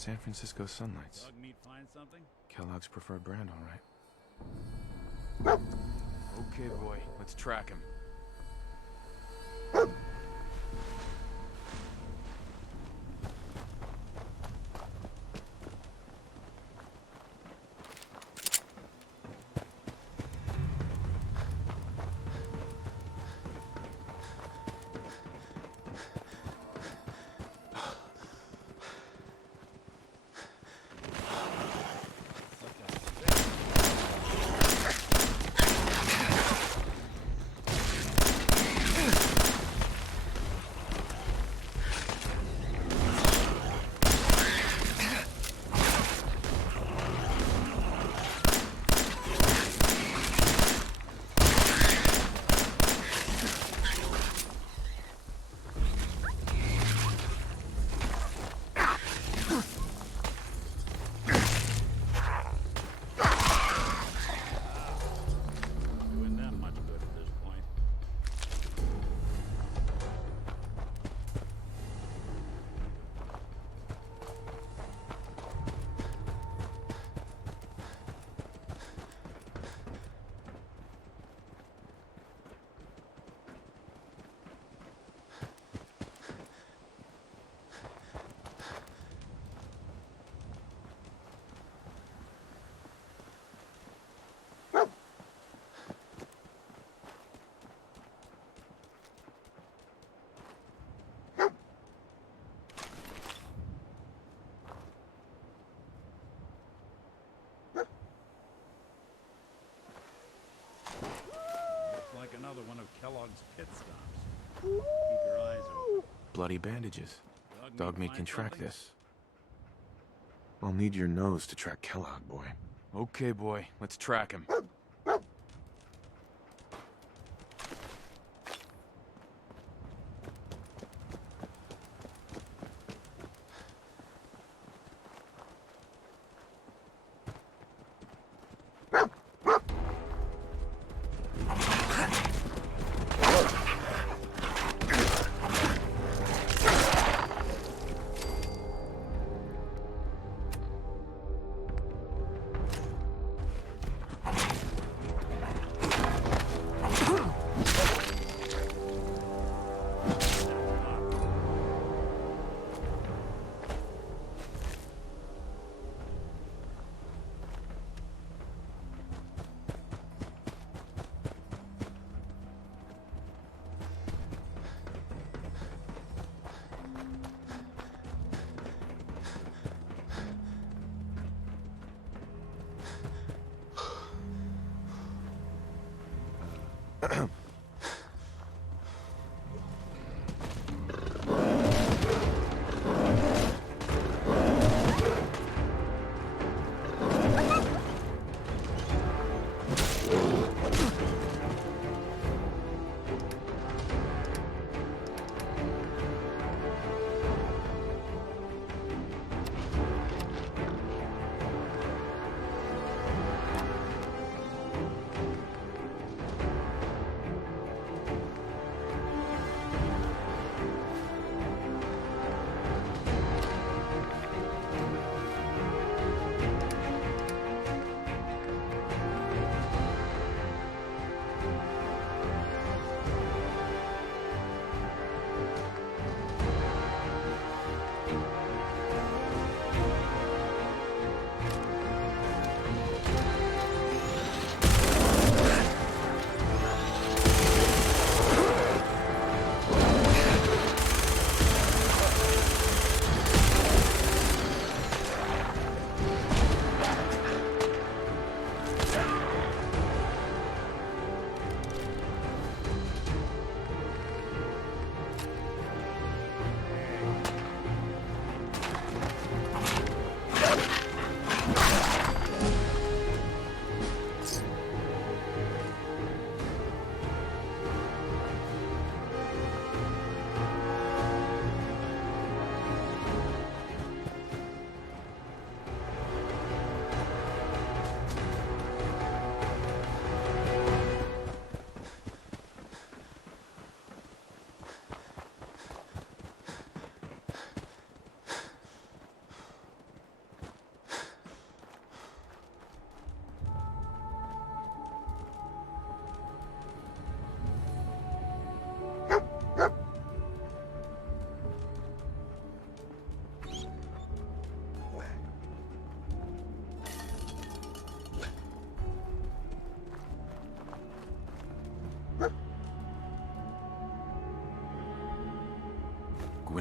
San Francisco Sunlights. Dog meat find something? Kellogg's preferred brand, all right. Okay, boy, let's track him. Doing that much good at this point. Looks like another one of Kellogg's pit stops. Keep your eyes open. Bloody bandages. Dog meat can find track something? this. I'll need your nose to track Kellogg, boy. Okay, boy, let's track him.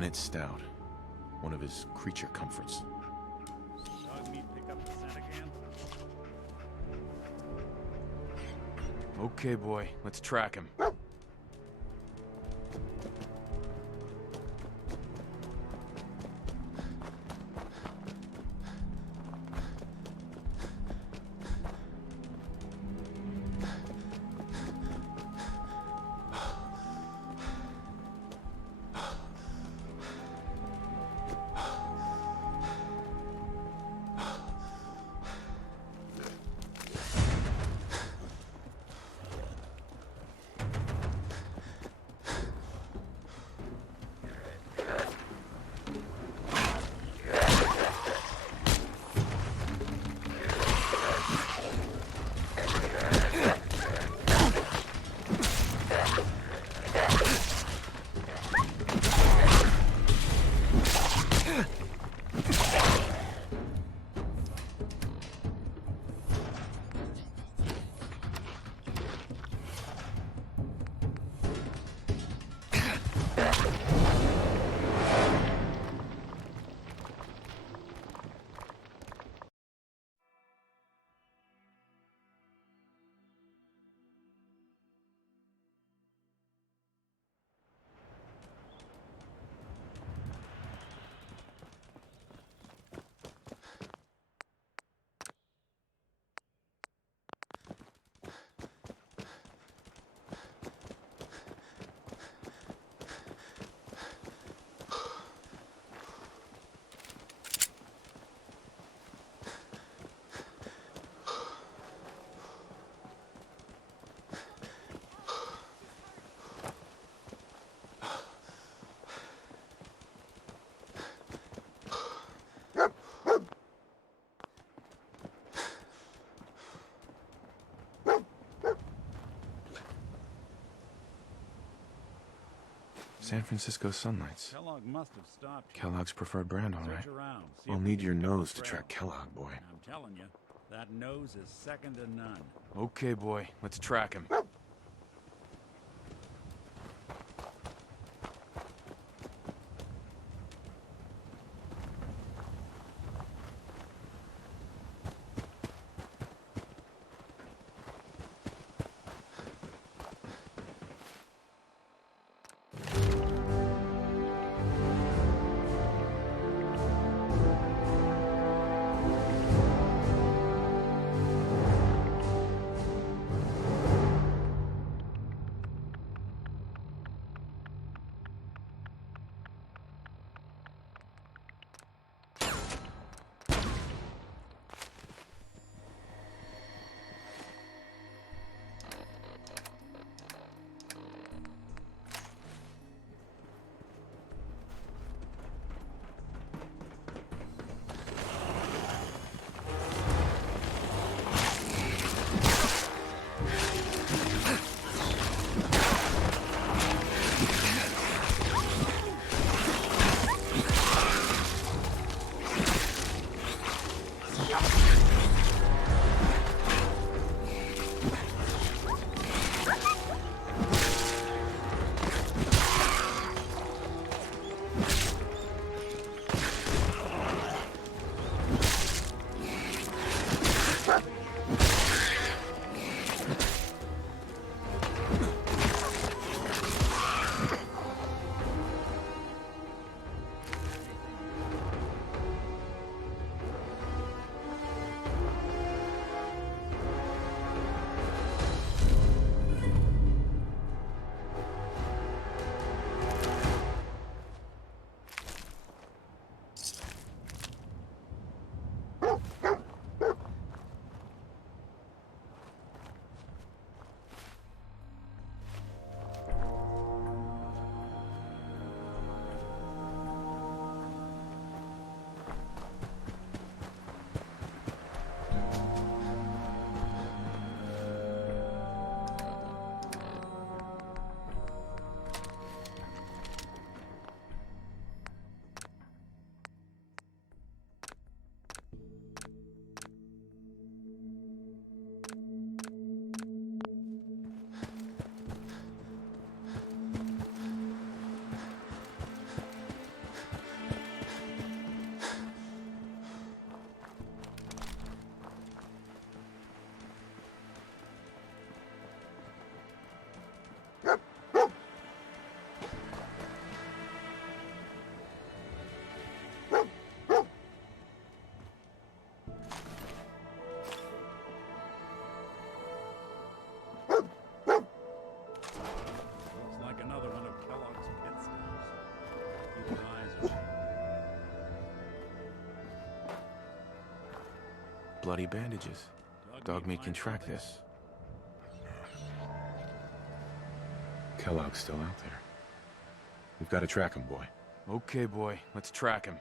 midnight stout. One of his creature comforts. Dog meat pick up the scent again? Okay, boy. Let's track him. San Francisco Sunlights. Kellogg must have stopped here. Kellogg's preferred brand, all right. Search around. See We'll if we need can your pick up a nose to trail. track Kellogg, boy. I'm telling you, that nose is second to none. Okay, boy. Let's track him. bloody bandages. Dogmeat can track this. Kellogg's still out there. We've got to track him, boy. Okay, boy. Let's track him.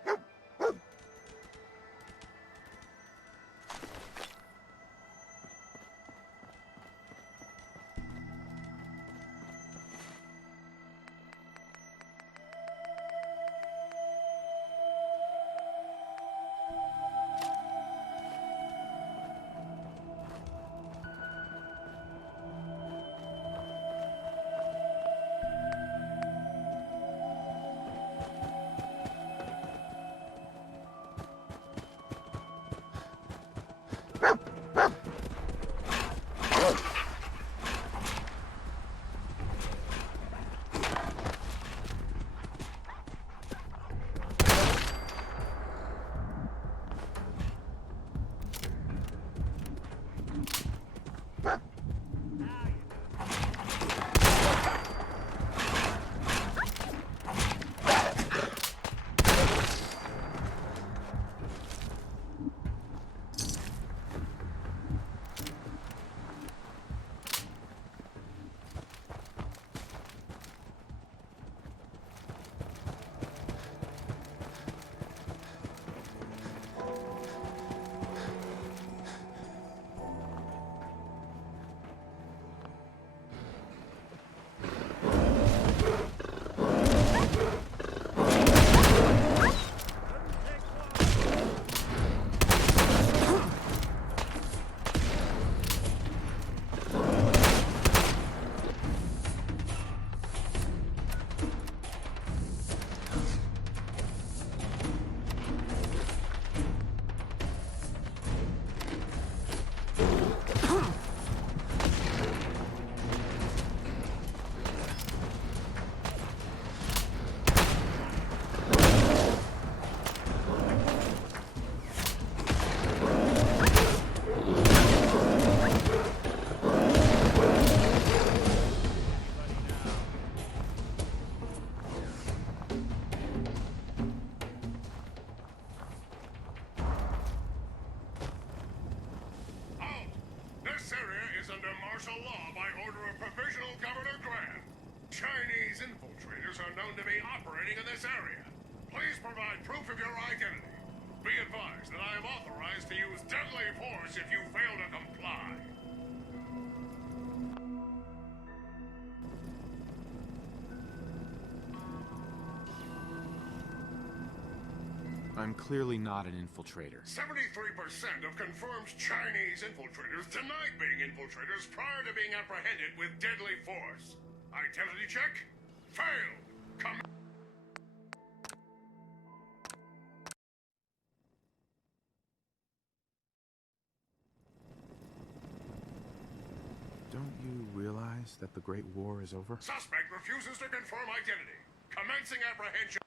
Martial law by order of Provisional Governor Grant. Chinese infiltrators are known to be operating in this area. Please provide proof of your identity. Be advised that I am authorized to use deadly force if you fail to comply. I'm clearly not an infiltrator. 73% of confirmed Chinese infiltrators denied being infiltrators prior to being apprehended with deadly force. Identity check? Failed. Come. Don't you realize that the Great War is over? Suspect refuses to confirm identity. Commencing apprehension.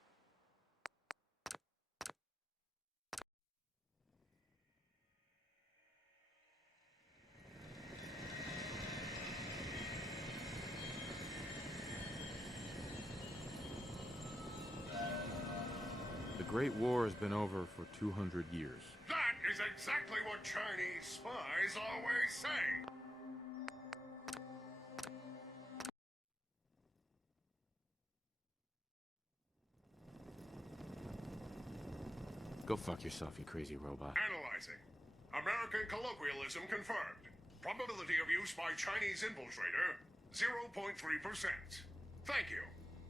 The Great War has been over for 200 years. That is exactly what Chinese spies always say. Go fuck yourself, you crazy robot. Analyzing. American colloquialism confirmed. Probability of use by Chinese infiltrator, 0.3%. Thank you.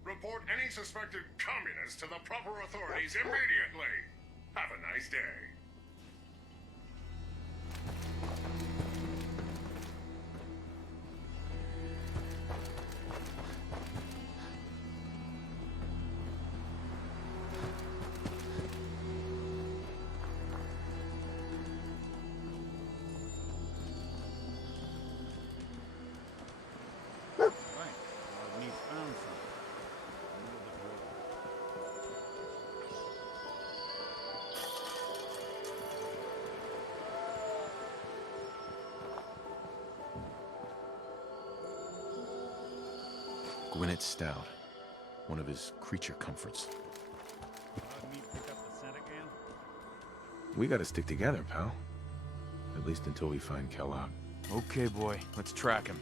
Report any suspected communists to the proper authorities immediately. Have a nice day. We found something. I know the drill. Gwyneth Stout. One of his creature comforts. Me pick up the scent again? We gotta stick together, pal. At least until we find Kellogg. Okay, boy. Let's track him.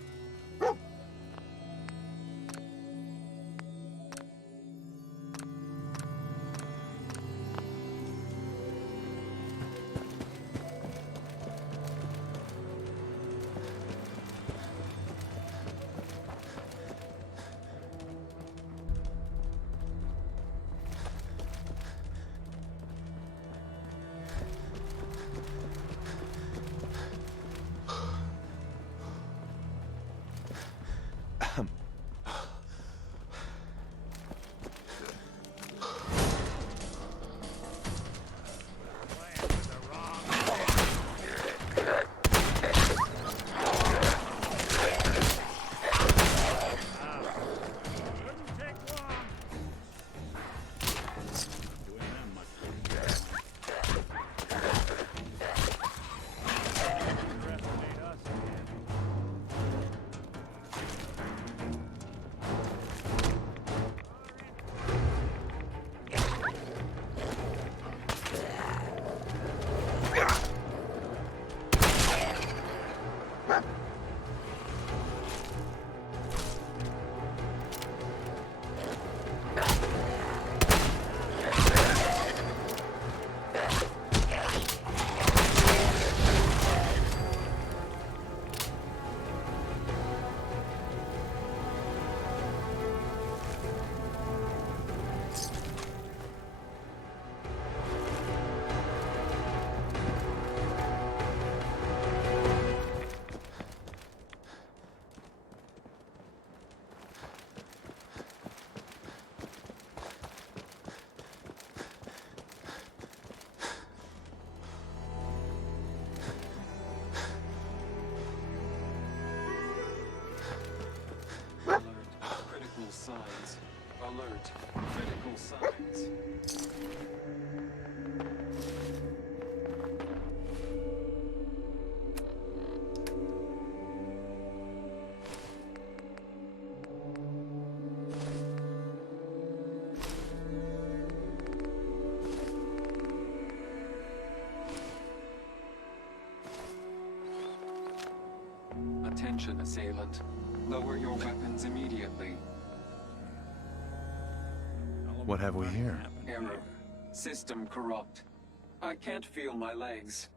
Wouldn't take long. Doing them much. Underestimate us again. Alert. Critical signs. Alert. Critical signs. Attention, assailant. Lower your weapons immediately. What have we here? Error. System corrupt. I can't feel my legs.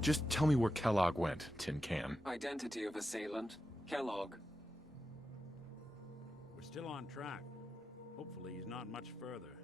Just tell me where Kellogg went, Tin Can. Identity of assailant. Kellogg. We're still on track. Hopefully he's not much further.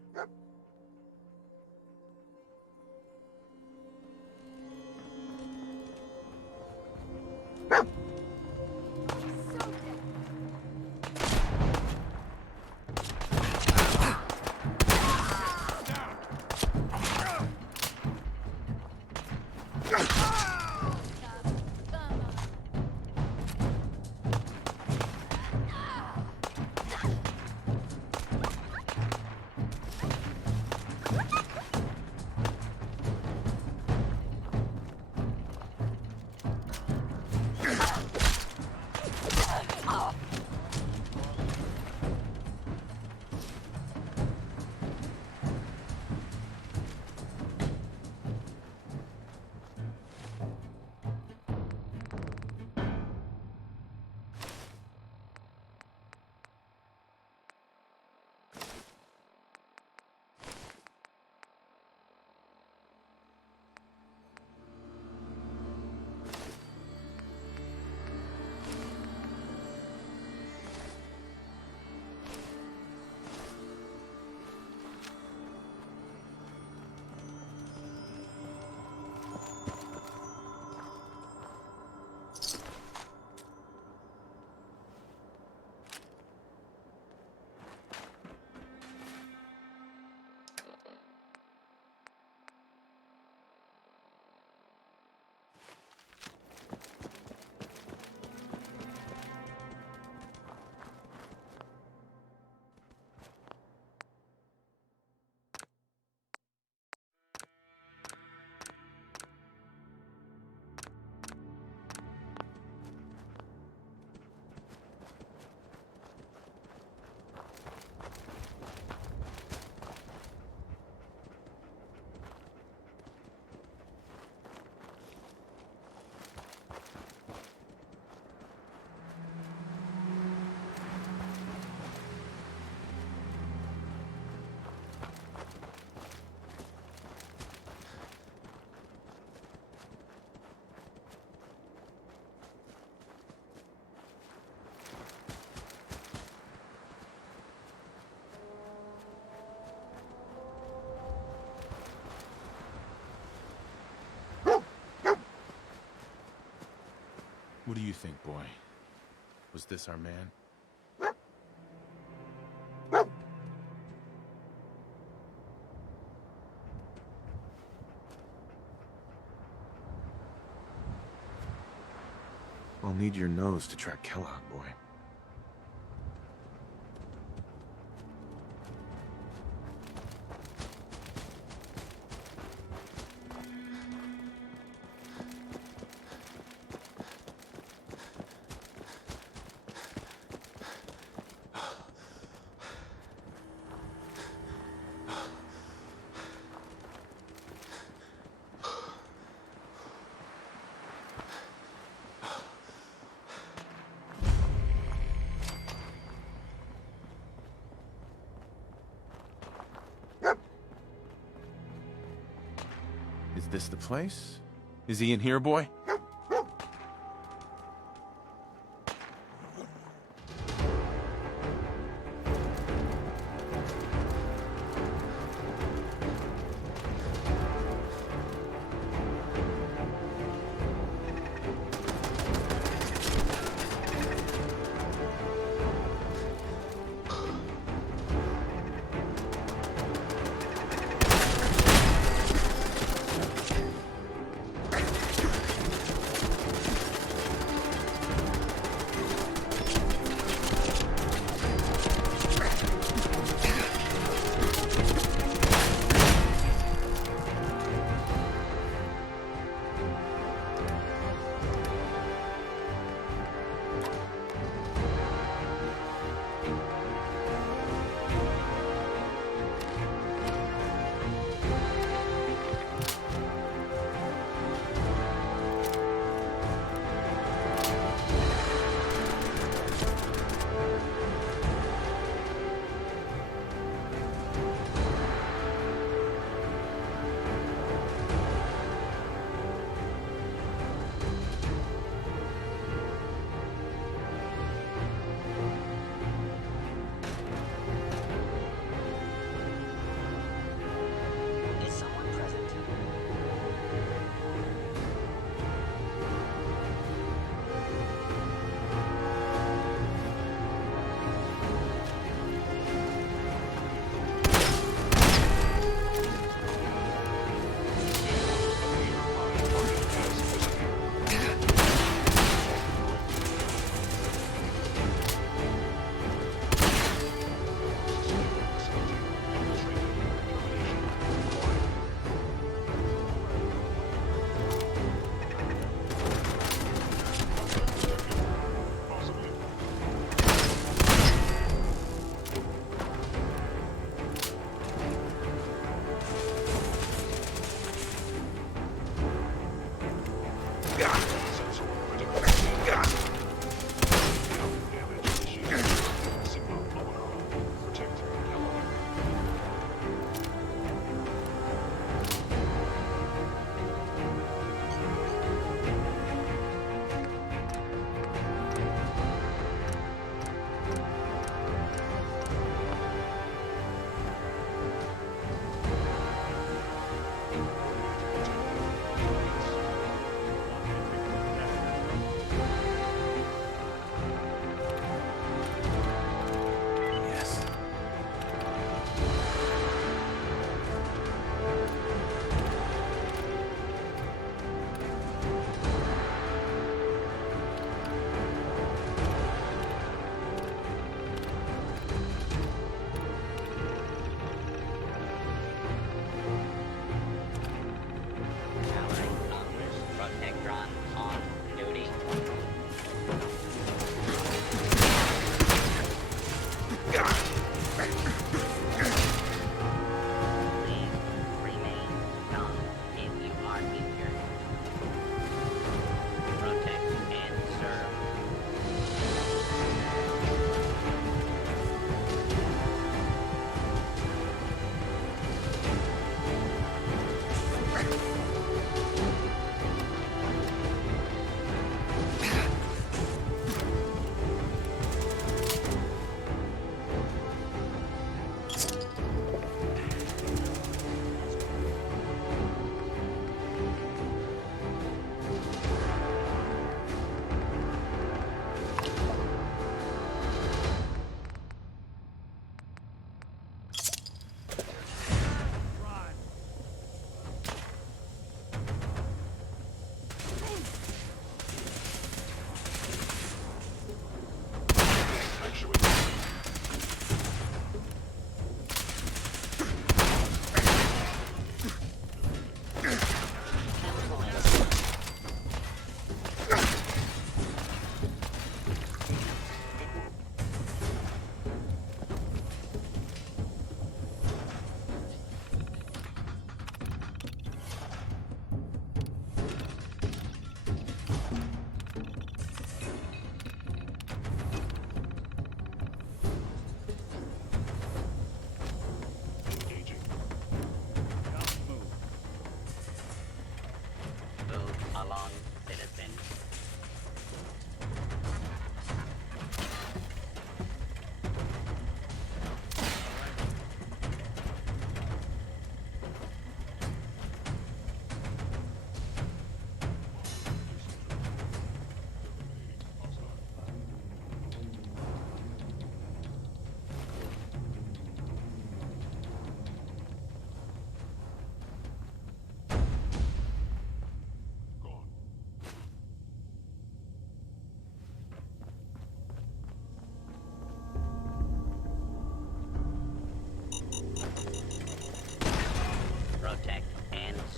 What do you think, boy? Was this our man? I'll need your nose to track Kellogg, boy. Is this the place? Is he in here, boy?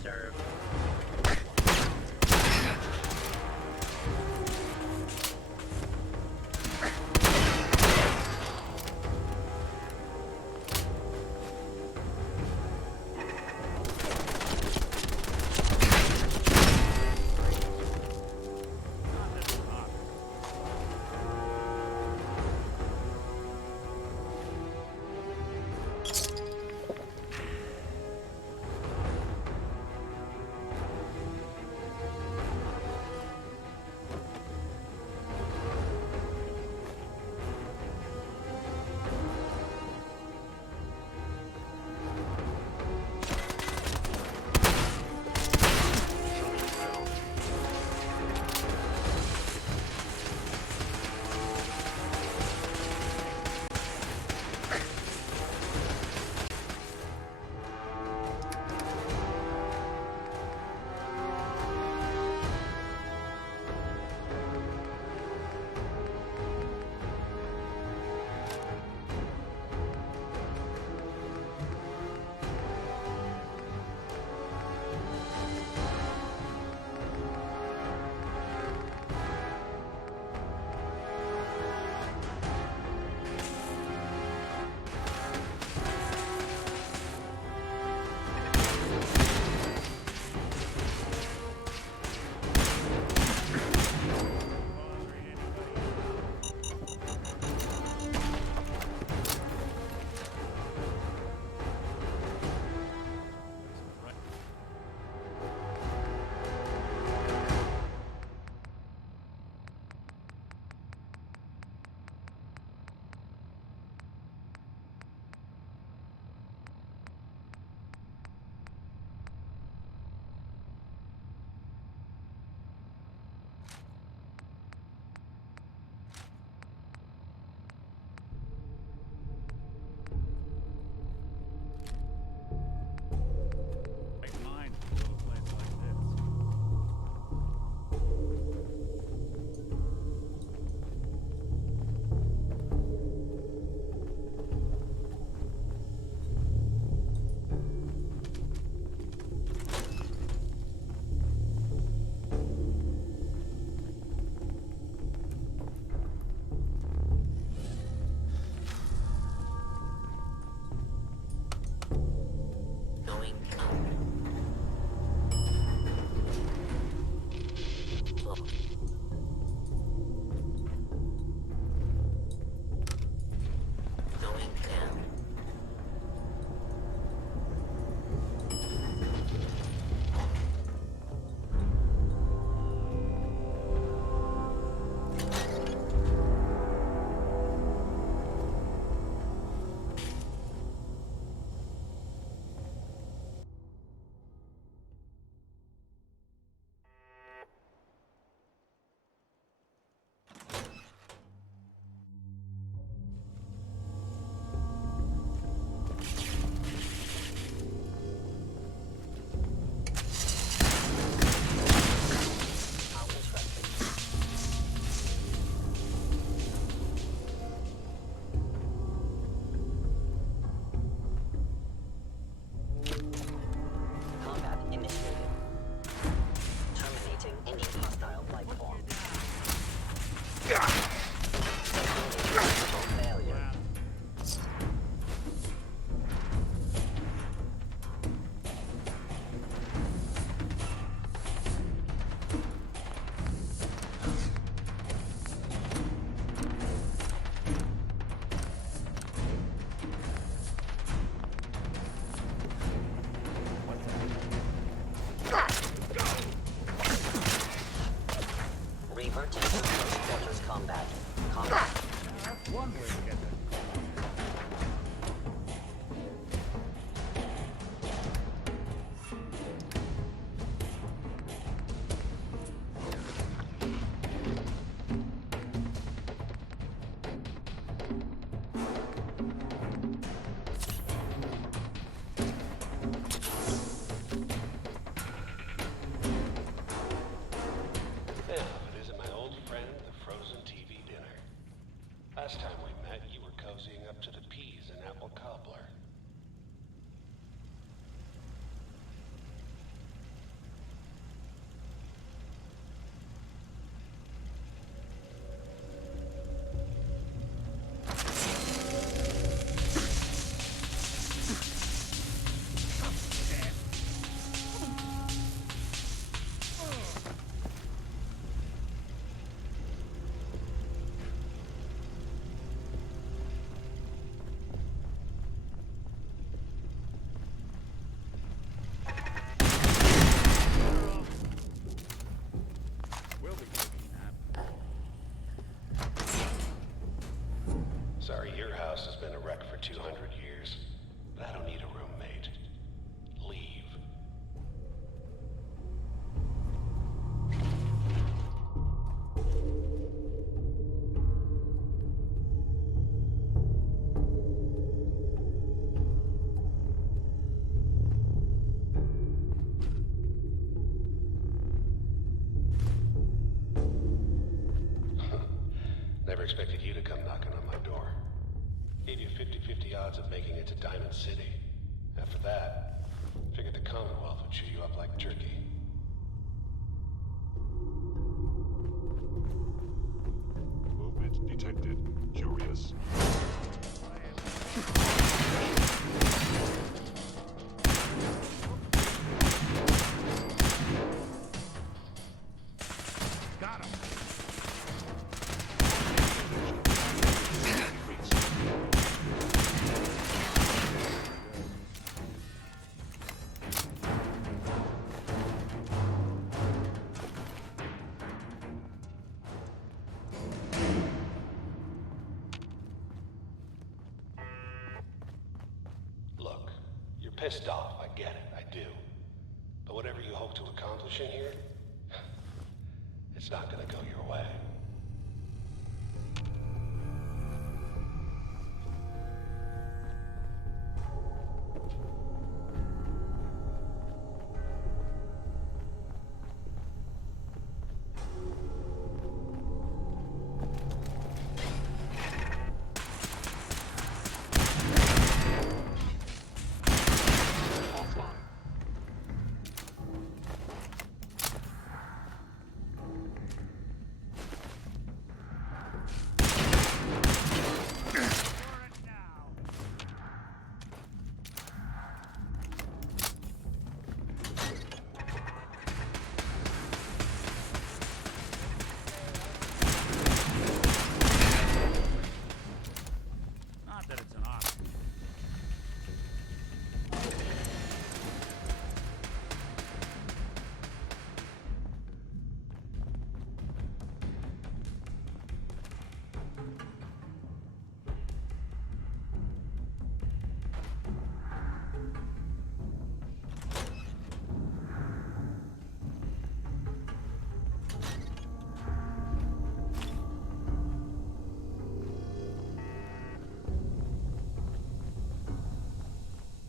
Sheriff. Not this hot. wreck for 200 years, but I don't need a roommate. Leave. Never expected you to come knocking on my door. Gave you 50-50 odds of making it to Diamond City. After that, figured the Commonwealth would chew you up like jerky. Movement detected. Curious. Got him. Look, you're pissed off, I get it, I do. But whatever you hope to accomplish in here, it's not gonna go your way. Not that it's an option.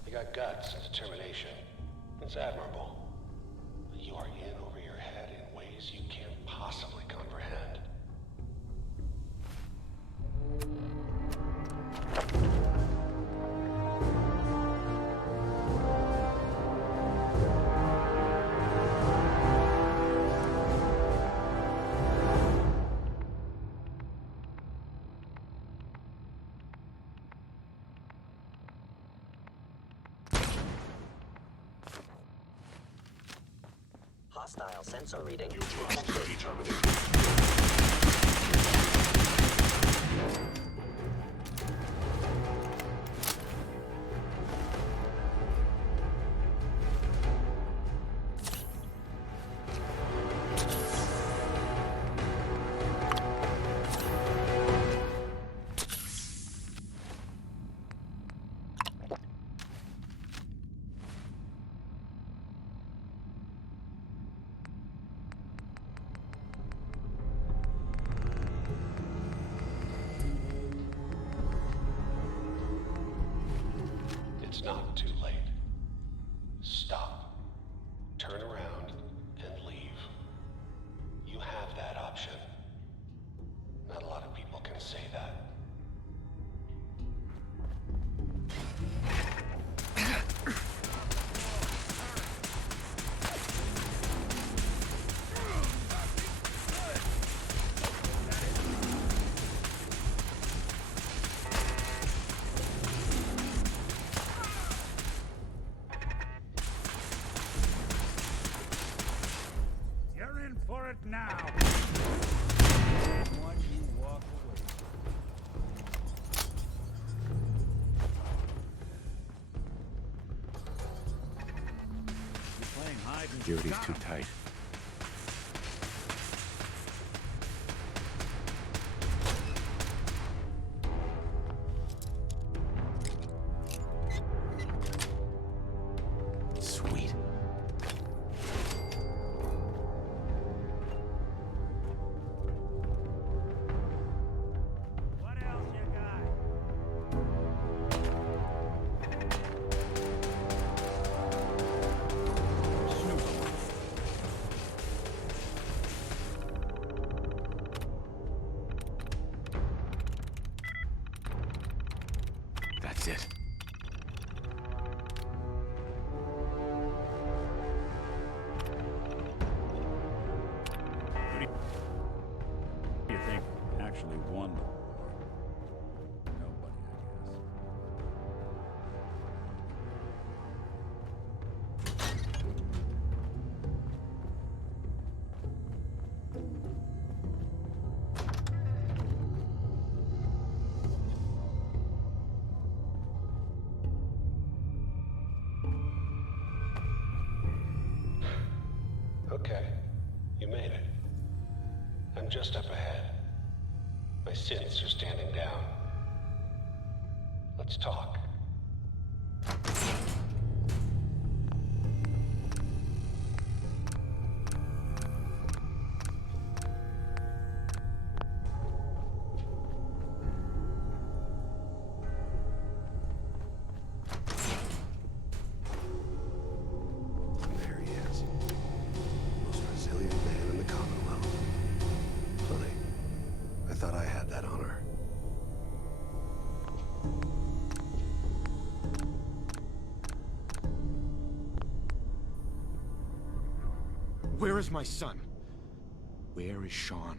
You got guts and determination. It's admirable. But you are in over your head in ways you can't possibly comprehend. Hostile sensor reading. It's not too late. Stop. Turn around and leave. You have that option. Not a lot of people can say that. You're in for it now. One you walk away. You're playing hide and Security's got too 'em. tight. it. Who do you think actually won the war? Nobody, I guess. Okay, you made it. I'm just up ahead. My synths are standing down. Let's talk. There he is. Most resilient man in the Commonwealth. Funny. I thought I had that honor. Where is my son? Where is Sean?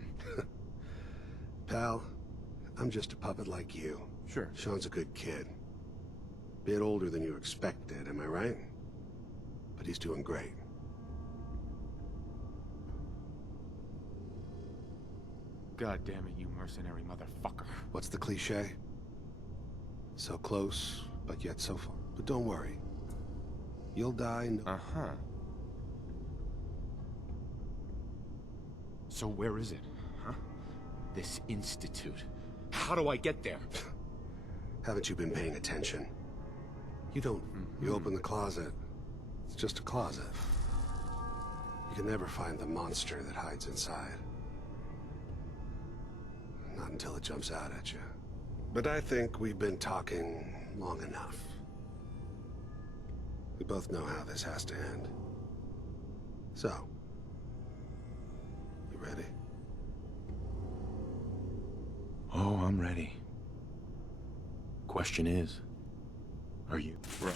Pal, I'm just a puppet like you. Sure. Sean's a good kid. Bit older than you expected, am I right? But he's doing great. God damn it, you mercenary motherfucker. What's the cliche? So close, but yet so far. But don't worry. You'll die no— Uh-huh. So where is it, huh? This institute. How do I get there? Haven't you been paying attention? You don't. You open the closet. It's just a closet. You can never find the monster that hides inside. Not until it jumps out at you. But I think we've been talking long enough. We both know how this has to end. So, you ready? Oh, I'm ready. Question is, are you? Right.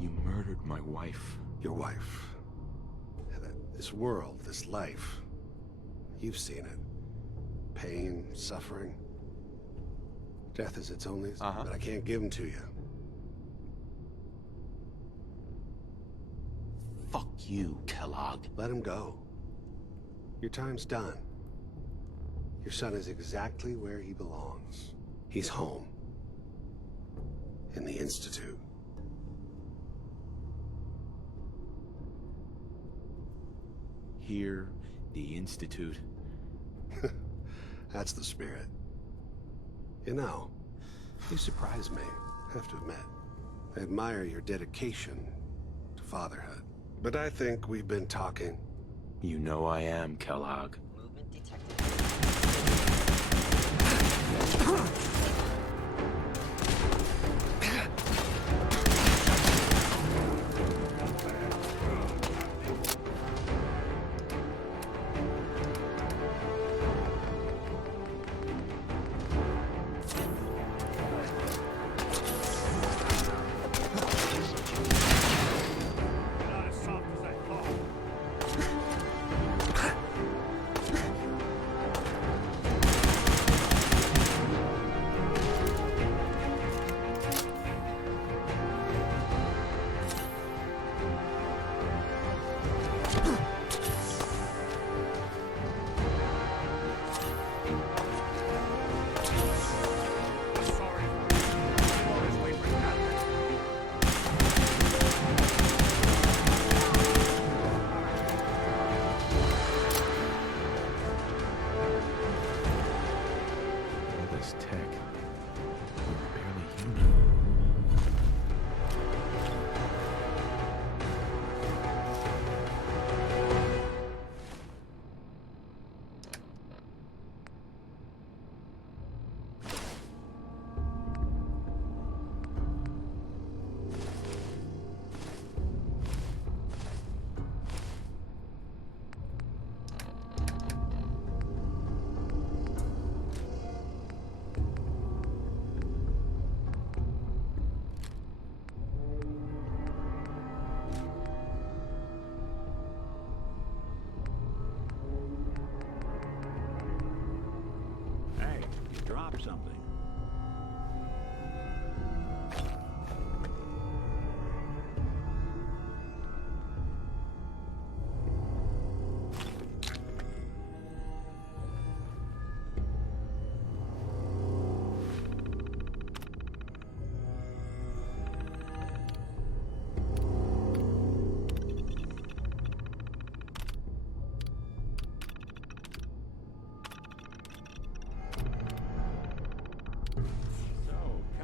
You murdered my wife. Your wife. This world, this life. You've seen it. Pain, suffering. Death is its only, but I can't give them to you. Fuck you, Kellogg. Let him go. Your time's done. Your son is exactly where he belongs. He's home. In the Institute. Here, the Institute. That's the spirit. You know, you surprise me, I have to admit. I admire your dedication to fatherhood. But I think we've been talking. You know I am, Kellogg. Movement detected. Not as soft as I thought. this tech. We're barely human. Hey, you dropped something.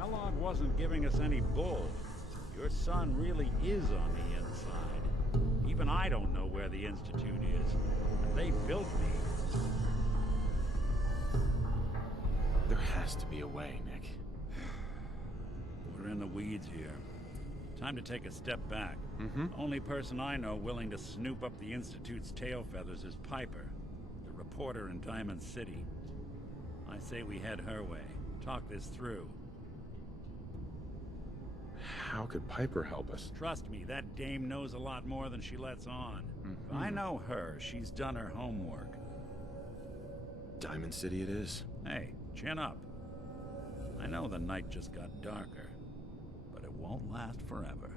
Kellogg wasn't giving us any bull. Your son really is on the inside. Even I don't know where the Institute is. They built me. There has to be a way, Nick. We're in the weeds here. Time to take a step back. Only person I know willing to snoop up the Institute's tail feathers is Piper, the reporter in Diamond City. I say we head her way. Talk this through. How could Piper help us? Trust me, that dame knows a lot more than she lets on. If I know her, she's done her homework. Diamond City it is. Hey, chin up. I know the night just got darker, but it won't last forever.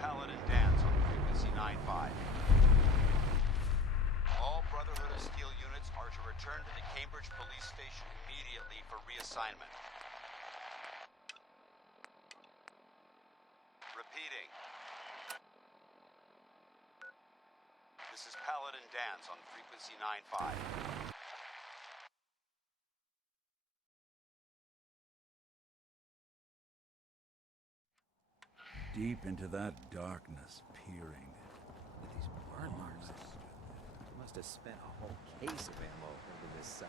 Paladin Dance on frequency 95. All Brotherhood of Steel units are to return to the Cambridge Police Station immediately for reassignment. Repeating. This is Paladin Dance on frequency 95. Deep into that darkness, peering. With these burn marks, must have spent a whole case of ammo into this site.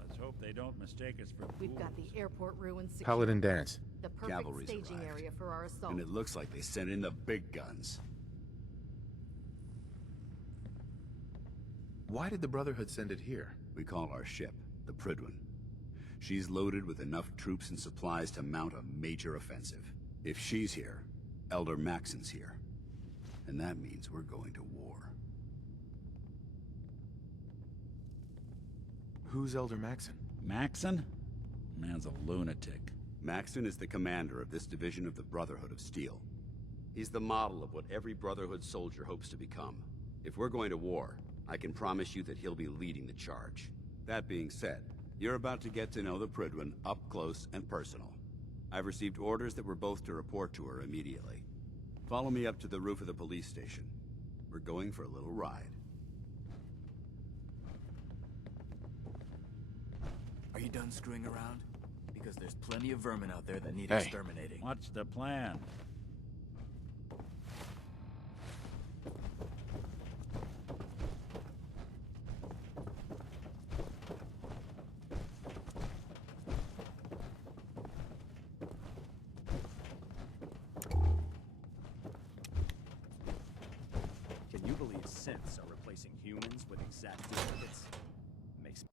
Let's hope they don't mistake us for We've fools. got the airport ruins secured. Paladin Dance. The perfect Cavalry's staging arrived. area for our assault. And it looks like they sent in the big guns. Why did the Brotherhood send it here? We call our ship the Prydwen. She's loaded with enough troops and supplies to mount a major offensive. If she's here, Elder Maxon's here. And that means we're going to war. Who's Elder Maxon? Maxon? Man's a lunatic. Maxon is the commander of this division of the Brotherhood of Steel. He's the model of what every Brotherhood soldier hopes to become. If we're going to war, I can promise you that he'll be leading the charge. That being said, you're about to get to know the Prydwen up close and personal. I've received orders that we're both to report to her immediately. Follow me up to the roof of the police station. We're going for a little ride. Are you done screwing around? Because there's plenty of vermin out there that need Hey. exterminating. What's the plan? Can you believe synths are replacing humans with exact duplicates? Makes me...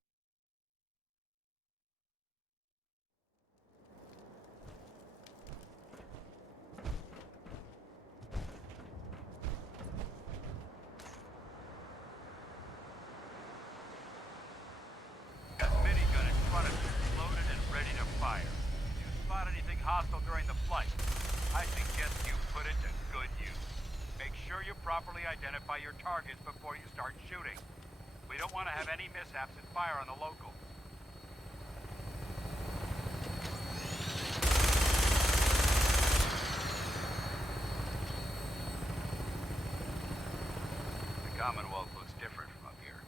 Got minigun in front of you, loaded and ready to fire. Do you spot anything hostile during the flight? I suggest you put it to good use. Make sure you properly identify your targets before you start shooting. We don't want to have any mishaps and fire on the locals. The Commonwealth looks different from up here,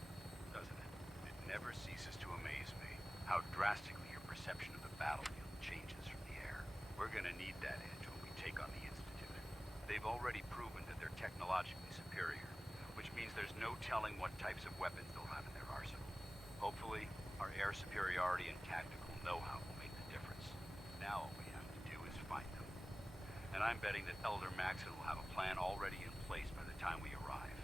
doesn't it? It never ceases to amaze me how drastically your perception of the battlefield changes from the air. We're gonna need that edge when we take on the Institute. They've already proven that they're technologically superior, which means there's no telling what types of weapons they'll have in their arsenal. Hopefully, our air superiority and tactical know-how will make the difference. Now all we have to do is find them. And I'm betting that Elder Maxon will have a plan already in place by the time we arrive.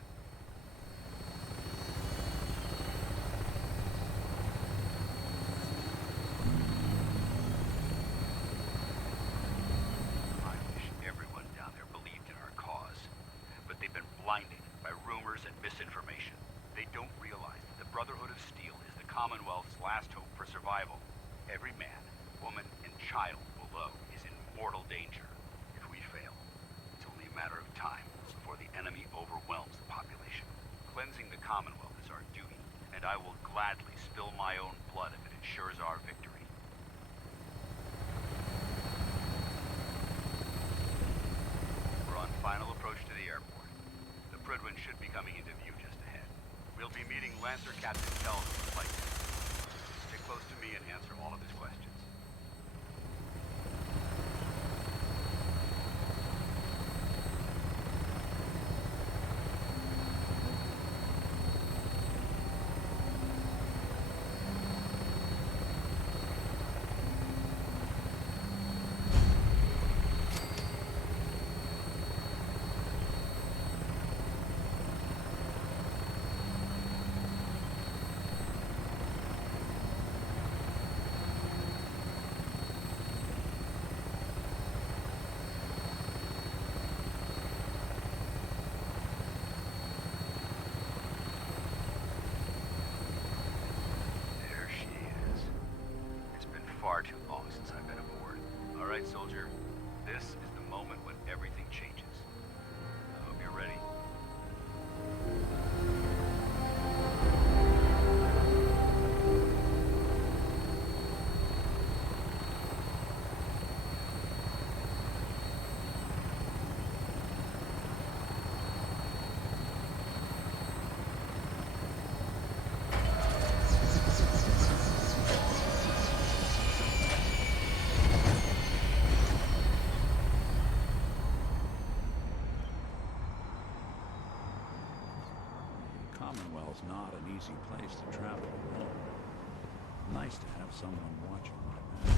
I wish everyone down there believed in our cause, but they've been blinded by rumors and misinformation. They don't realize that the Brotherhood of Steel is the Commonwealth's last hope for survival. Every man, woman, and child below is in mortal danger. If we fail, it's only a matter of time before the enemy overwhelms the population. Cleansing the Commonwealth is our duty, and I will gladly spill my own blood if it ensures our victory. We're on final approach to the airport. The Prydwen should be coming into view just ahead. We'll be meeting Lancer Captain Kells on the flight deck. Stick close to me and answer all of his questions. There she is. It's been far too long since I've been aboard. All right, soldier. This is the moment when everything changes. I hope you're ready. Commonwealth's not an easy place to travel alone. Nice to have someone watching my back.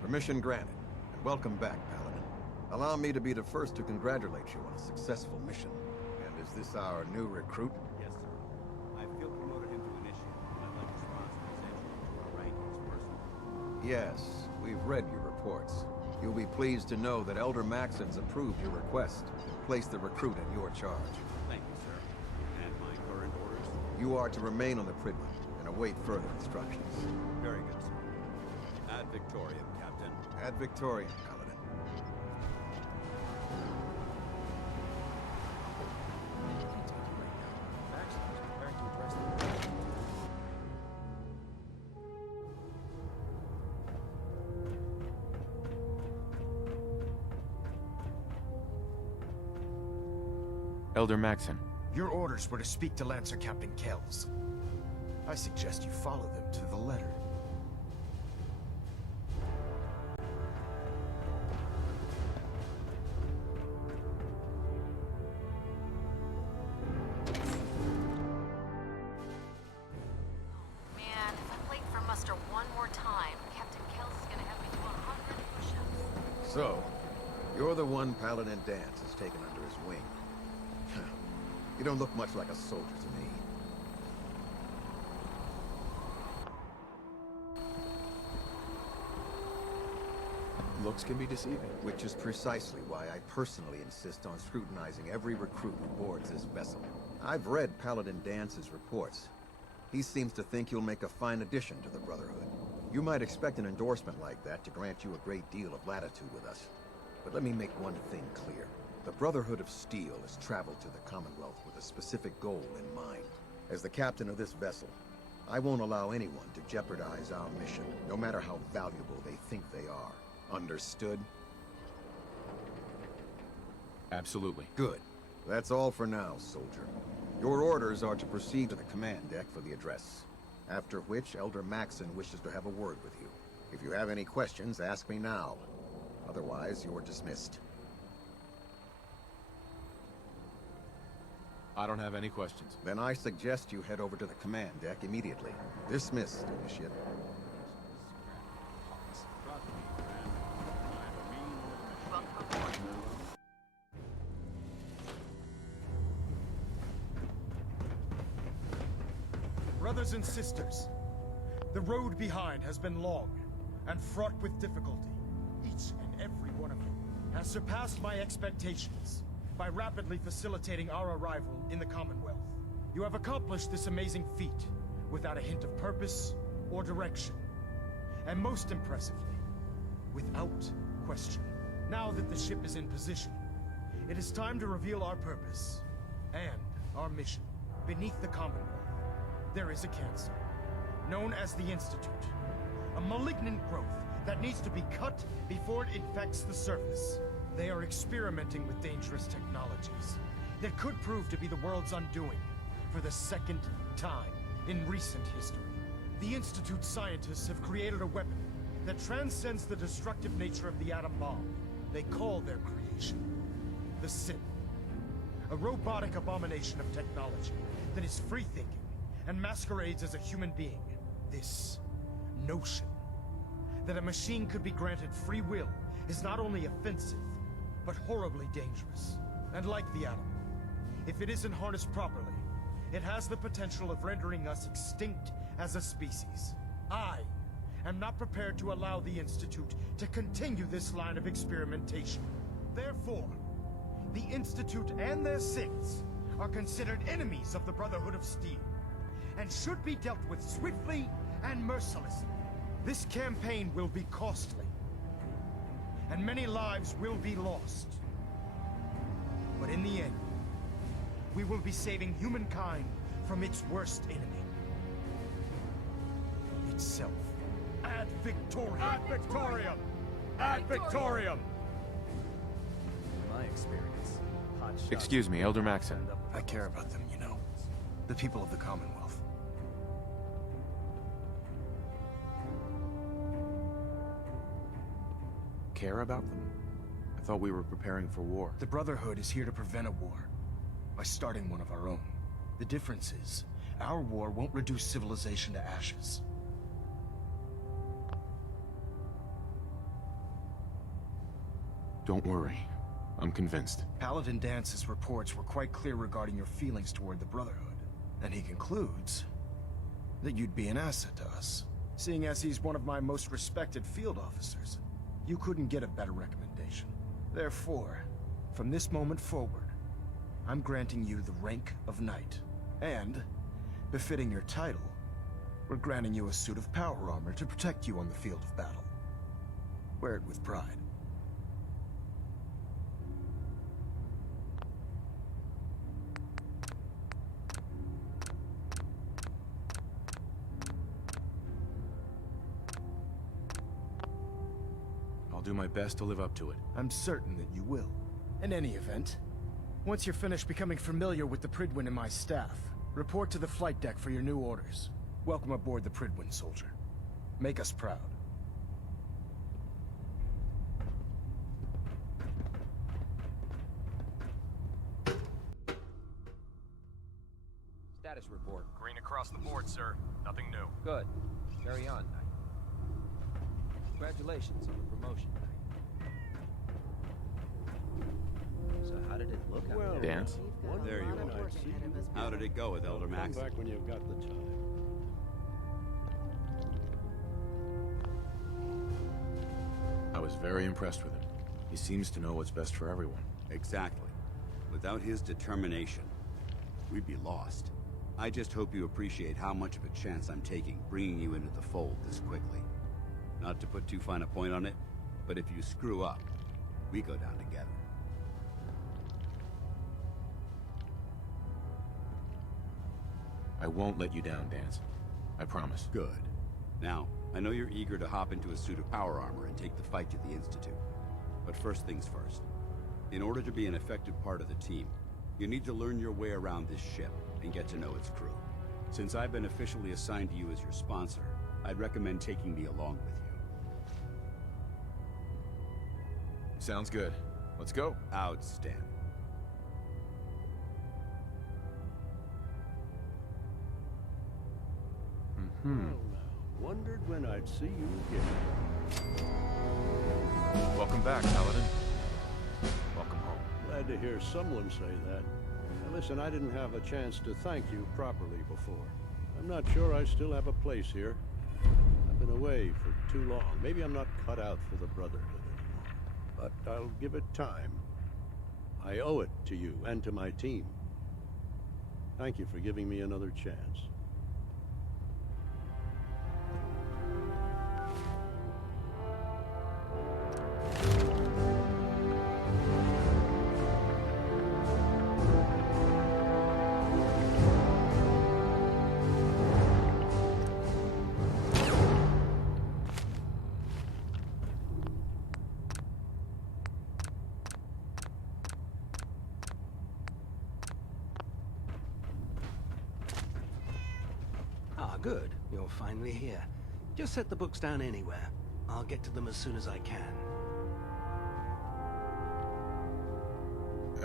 Permission granted, and welcome back, Paladin. Allow me to be the first to congratulate you on a successful mission. And Is this our new recruit? Yes, sir. I feel promoted him to initiate, and I'd like to sponsor his entry into our rankings personally. Yes, we've read your reports. You'll be pleased to know that Elder Maxon's approved your request and placed the recruit in your charge. Thank you, sir. And my current orders? You are to remain on the Pridman and await further instructions. Very good, sir. Ad Victoriam, Captain. Ad Victoriam, Paladin. Elder Maxon. Your orders were to speak to Lancer Captain Kells. I suggest you follow them to the letter. Man, if I'm late for muster one more time, Captain Kells is gonna have me do 100 push-ups. So, you're the one Paladin Danse has taken under his wing. You don't look much like a soldier to me. Looks can be deceiving. Which is precisely why I personally insist on scrutinizing every recruit who boards this vessel. I've read Paladin Dance's reports. He seems to think you'll make a fine addition to the Brotherhood. You might expect an endorsement like that to grant you a great deal of latitude with us. But let me make one thing clear. The Brotherhood of Steel has traveled to the Commonwealth with a specific goal in mind. As the captain of this vessel, I won't allow anyone to jeopardize our mission, no matter how valuable they think they are. Understood? Absolutely. Good. That's all for now, soldier. Your orders are to proceed to the command deck for the address. After which, Elder Maxon wishes to have a word with you. If you have any questions, ask me now. Otherwise, you're dismissed. I don't have any questions. Then I suggest you head over to the command deck immediately. Dismissed, Initiate. Brothers and sisters, the road behind has been long and fraught with difficulty. Each and every one of you has surpassed my expectations by rapidly facilitating our arrival in the Commonwealth. You have accomplished this amazing feat without a hint of purpose or direction. And most impressively, without question. Now that the ship is in position, it is time to reveal our purpose and our mission. Beneath the Commonwealth, there is a cancer, known as the Institute. A malignant growth that needs to be cut before it infects the surface. They are experimenting with dangerous technologies that could prove to be the world's undoing for the second time in recent history. The Institute scientists have created a weapon that transcends the destructive nature of the atom bomb. They call their creation the Synth. A robotic abomination of technology that is free-thinking and masquerades as a human being. This notion that a machine could be granted free will is not only offensive, but horribly dangerous. And like the atom, if it isn't harnessed properly, it has the potential of rendering us extinct as a species. I am not prepared to allow the Institute to continue this line of experimentation. Therefore, the Institute and their synths are considered enemies of the Brotherhood of Steel, and should be dealt with swiftly and mercilessly. This campaign will be costly, and many lives will be lost. But in the end, we will be saving humankind from its worst enemy. Itself. Ad Victoriam! Ad Victoriam! Ad Victoriam! In my experience, hot shots... Excuse me, Elder Maxon. I care about them, you know. The people of the Commonwealth. Care about them? I thought we were preparing for war. The Brotherhood is here to prevent a war by starting one of our own. The difference is, our war won't reduce civilization to ashes. Don't worry. I'm convinced. Paladin Dance's reports were quite clear regarding your feelings toward the Brotherhood. And he concludes that you'd be an asset to us. Seeing as he's one of my most respected field officers, you couldn't get a better recommendation. Therefore, from this moment forward, I'm granting you the rank of Knight. And, befitting your title, we're granting you a suit of power armor to protect you on the field of battle. Wear it with pride. I'll do my best to live up to it. I'm certain that you will. In any event, once you're finished becoming familiar with the Prydwen and my staff, report to the flight deck for your new orders. Welcome aboard the Prydwen, soldier. Make us proud. Status report. Green across the board, sir. Nothing new. Good. Carry on, Knight. Congratulations on the promotion, Knight. So how did it look out there? Dance? There you are. How did it go with Elder Max? Come back when you've got the time. I was very impressed with him. He seems to know what's best for everyone. Exactly. Without his determination, we'd be lost. I just hope you appreciate how much of a chance I'm taking bringing you into the fold this quickly. Not to put too fine a point on it, but if you screw up, we go down together. I won't let you down, Dance. I promise. Good. Now, I know you're eager to hop into a suit of power armor and take the fight to the Institute. But first things first. In order to be an effective part of the team, you need to learn your way around this ship and get to know its crew. Since I've been officially assigned to you as your sponsor, I'd recommend taking me along with you. Sounds good. Let's go. Outstanding. Wondered when I'd see you again. Welcome back, Paladin. Welcome home. Glad to hear someone say that. Now listen, I didn't have a chance to thank you properly before. I'm not sure I still have a place here. I've been away for too long. Maybe I'm not cut out for the Brotherhood anymore. But I'll give it time. I owe it to you and to my team. Thank you for giving me another chance. Good. You're finally here. Just set the books down anywhere. I'll get to them as soon as I can.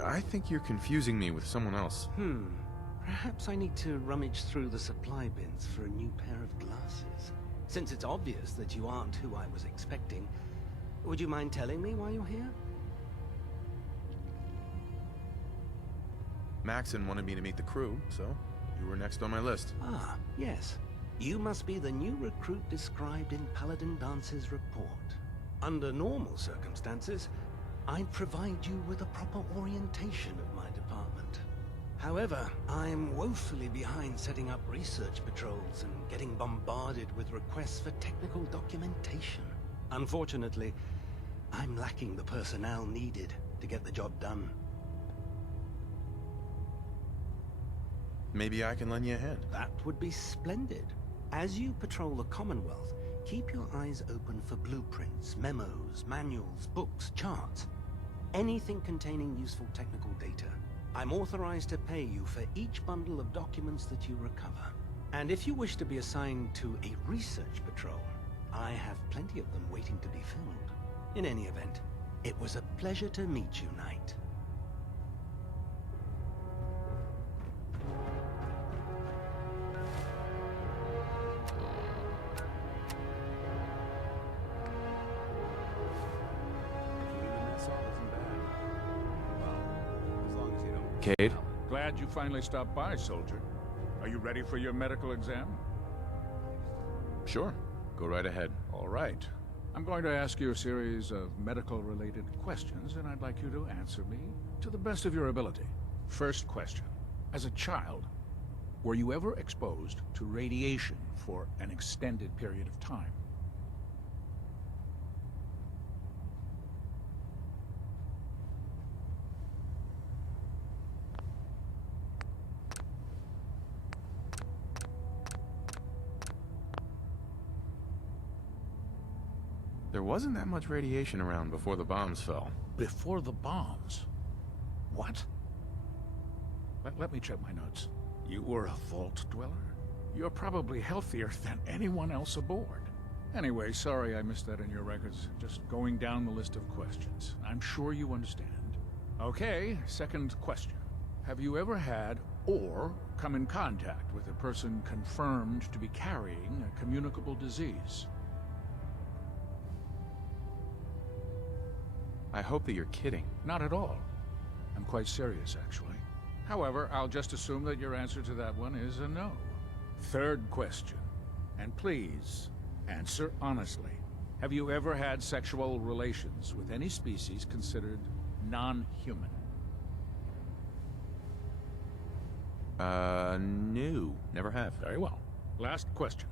I think you're confusing me with someone else. Perhaps I need to rummage through the supply bins for a new pair of glasses. Since it's obvious that you aren't who I was expecting, would you mind telling me why you're here? Maxon wanted me to meet the crew, so you were next on my list. Ah, yes. You must be the new recruit described in Paladin Dance's report. Under normal circumstances, I'd provide you with a proper orientation of my department. However, I'm woefully behind setting up research patrols and getting bombarded with requests for technical documentation. Unfortunately, I'm lacking the personnel needed to get the job done. Maybe I can lend you a hand. That would be splendid. As you patrol the Commonwealth, keep your eyes open for blueprints, memos, manuals, books, charts. Anything containing useful technical data. I'm authorized to pay you for each bundle of documents that you recover. And if you wish to be assigned to a research patrol, I have plenty of them waiting to be filled. In any event, it was a pleasure to meet you, Knight. Cade. Glad you finally stopped by, soldier. Are you ready for your medical exam? Sure. Go right ahead. All right. I'm going to ask you a series of medical-related questions, and I'd like you to answer me to the best of your ability. First question. As a child, were you ever exposed to radiation for an extended period of time? There wasn't that much radiation around before the bombs fell. Before the bombs? What? Let me check my notes. You were a vault dweller? You're probably healthier than anyone else aboard. Anyway, sorry I missed that in your records. Just going down the list of questions. I'm sure you understand. Okay, second question. Have you ever had or come in contact with a person confirmed to be carrying a communicable disease? I hope that you're kidding. Not at all. I'm quite serious, actually. However, I'll just assume that your answer to that one is a no. Third question. And please, answer honestly. Have you ever had sexual relations with any species considered non-human? No. Never have. Very well. Last question.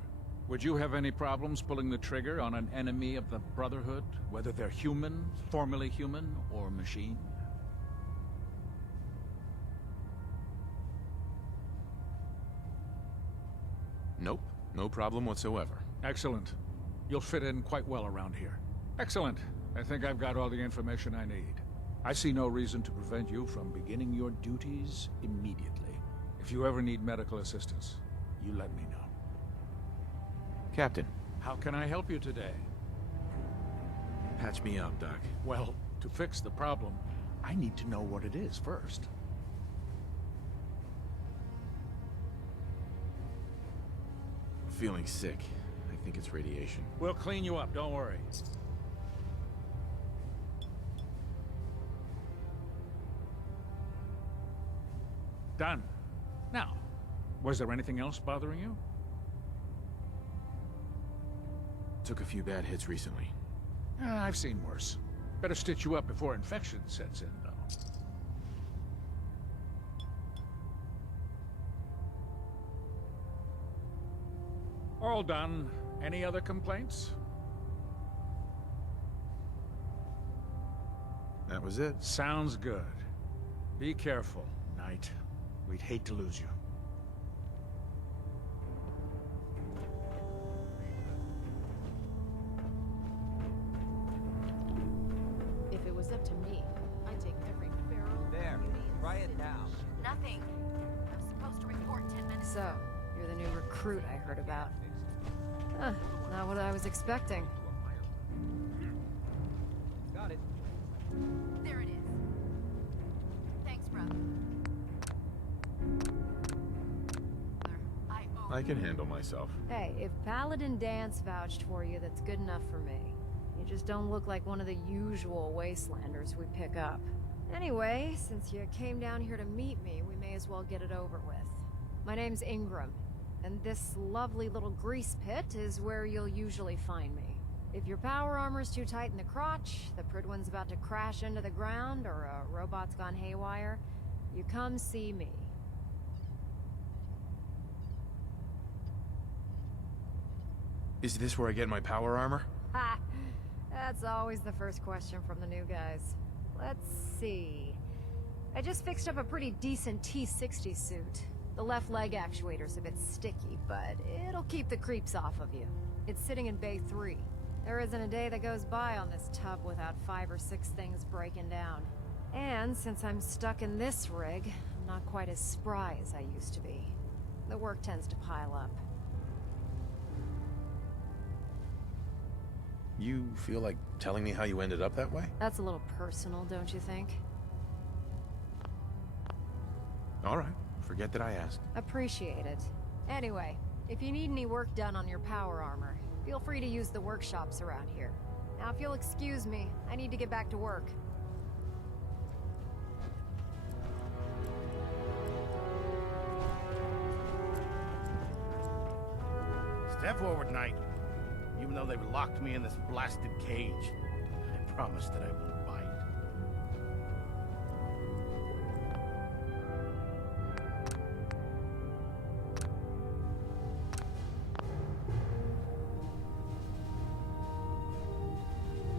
Would you have any problems pulling the trigger on an enemy of the Brotherhood, whether they're human, formerly human, or machine? Nope. No problem whatsoever. Excellent. You'll fit in quite well around here. Excellent. I think I've got all the information I need. I see no reason to prevent you from beginning your duties immediately. If you ever need medical assistance, you let me know. Captain. How can I help you today? Patch me up, Doc. Well, to fix the problem, I need to know what it is first. I'm feeling sick. I think it's radiation. We'll clean you up, don't worry. Done. Now, was there anything else bothering you? Took a few bad hits recently. I've seen worse. Better stitch you up before infection sets in, though. All done. Any other complaints? That was it. Sounds good. Be careful, Knight. We'd hate to lose you. If it was up to me, I'd take every feral There, beauty and write it city. down. Nothing. I was supposed to report 10 minutes. So, you're the new recruit I heard about. Huh, not what I was expecting. Got it. There it is. Thanks, brother. I can handle myself. Hey, if Paladin Dance vouched for you, that's good enough for me. You just don't look like one of the usual wastelanders we pick up. Anyway, since you came down here to meet me, we may as well get it over with. My name's Ingram, and this lovely little grease pit is where you'll usually find me. If your power armor's too tight in the crotch, the Pridwin's about to crash into the ground, or a robot's gone haywire, you come see me. Is this where I get my power armor? Ha! That's always the first question from the new guys. Let's see. I just fixed up a pretty decent T-60 suit. The left leg actuator's a bit sticky, but it'll keep the creeps off of you. It's sitting in Bay 3. There isn't a day that goes by on this tub without 5 or 6 things breaking down. And since I'm stuck in this rig, I'm not quite as spry as I used to be. The work tends to pile up. You feel like telling me how you ended up that way? That's a little personal, don't you think? All right. Forget that I asked. Appreciate it. Anyway, if you need any work done on your power armor, feel free to use the workshops around here. Now, if you'll excuse me, I need to get back to work. Step forward, Knight. Even though they've locked me in this blasted cage, I promise that I won't bite.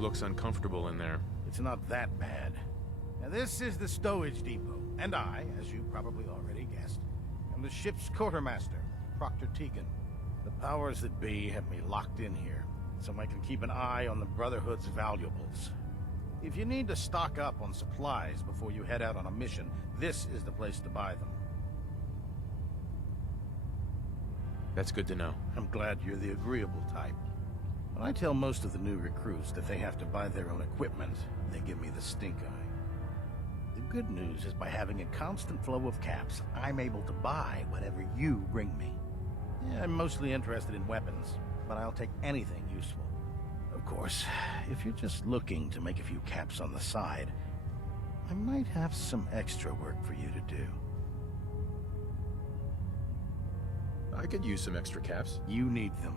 Looks uncomfortable in there. It's not that bad. Now, this is the stowage depot, and I, as you probably already guessed, am the ship's quartermaster, Proctor Tegan. The powers that be have me locked in here, so I can keep an eye on the Brotherhood's valuables. If you need to stock up on supplies before you head out on a mission, this is the place to buy them. That's good to know. I'm glad you're the agreeable type. When I tell most of the new recruits that they have to buy their own equipment, they give me the stink eye. The good news is by having a constant flow of caps, I'm able to buy whatever you bring me. Yeah, I'm mostly interested in weapons, but I'll take anything useful. Of course, if you're just looking to make a few caps on the side, I might have some extra work for you to do. I could use some extra caps. You need them,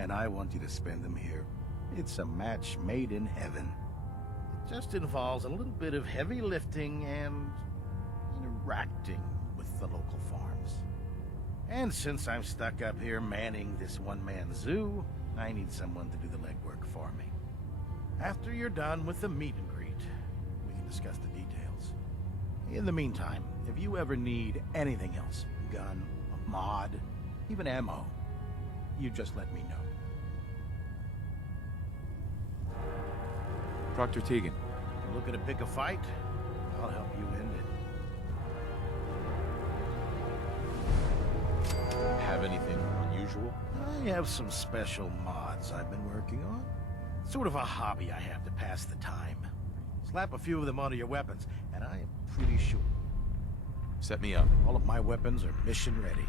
and I want you to spend them here. It's a match made in heaven. It just involves a little bit of heavy lifting and interacting with the local farms. And since I'm stuck up here manning this one-man zoo, I need someone to do the legwork for me. After you're done with the meet and greet, we can discuss the details. In the meantime, if you ever need anything else, gun, a mod, even ammo, you just let me know. Proctor Tegan. Looking to pick a fight? I'll help you end it. Have anything unusual? I have some special mods I've been working on. Sort of a hobby I have to pass the time. Slap a few of them onto your weapons, and I am pretty sure. Set me up. All of my weapons are mission ready.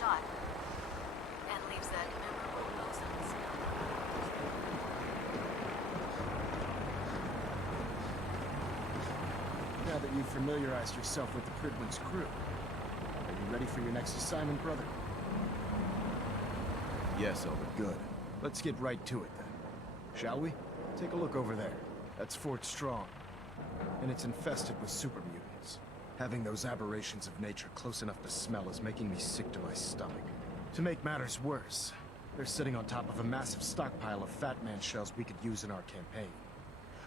Shot. And leaves that memorable nose on the snow. Now that you've familiarized yourself with the Prydwen's crew, are you ready for your next assignment, brother? Yes, Elder. Good. Let's get right to it, then. Shall we? Take a look over there. That's Fort Strong. And it's infested with super mutants. Having those aberrations of nature close enough to smell is making me sick to my stomach. To make matters worse, they're sitting on top of a massive stockpile of Fat Man shells we could use in our campaign.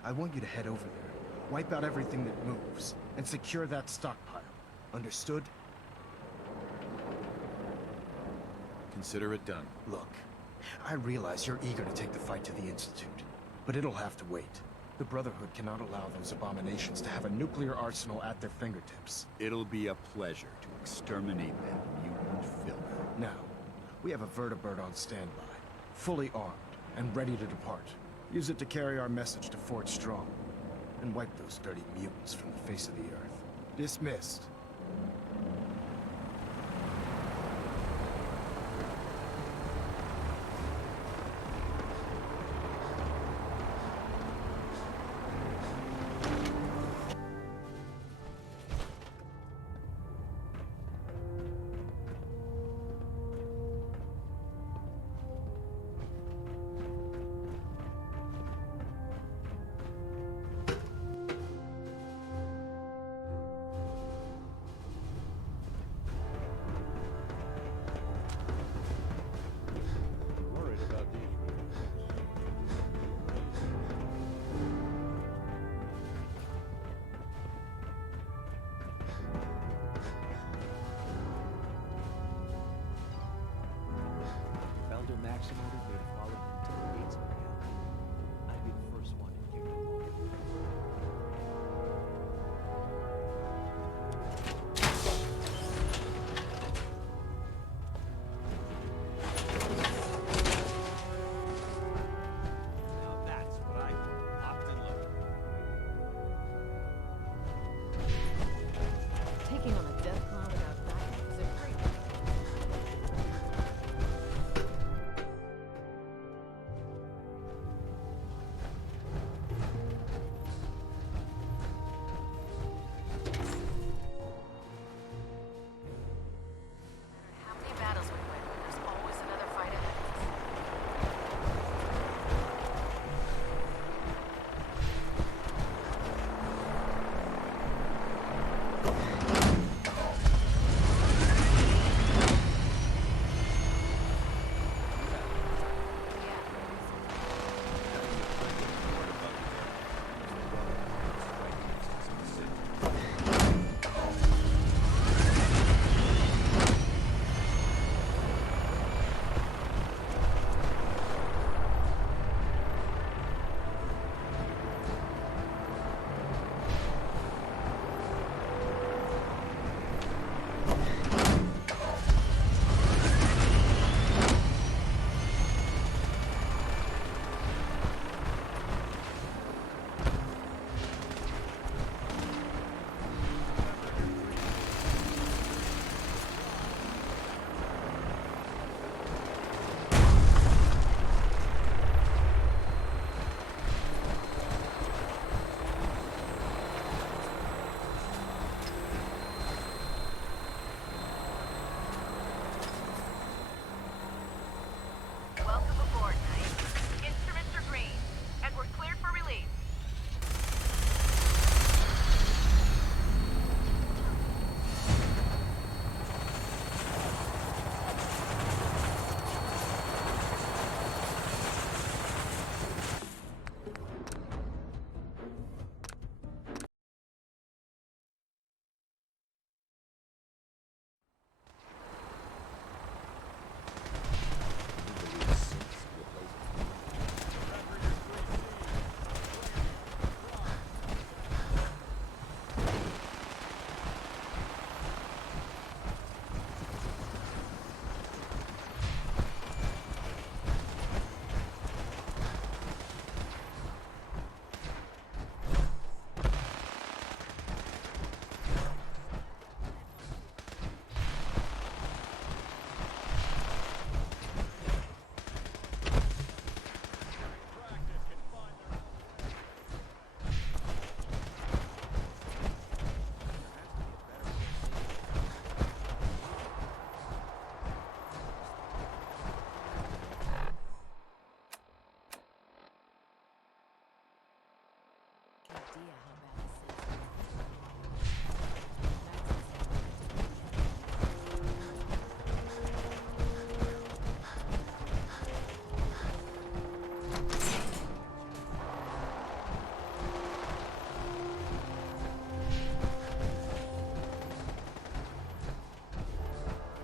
I want you to head over there, wipe out everything that moves, and secure that stockpile. Understood? Consider it done. Look, I realize you're eager to take the fight to the Institute, but it'll have to wait. The Brotherhood cannot allow those abominations to have a nuclear arsenal at their fingertips. It'll be a pleasure to exterminate that mutant filth. Now, we have a vertibird on standby, fully armed and ready to depart. Use it to carry our message to Fort Strong, and wipe those dirty mutants from the face of the earth. Dismissed. vaccinated me to follow him to the gates of reality, I'd be the first one to kick him off. Now that's what I call locked and loaded. Taking on a death clown without backup is a great. How many battles we win, there's always another fight ahead of us. Welcome aboard, Knight. Instruments are green, and we're cleared for release.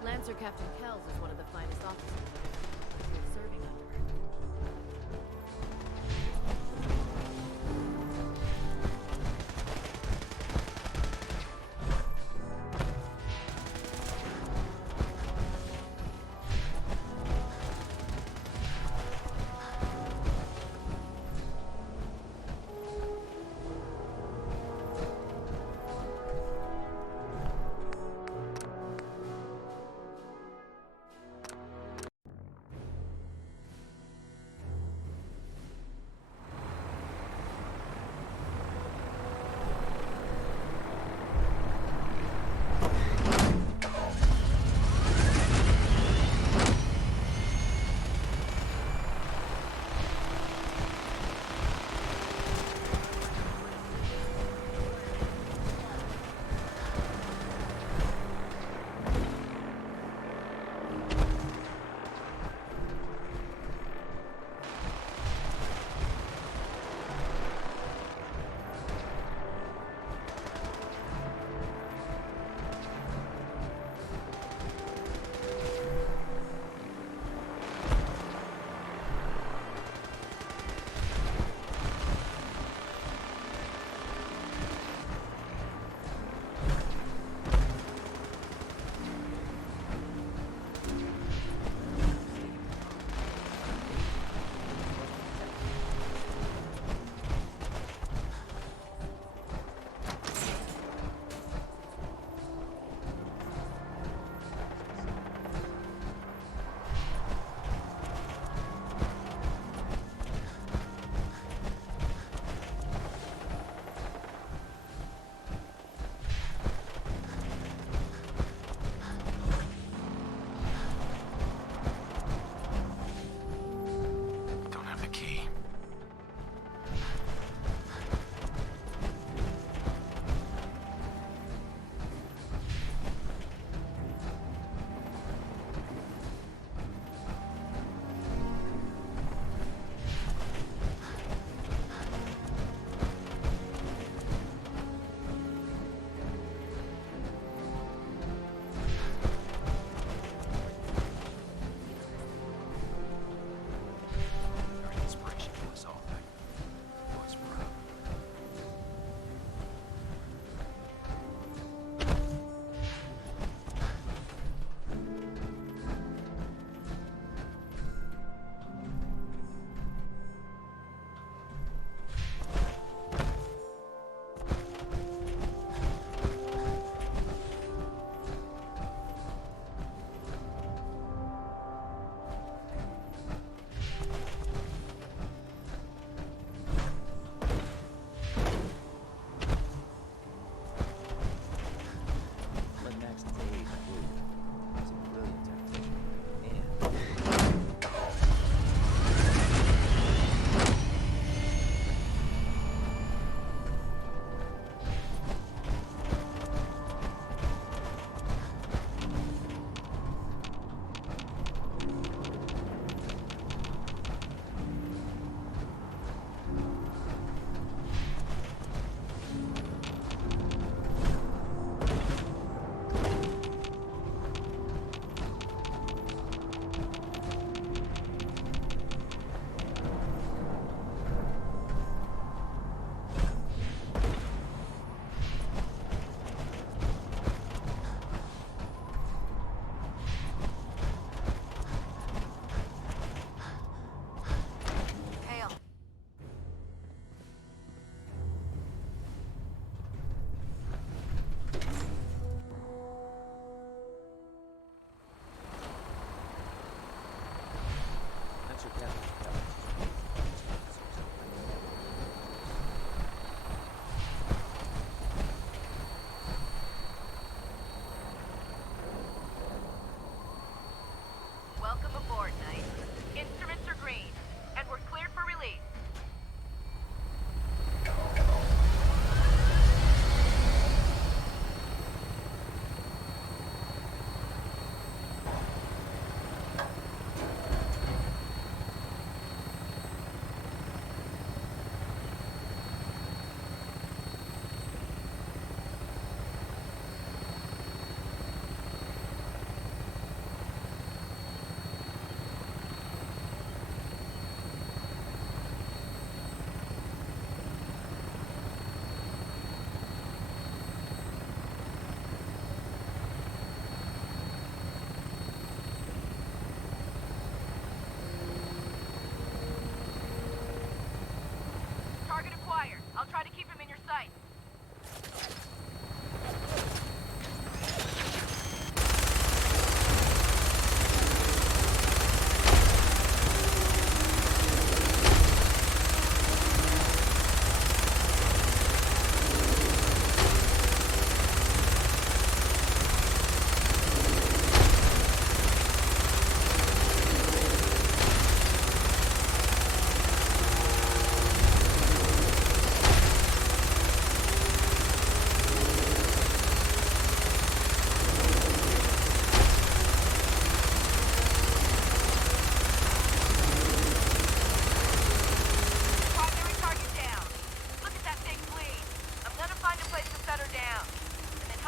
Lancer Captain Kells is one of the finest officers I've been serving under.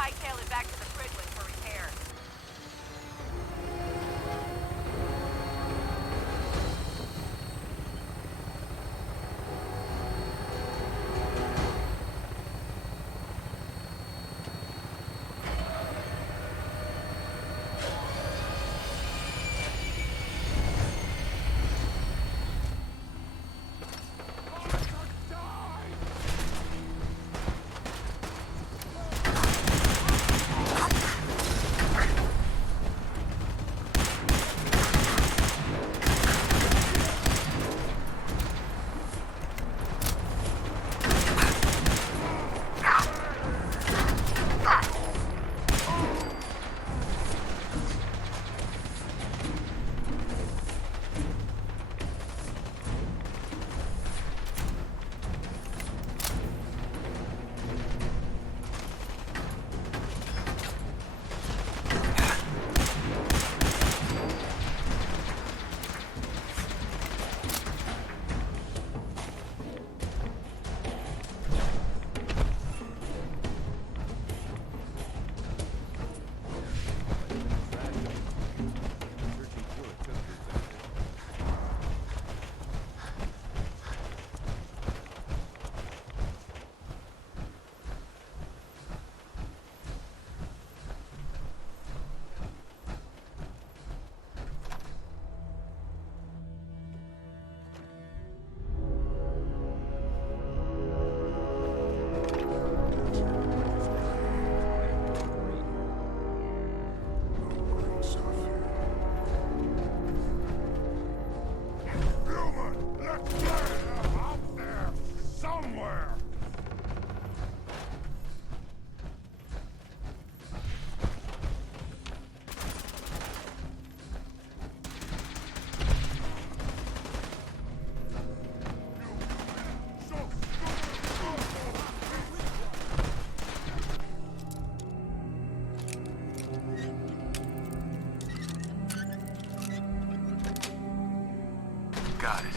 hightail it back to the Fridwin for repair. Got it.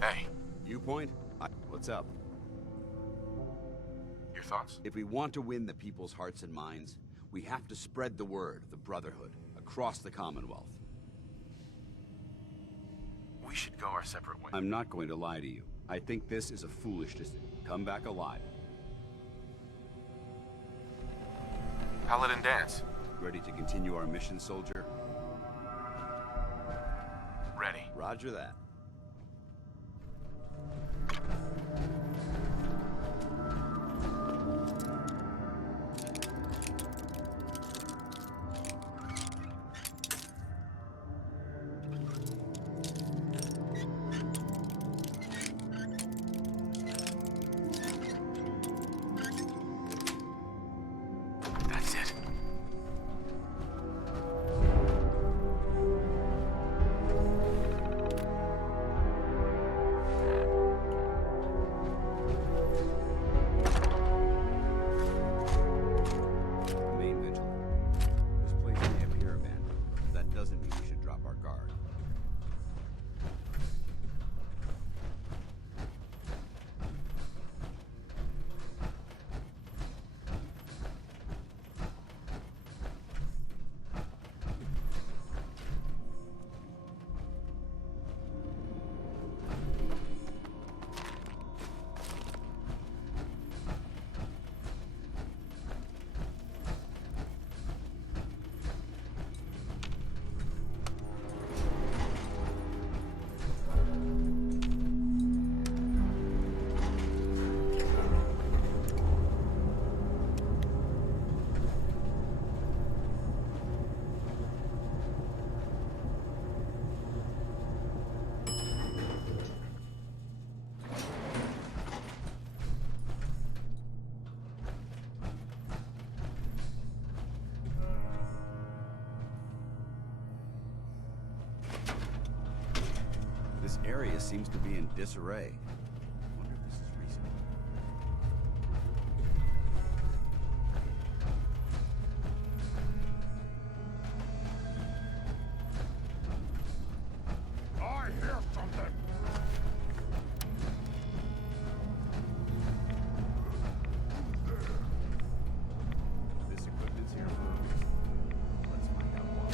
Hey. Viewpoint? What's up? Your thoughts? If we want to win the people's hearts and minds, we have to spread the word of the Brotherhood across the Commonwealth. We should go our separate ways. I'm not going to lie to you. I think this is a foolish decision. Come back alive. Paladin Danse. Ready to continue our mission, soldier? Ready. Roger that. area seems to be in disarray. Wonder if this is recent. I hear something! This equipment's here for a reason. Let's find out why.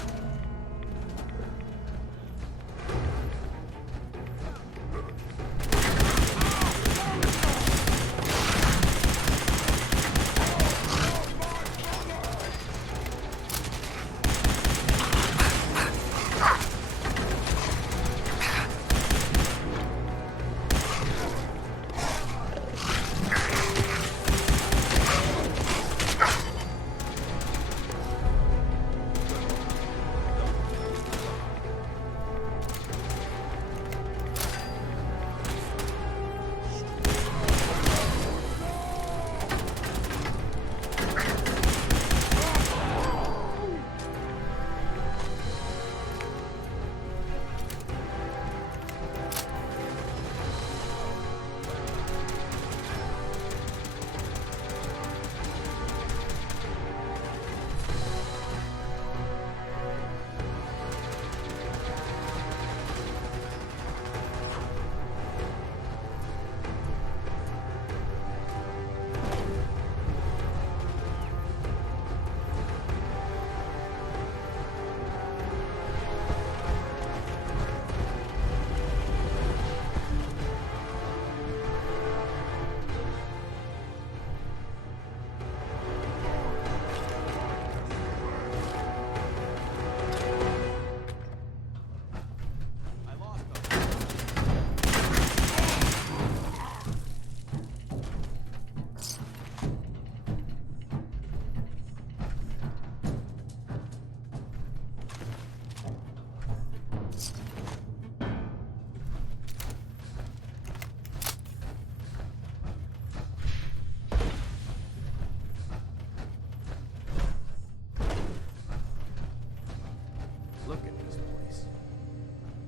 Look at this place.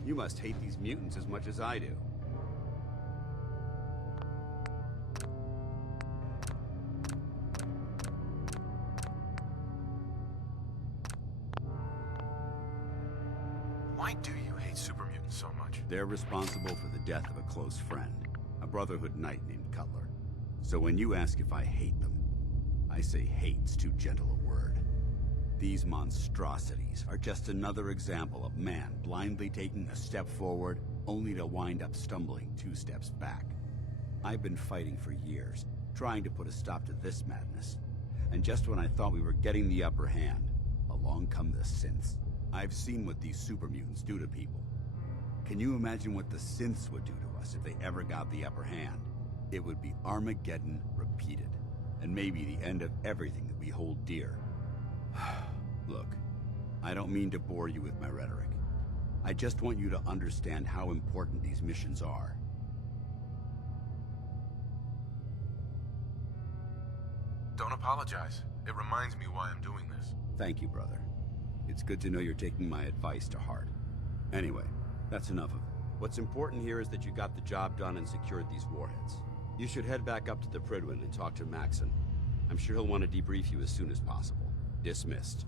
You must hate these mutants as much as I do. Why do you hate super mutants so much? They're responsible for the death of a close friend, a Brotherhood knight named Cutler. So when you ask if I hate them, I say hate's too gentle a word. These monstrosities are just another example of man blindly taking a step forward, only to wind up stumbling 2 steps back. I've been fighting for years, trying to put a stop to this madness. And just when I thought we were getting the upper hand, along come the synths. I've seen what these super mutants do to people. Can you imagine what the synths would do to us if they ever got the upper hand? It would be Armageddon repeated, and maybe the end of everything that we hold dear. Look, I don't mean to bore you with my rhetoric. I just want you to understand how important these missions are. Don't apologize. It reminds me why I'm doing this. Thank you, brother. It's good to know you're taking my advice to heart. Anyway, that's enough of it. What's important here is that you got the job done and secured these warheads. You should head back up to the Prydwen and talk to Maxon. I'm sure he'll want to debrief you as soon as possible. Dismissed.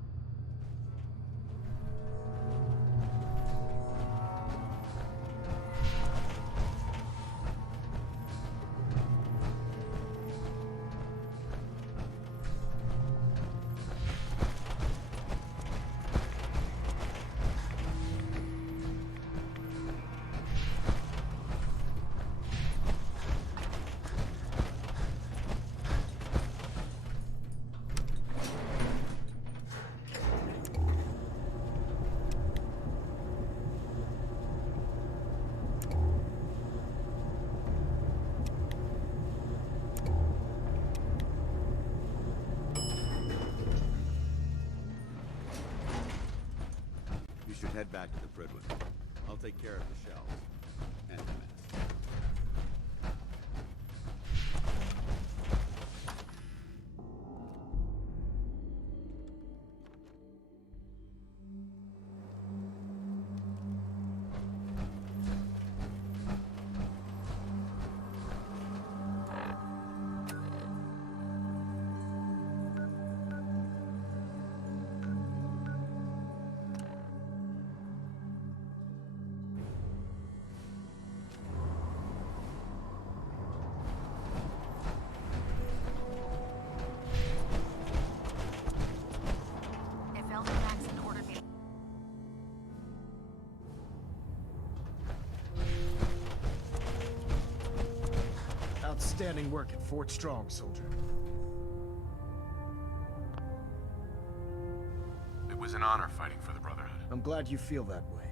You should head back to the Prydwen. I'll take care of the shells. And the mess. Outstanding work at Fort Strong, soldier. It was an honor fighting for the Brotherhood. I'm glad you feel that way,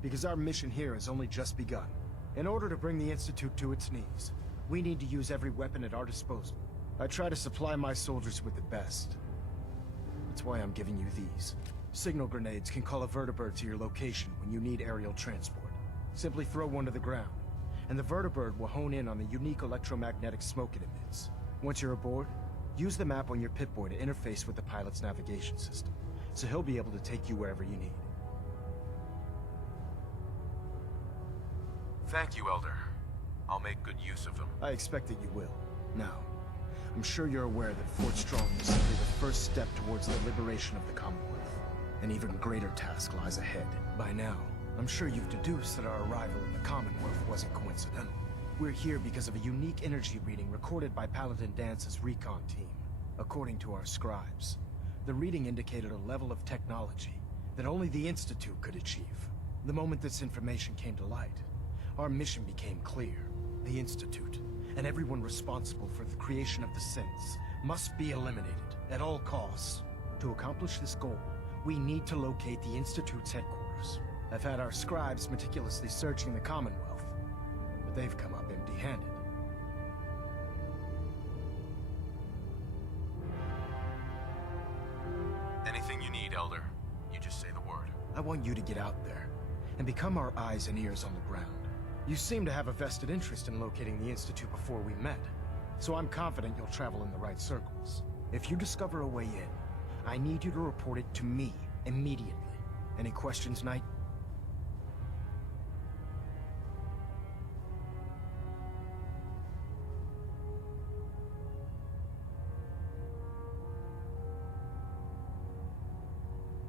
because our mission here has only just begun. In order to bring the Institute to its knees, we need to use every weapon at our disposal. I try to supply my soldiers with the best. That's why I'm giving you these. Signal grenades can call a vertibird to your location when you need aerial transport. Simply throw one to the ground, and the vertibird will hone in on the unique electromagnetic smoke it emits. Once you're aboard, use the map on your Pip-Boy to interface with the pilot's navigation system, so he'll be able to take you wherever you need. Thank you, Elder. I'll make good use of them. I expect that you will. Now, I'm sure you're aware that Fort Strong is simply the first step towards the liberation of the Commonwealth. An even greater task lies ahead. By now, I'm sure you've deduced that our arrival in the Commonwealth wasn't coincidental. We're here because of a unique energy reading recorded by Paladin Dance's recon team. According to our scribes, the reading indicated a level of technology that only the Institute could achieve. The moment this information came to light, our mission became clear. The Institute, and everyone responsible for the creation of the synths, must be eliminated at all costs. To accomplish this goal, we need to locate the Institute's headquarters. I've had our scribes meticulously searching the Commonwealth, but they've come up empty-handed. Anything you need, Elder, you just say the word. I want you to get out there and become our eyes and ears on the ground. You seem to have a vested interest in locating the Institute before we met, so I'm confident you'll travel in the right circles. If you discover a way in, I need you to report it to me immediately. Any questions, Knight?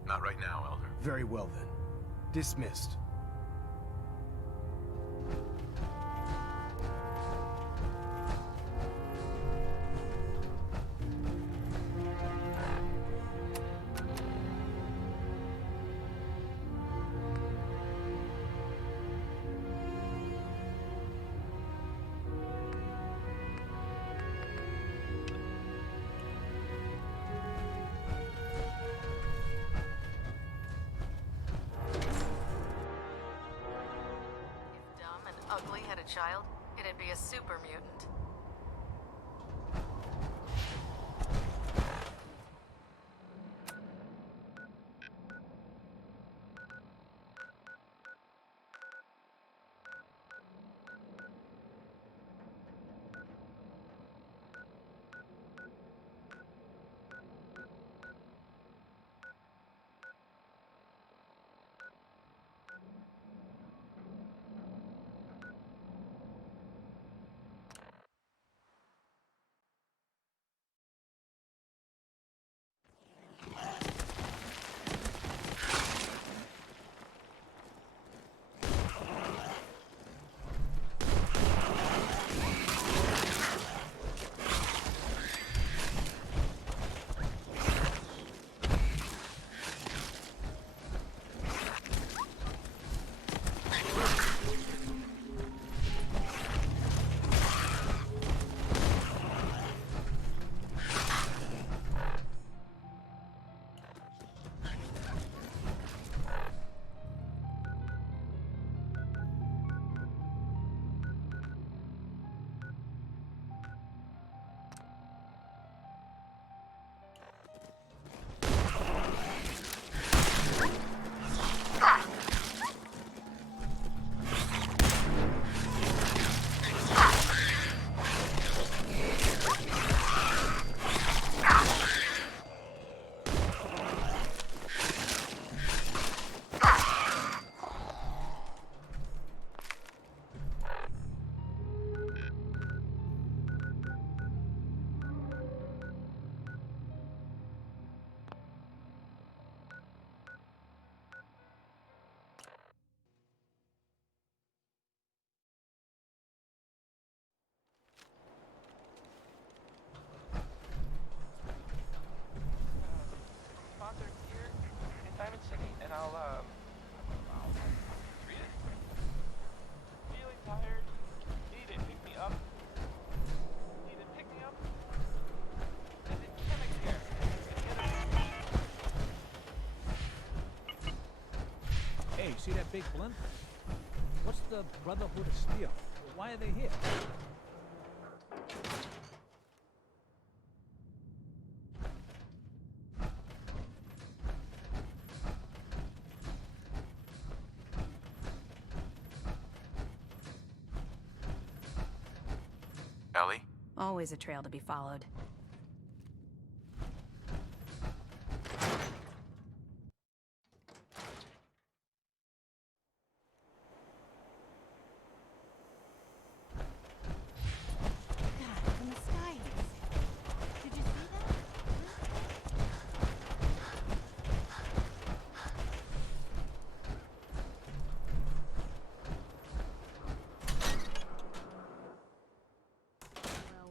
Not right now, Elder. Very well then. Dismissed. Ugly had a child, it'd be a super mutant. see that big blimp? What's the Brotherhood of Steel? Why are they here? Ellie? Always a trail to be followed. God, from the sky. Did you see that?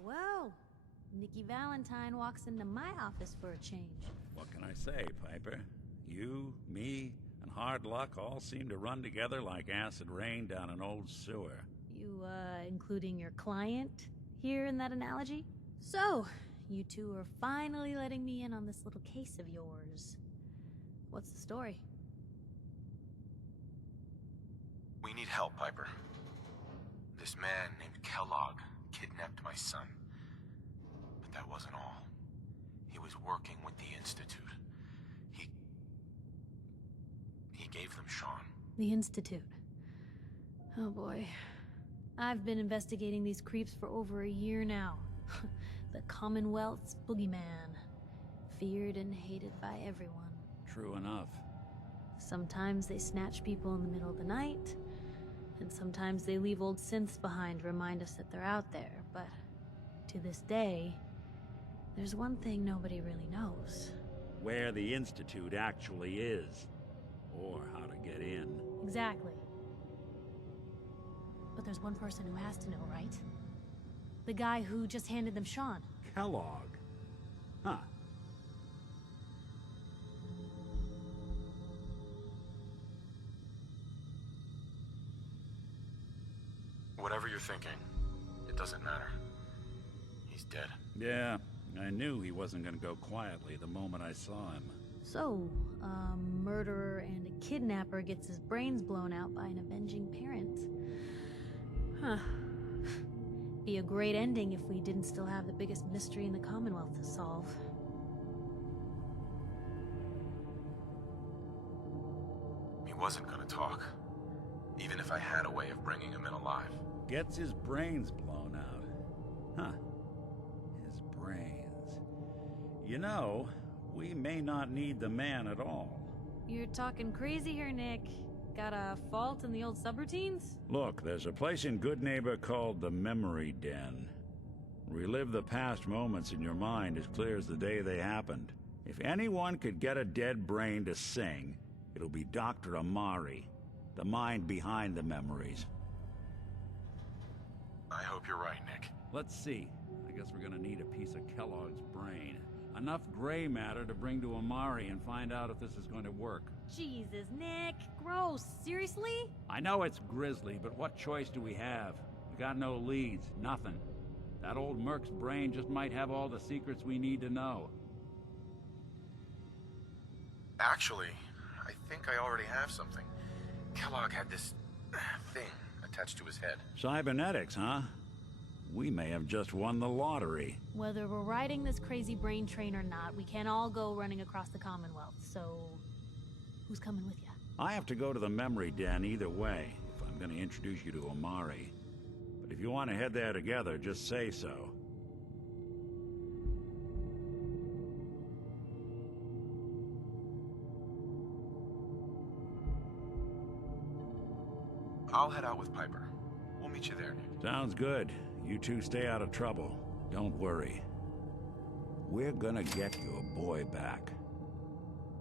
Well, Nikki Valentine walks into my office for a change. What can I say, Piper? You, me, and hard luck all seem to run together like acid rain down an old sewer. You, including your client here in that analogy? So, you two are finally letting me in on this little case of yours. What's the story? We need help, Piper. This man named Kellogg kidnapped my son. But that wasn't all. He was working with the Institute. He gave them Sean. The Institute. Oh boy. I've been investigating these creeps for over a year now. The Commonwealth's boogeyman. Feared and hated by everyone. True enough. Sometimes they snatch people in the middle of the night, and sometimes they leave old synths behind to remind us that they're out there, but to this day, there's one thing nobody really knows. Where the Institute actually is. Or how to get in. Exactly. But there's one person who has to know, right? The guy who just handed them Sean. Kellogg. Huh. Whatever you're thinking, it doesn't matter. He's dead. Yeah, I knew he wasn't gonna go quietly the moment I saw him. So, a murderer and a kidnapper gets his brains blown out by an avenging parent. Huh. Be a great ending if we didn't still have the biggest mystery in the Commonwealth to solve. He wasn't gonna talk. Even if I had a way of bringing him in alive. Gets his brains blown out. Huh. His brains. You know, we may not need the man at all. You're talking crazy here, Nick. Got a fault in the old subroutines? Look, there's a place in Good Neighbor called the Memory Den. Relive the past moments in your mind as clear as the day they happened. If anyone could get a dead brain to sing, it'll be Dr. Amari, the mind behind the memories. I hope you're right, Nick. Let's see. I guess we're gonna need a piece of Kellogg's brain. Enough gray matter to bring to Amari and find out if this is going to work. Jesus, Nick. Gross. Seriously? I know it's grisly, but what choice do we have? We got no leads, nothing. That old Merc's brain just might have all the secrets we need to know. Actually, I think I already have something. Kellogg had this thing attached to his head. Cybernetics, huh? We may have just won the lottery. Whether we're riding this crazy brain train or not, we can't all go running across the Commonwealth, so... who's coming with you? I have to go to the Memory Den either way, if I'm gonna introduce you to Amari. But if you want to head there together, just say so. I'll head out with Piper. We'll meet you there, Nick. Sounds good. You two stay out of trouble. Don't worry. We're gonna get your boy back.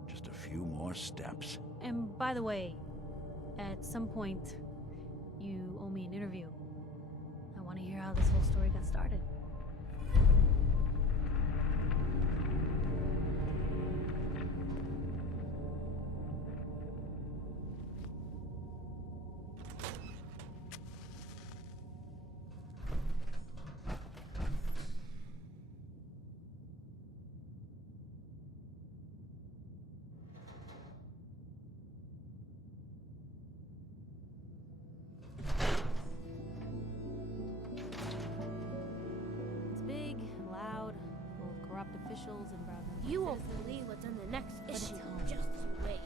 Just a few more steps. And by the way, at some point, you owe me an interview. I want to hear how this whole story got started. You won't believe what's in the next issue. Just you wait.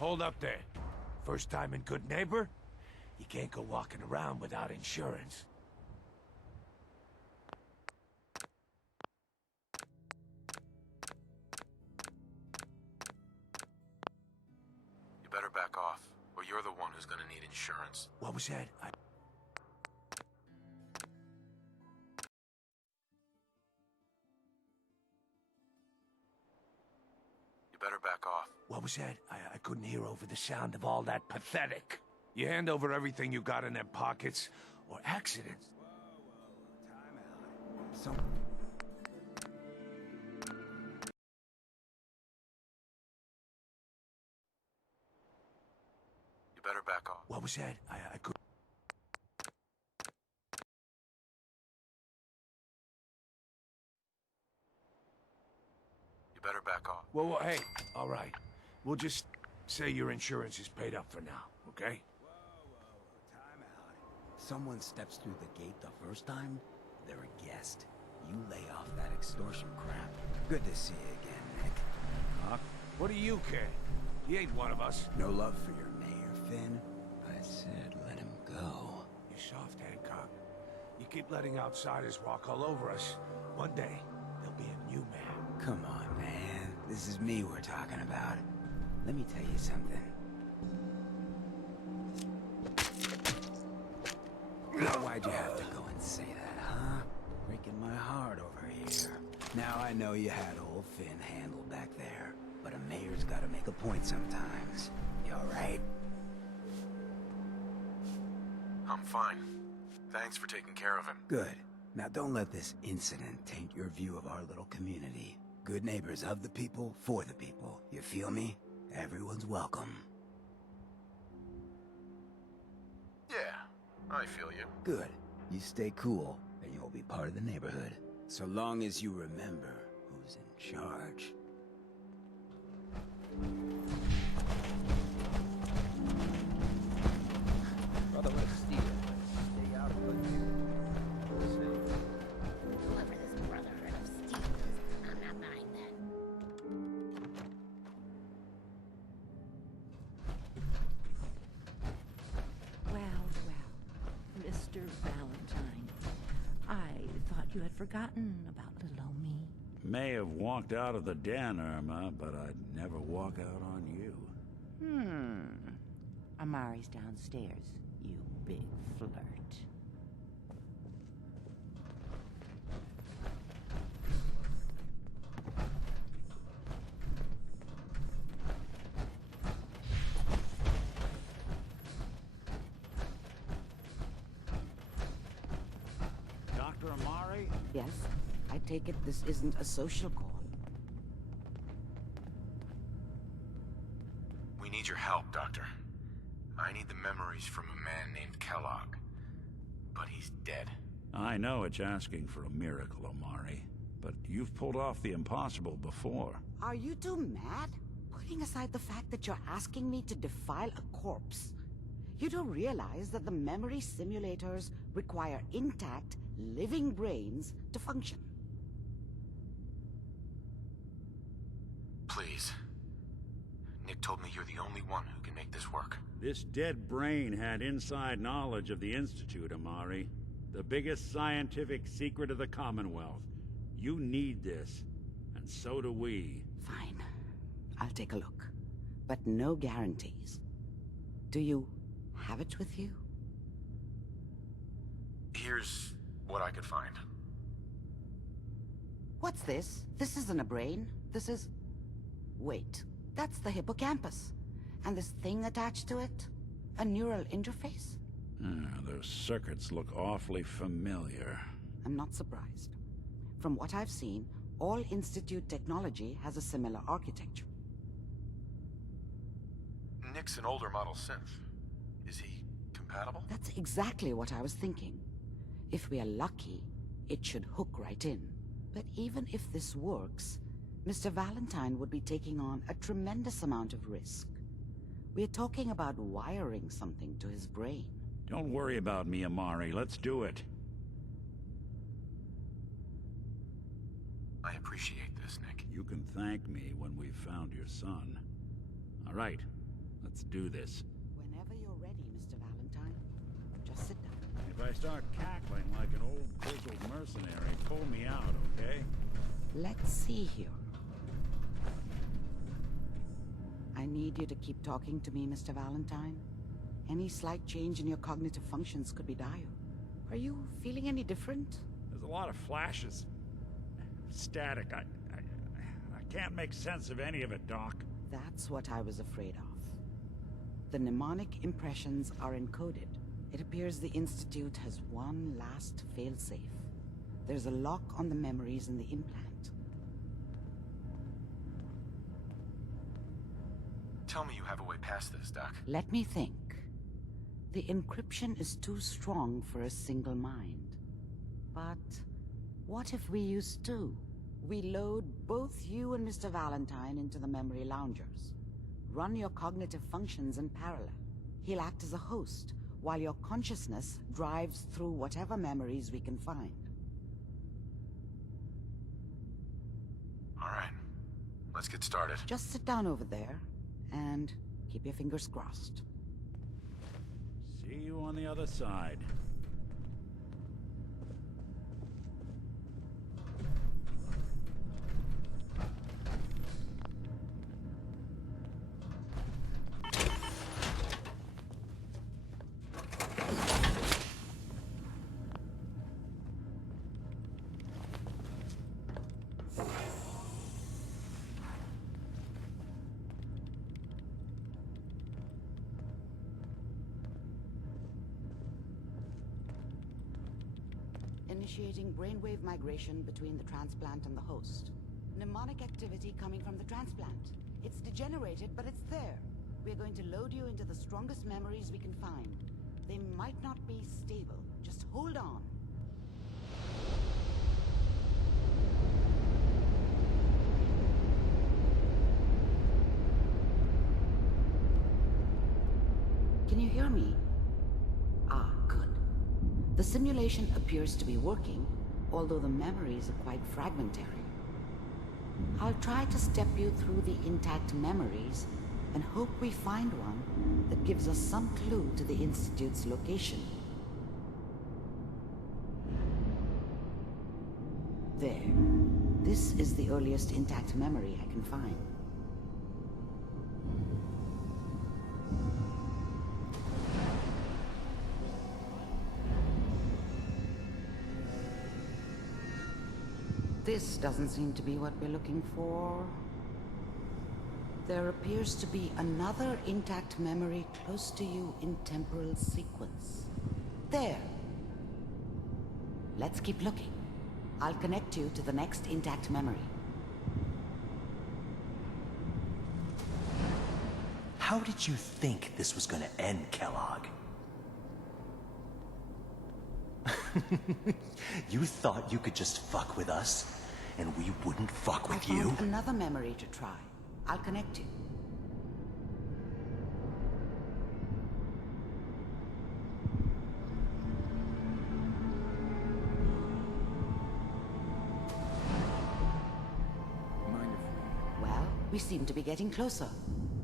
Hold up there. First time in Good Neighbor? You can't go walking around without insurance. You better back off, or you're the one who's gonna need insurance. What was that? You better back off. What was that? I couldn't hear over the sound of all that pathetic. You hand over everything you got in them pockets, or accidents. So... You better back off. What was that? I could... You better back off. Well, hey, all right. We'll just say your insurance is paid up for now, okay? Someone steps through the gate the first time, they're a guest. You lay off that extortion crap. Good to see you again, Nick. Huh? What do you care? He ain't one of us. No love for your mayor, Finn? I said let him go. You're soft, Hancock. You keep letting outsiders walk all over us. One day, there'll be a new man. Come on, man. This is me we're talking about. Let me tell you something. Why'd you have to go and say that, huh? Breaking my heart over here. Now I know you had old Finn handled back there, but a mayor's gotta make a point sometimes. You alright? I'm fine. Thanks for taking care of him. Good. Now don't let this incident taint your view of our little community. Good neighbors of the people, for the people. You feel me? Everyone's welcome. Yeah, I feel you. Good. You stay cool, and you'll be part of the neighborhood. So long as you remember who's in charge. Brotherhood of Steel. Stay out of the Whoever this Brotherhood of Steel is, I'm not buying that. Well, Mr. Valentine. I thought you had forgotten about little old me. May have walked out of the den, Irma, but I'd never walk out on you. Amari's downstairs, you big flirt. Dr. Amari? Yes, I take it this isn't a social call. We need your help, Doctor. I need the memories from a man named Kellogg. But he's dead. I know it's asking for a miracle, Amari, but you've pulled off the impossible before. Are you two mad? Putting aside the fact that you're asking me to defile a corpse, you don't realize that the memory simulators require intact, living brains to function. Please. Nick told me you're the only one who can make this work. This dead brain had inside knowledge of the Institute, Amari. The biggest scientific secret of the Commonwealth. You need this, and so do we. Fine. I'll take a look. But no guarantees. Do you have it with you? Here's what I could find. What's this? This isn't a brain. This is... Wait. That's the hippocampus. And this thing attached to it? A neural interface? Those circuits look awfully familiar. I'm not surprised. From what I've seen, all Institute technology has a similar architecture. Nick's an older model synth. Is he compatible? That's exactly what I was thinking. If we are lucky, it should hook right in. But even if this works, Mr. Valentine would be taking on a tremendous amount of risk. We're talking about wiring something to his brain. Don't worry about me, Amari. Let's do it. I appreciate this, Nick. You can thank me when we've found your son. All right. Let's do this. Whenever you're ready, Mr. Valentine. Just sit down. If I start cackling like an old grizzled mercenary, pull me out, okay? Let's see here. I need you to keep talking to me, Mr. Valentine. Any slight change in your cognitive functions could be dire. Are you feeling any different? There's a lot of flashes. Static. I can't make sense of any of it, Doc. That's what I was afraid of. The mnemonic impressions are encoded. It appears the Institute has one last failsafe. There's a lock on the memories in the implant. Tell me you have a way past this, Doc. Let me think. The encryption is too strong for a single mind. But what if we use two? We load both you and Mr. Valentine into the memory loungers. Run your cognitive functions in parallel. He'll act as a host, while your consciousness drives through whatever memories we can find. All right. Let's get started. Just sit down over there, and keep your fingers crossed. See you on the other side. Initiating brainwave migration between the transplant and the host. Mnemonic activity coming from the transplant. It's degenerated, but it's there. We're going to load you into the strongest memories we can find. They might not be stable. Just hold on. Can you hear me? Ah, good. The simulation appears to be working, although the memories are quite fragmentary. I'll try to step you through the intact memories and hope we find one that gives us some clue to the Institute's location. There. This is the earliest intact memory I can find. This doesn't seem to be what we're looking for. There appears to be another intact memory close to you in temporal sequence. There. Let's keep looking. I'll connect you to the next intact memory. How did you think this was gonna end, Kellogg? You thought you could just fuck with us, and we wouldn't fuck with you? I found another memory to try. I'll connect you. Well, we seem to be getting closer.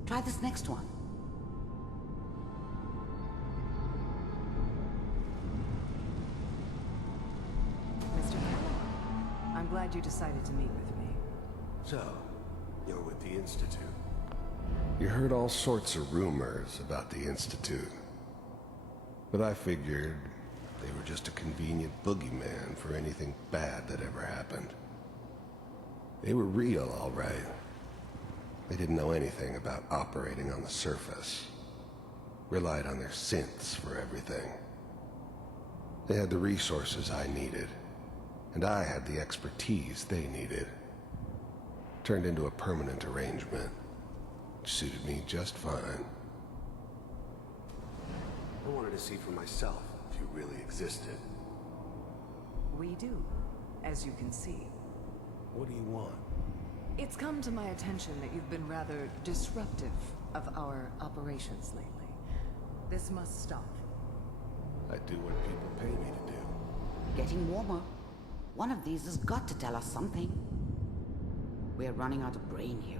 Try this next one. Mr. Kellogg, I'm glad you decided to meet with me. So, you're with the Institute. You heard all sorts of rumors about the Institute. But I figured they were just a convenient boogeyman for anything bad that ever happened. They were real, all right. They didn't know anything about operating on the surface. Relied on their synths for everything. They had the resources I needed, and I had the expertise they needed. Turned into a permanent arrangement. Suited me just fine. I wanted to see for myself if you really existed. We do, as you can see. What do you want? It's come to my attention that you've been rather disruptive of our operations lately. This must stop. I do what people pay me to do. Getting warmer. One of these has got to tell us something. We're running out of brain here.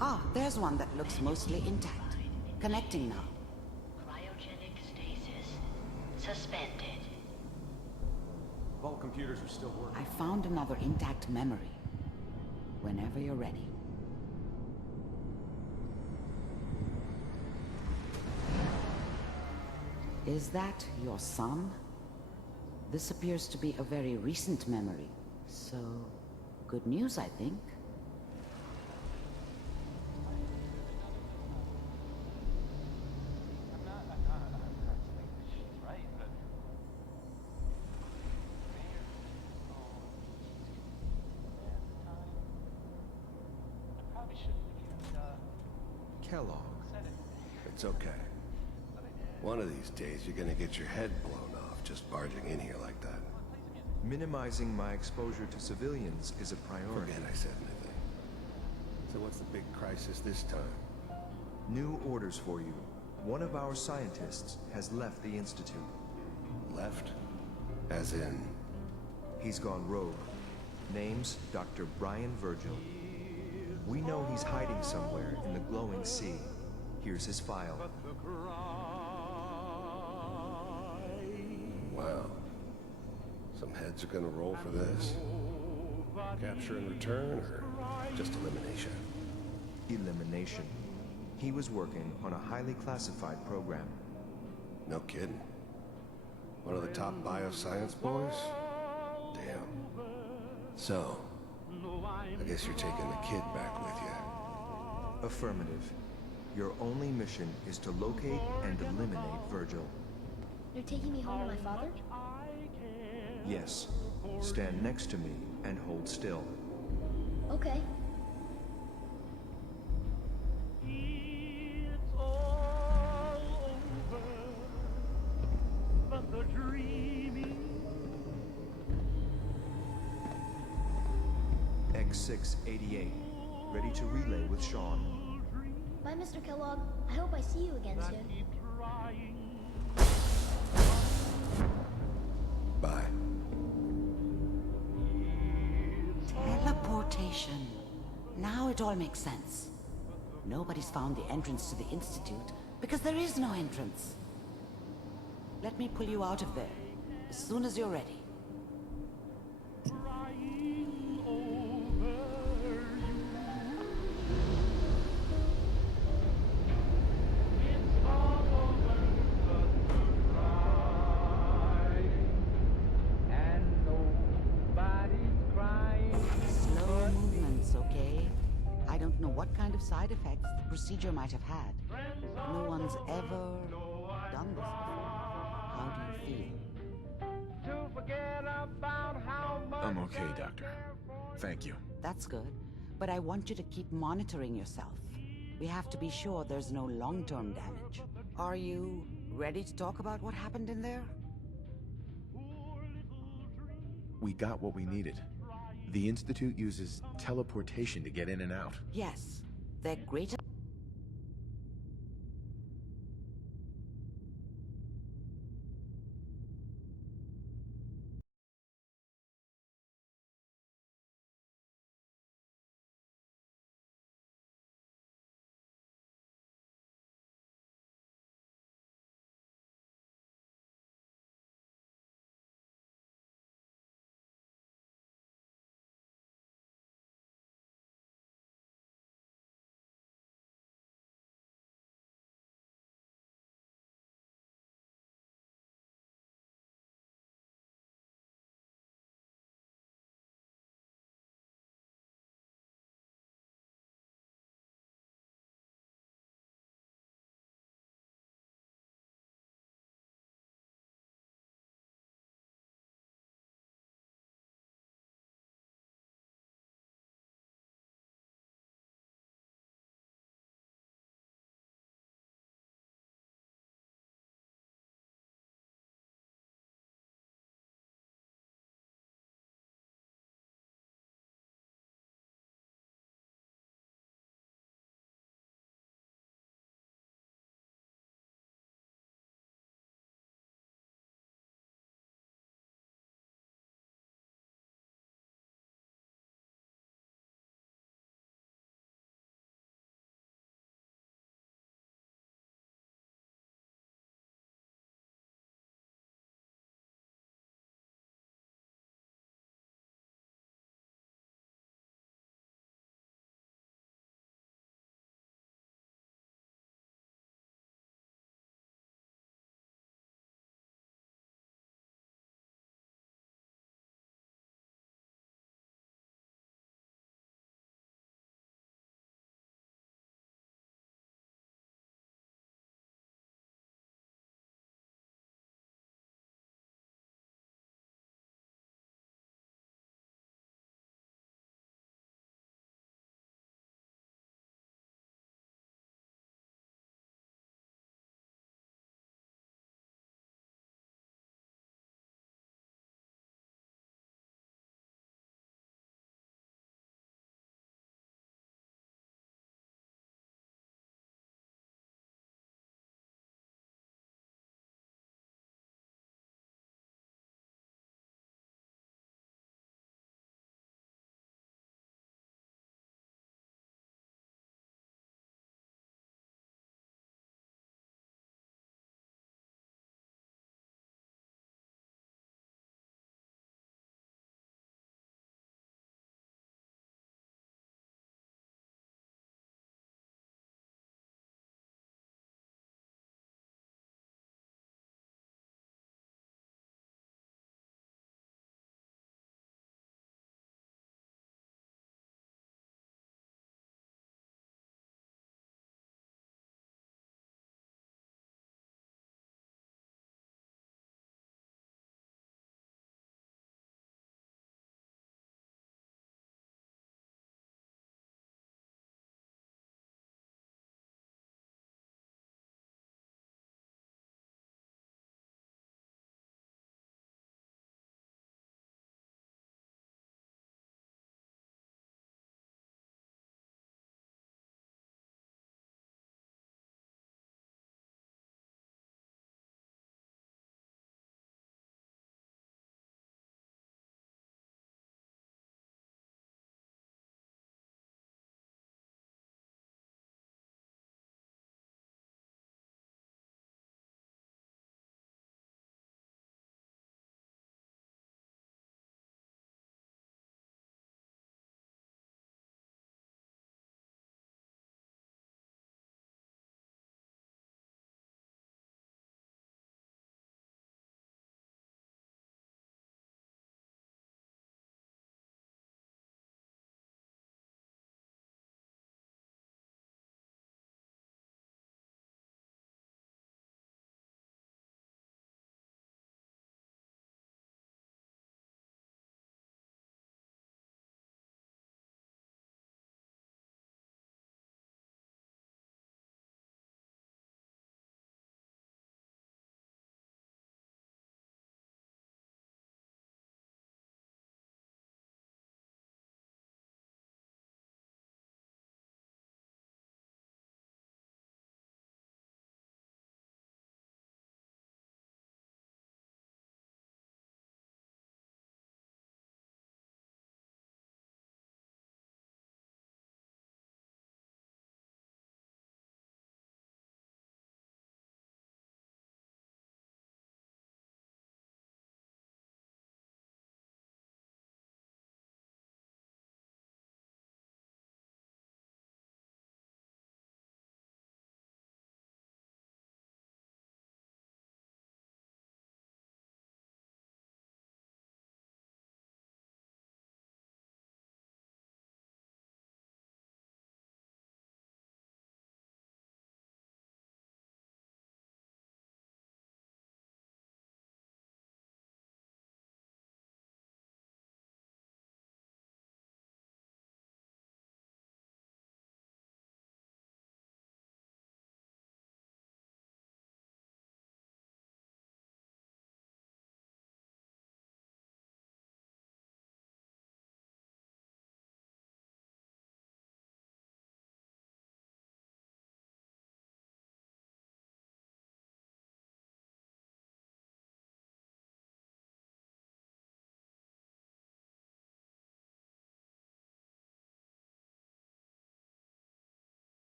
Ah, there's one that looks mostly intact. Connecting now. Cryogenic stasis. Suspended. Vault computers are still working. I found another intact memory. Whenever you're ready. Is that your son? This appears to be a very recent memory. So, good news, I think. Kellogg. It's okay. One of these days, you're gonna get your head blown off just barging in here like that. Minimizing my exposure to civilians is a priority. Forget I said anything. So what's the big crisis this time? New orders for you. One of our scientists has left the Institute. Left? As in? He's gone rogue. Name's Dr. Brian Virgil. We know he's hiding somewhere in the glowing sea. Here's his file. Wow. Some heads are gonna roll for this. Capture and return, or just elimination? Elimination. He was working on a highly classified program. No kidding. One of the top bioscience boys? Damn. So, I guess you're taking the kid back with you. Affirmative. Your only mission is to locate and eliminate Virgil. You're taking me home to my father? Yes. Stand next to me and hold still. Okay. X688. Ready to relay with Sean. Bye, Mr. Kellogg. I hope I see you again soon. Bye. Teleportation. Now it all makes sense. Nobody's found the entrance to the Institute because there is no entrance. Let me pull you out of there as soon as you're ready. Slow movements, okay? I don't know what kind of side effects the procedure might have had. No one's ever done this before. How do you feel? I'm okay, Doctor. Thank you. That's good, but I want you to keep monitoring yourself. We have to be sure there's no long-term damage. Are you ready to talk about what happened in there? We got what we needed. The Institute uses teleportation to get in and out. Yes, they're great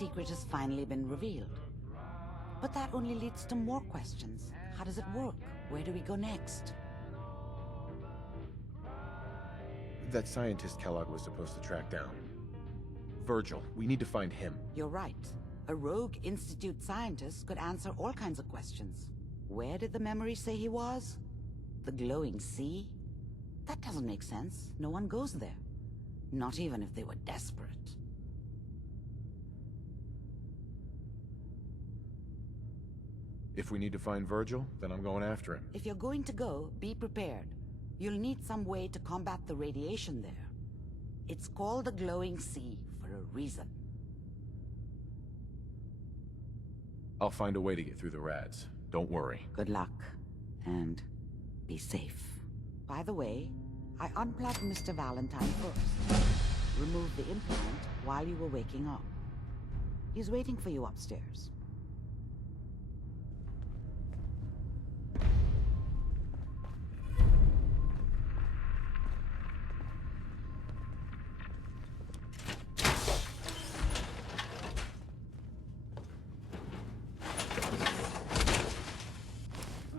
secret has finally been revealed. But that only leads to more questions. How does it work? Where do we go next? That scientist Kellogg was supposed to track down. Virgil, we need to find him. You're right. A rogue Institute scientist could answer all kinds of questions. Where did the memory say he was? The glowing sea? That doesn't make sense. No one goes there. Not even if they were desperate. If we need to find Virgil, then I'm going after him. If you're going to go, be prepared. You'll need some way to combat the radiation there. It's called the glowing sea for a reason. I'll find a way to get through the rads. Don't worry. Good luck. And be safe. By the way, I unplugged Mr. Valentine first. Removed the implant while you were waking up. He's waiting for you upstairs.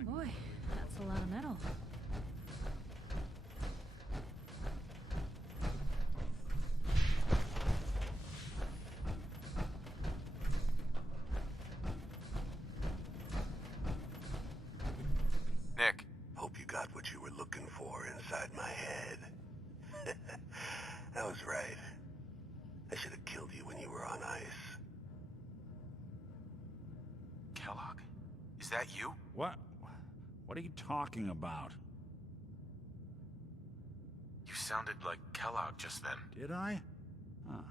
Boy, that's a lot of metal. Nick. Hope you got what you were looking for inside my head. I was right. I should have killed you when you were on ice. Kellogg, is that you? What? What are you talking about? You sounded like Kellogg just then. Did I? Huh.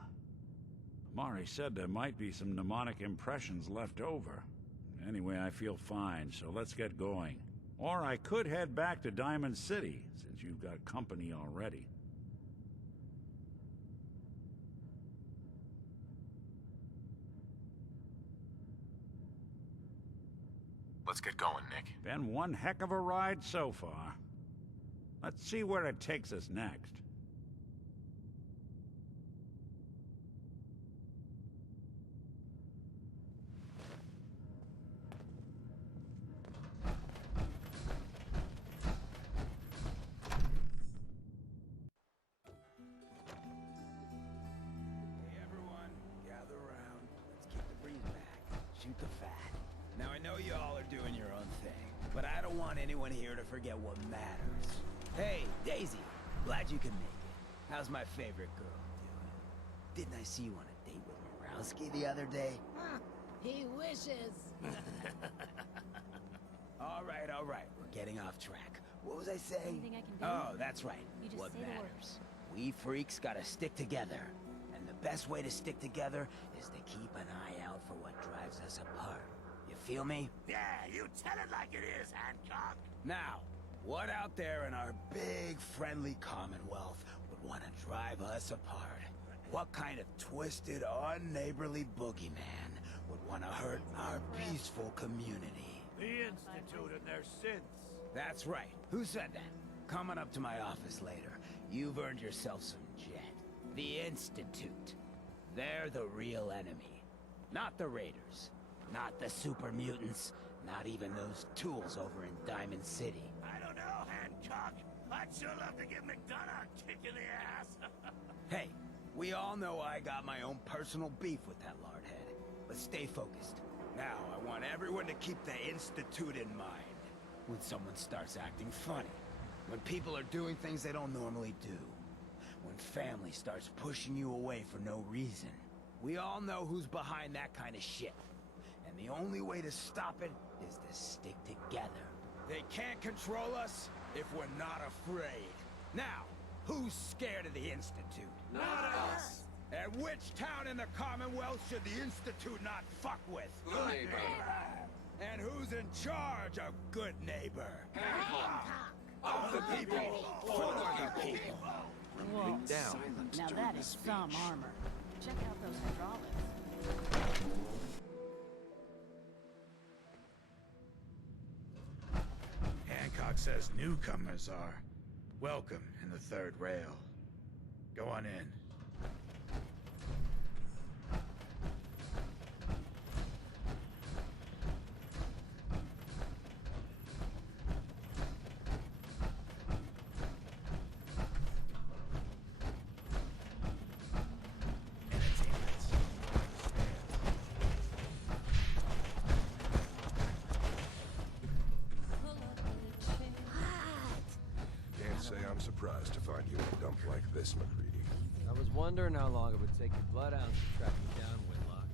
Mari said there might be some mnemonic impressions left over. Anyway, I feel fine, so let's get going. Or I could head back to Diamond City, since you've got company already. Let's get going, Nick. Been one heck of a ride so far. Let's see where it takes us next. Hey everyone, gather around. Let's keep the breeze back. Shoot the fat. Now I know you all are doing your own thing, but I don't want anyone here to forget what matters. Hey, Daisy, glad you can make it. How's my favorite girl doing? Didn't I see you on a date with Morowski the other day? He wishes. All right, we're getting off track. What was I saying? Anything I can do? Oh, that's right. You just What say the word. matters? We freaks gotta stick together. And the best way to stick together is to keep an eye out for what drives us apart. You feel me? Yeah, you tell it like it is, Hancock. Now, what out there in our big, friendly Commonwealth would want to drive us apart? What kind of twisted, unneighborly boogeyman would want to hurt our peaceful community? The Institute and their synths. That's right. Who said that? Coming up to my office later. You've earned yourself some jet. The Institute. They're the real enemy. Not the Raiders. Not the super mutants. Not even those tools over in Diamond City. I don't know, Hancock. I'd sure love to give McDonough a kick in the ass. Hey, we all know I got my own personal beef with that lardhead. But stay focused. Now, I want everyone to keep the Institute in mind. When someone starts acting funny. When people are doing things they don't normally do. When family starts pushing you away for no reason. We all know who's behind that kind of shit. And the only way to stop it is to stick together. They can't control us if we're not afraid. Now, who's scared of the Institute? Not us. And which town in the Commonwealth should the Institute not fuck with? Good neighbor. And who's in charge of good neighbor? Hancock. Of the people, for the people. Whoa. Now that is some armor. Check out those hydraulics. Hancock says newcomers are welcome in the third rail. Go on in. surprised to find you in a dump like this, McCready. I was wondering how long it would take your bloodhounds to track me down, Whitlock.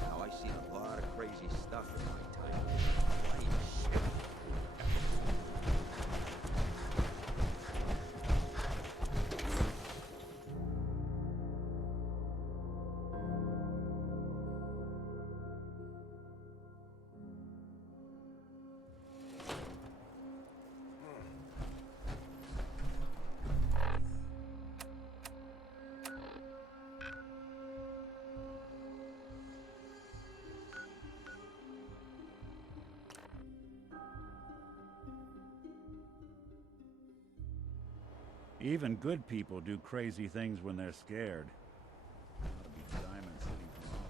Now, I've seen a lot of crazy stuff in my time. Bloody shit. Even good people do crazy things when they're scared. Ought to be Diamond City tomorrow.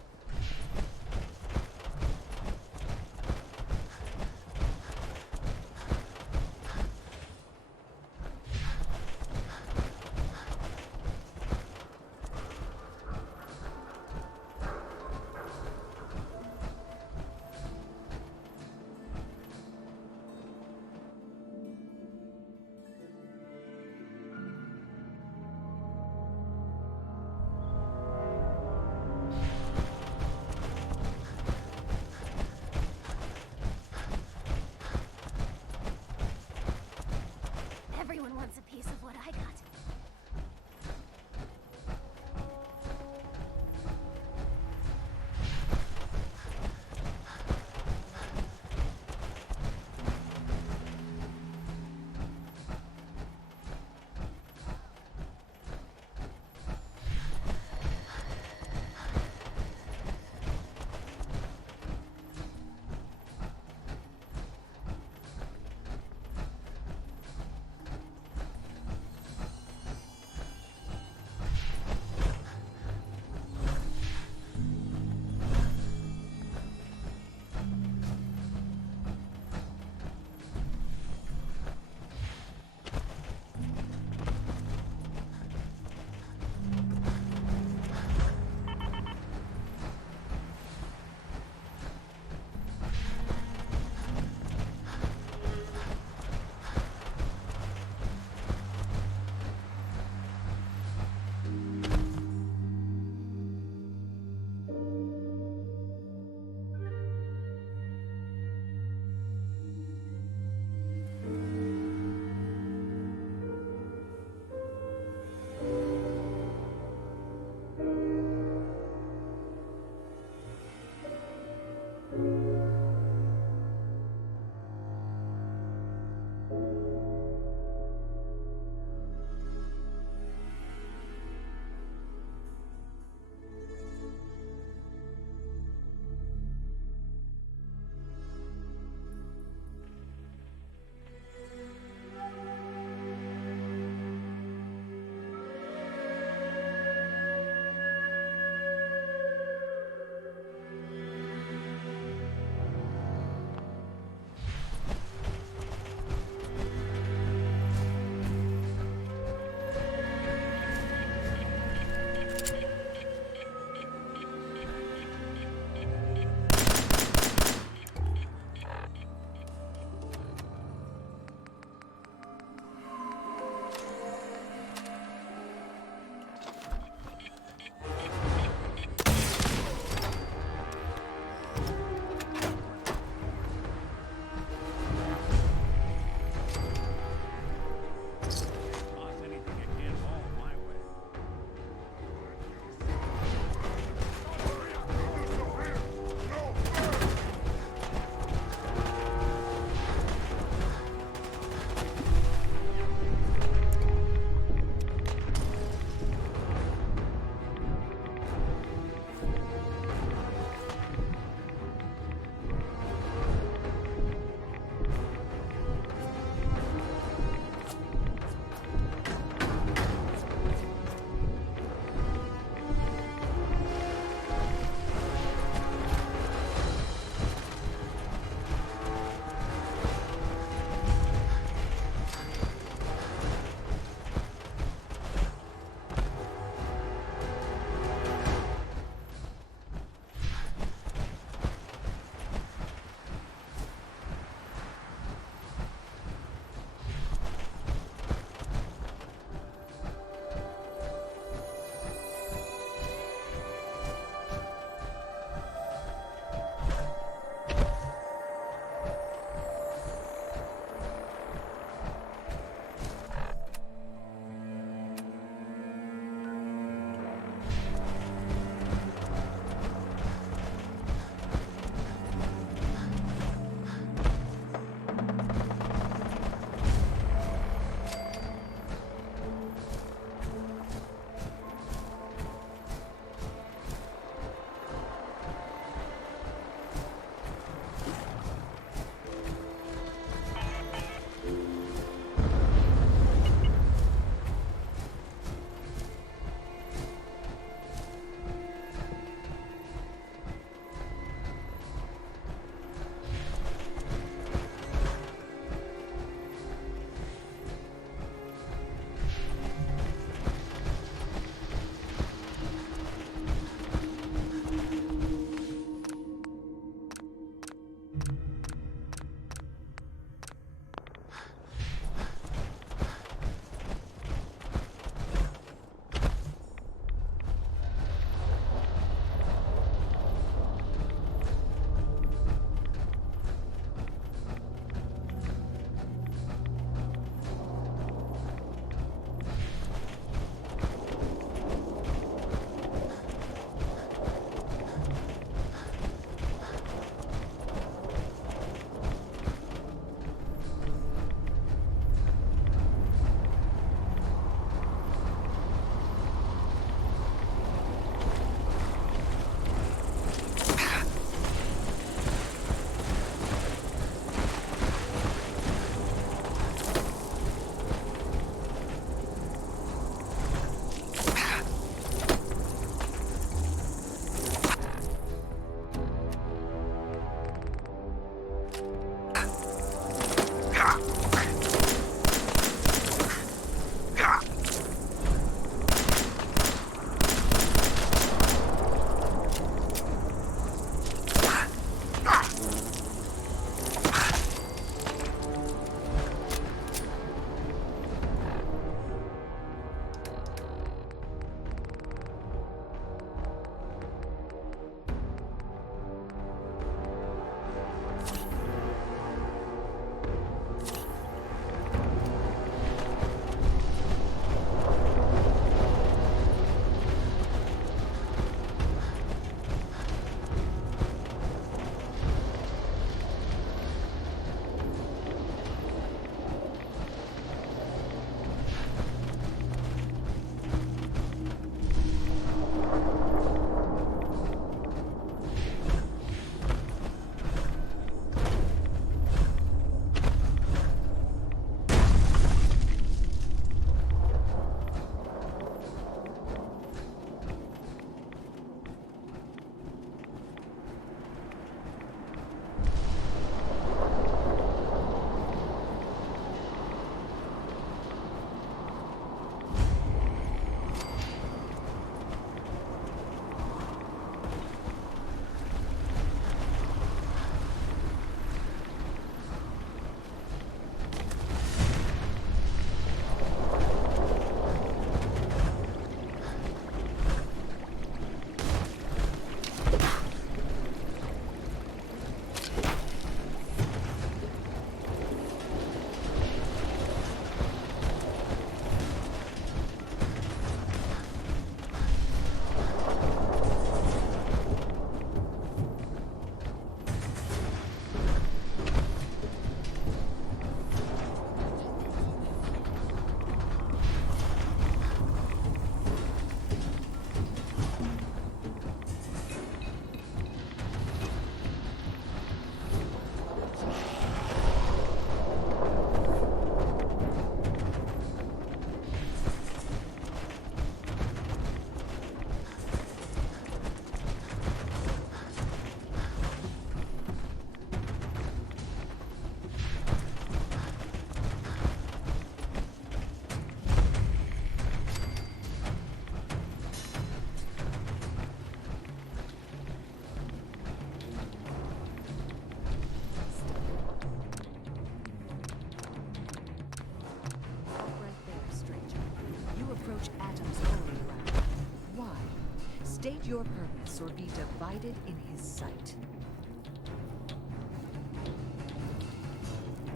State your purpose or be divided in his sight.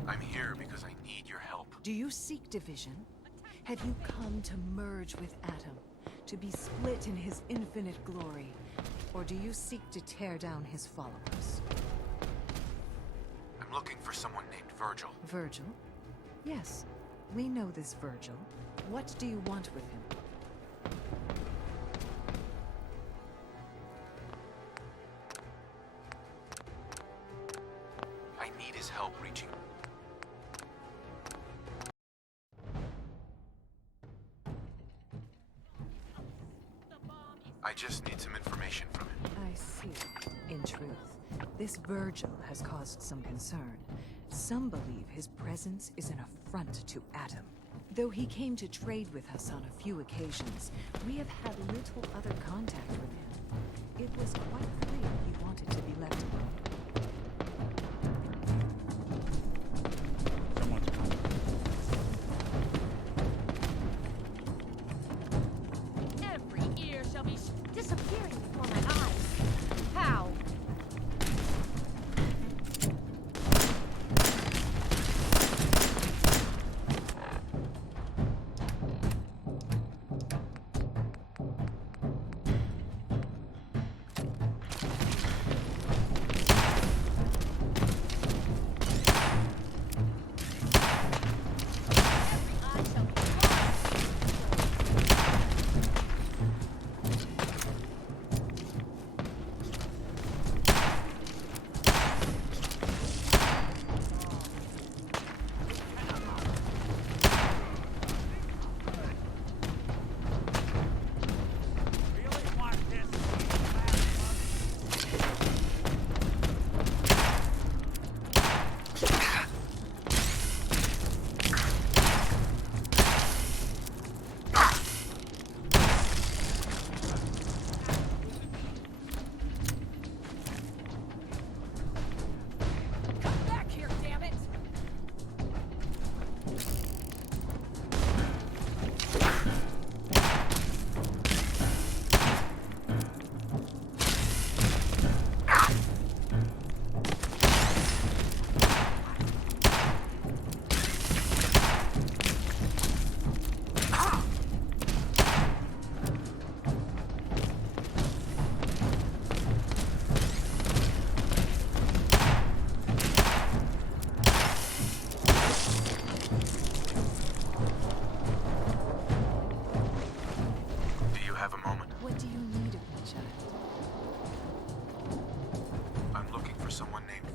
I'm here because I need your help. Do you seek division? Have you come to merge with Atom? To be split in his infinite glory? Or do you seek to tear down his followers? I'm looking for someone named Virgil. Virgil? Yes, we know this Virgil. What do you want with him? I need his help reaching... I just need some information from him. I see. In truth, this Virgil has caused some concern. Some believe his presence is an affront to Atom. Though he came to trade with us on a few occasions, we have had little other contact with him. It was quite clear he wanted to be left alone. Someone's coming. Every ear shall be disappearing before my eyes. How?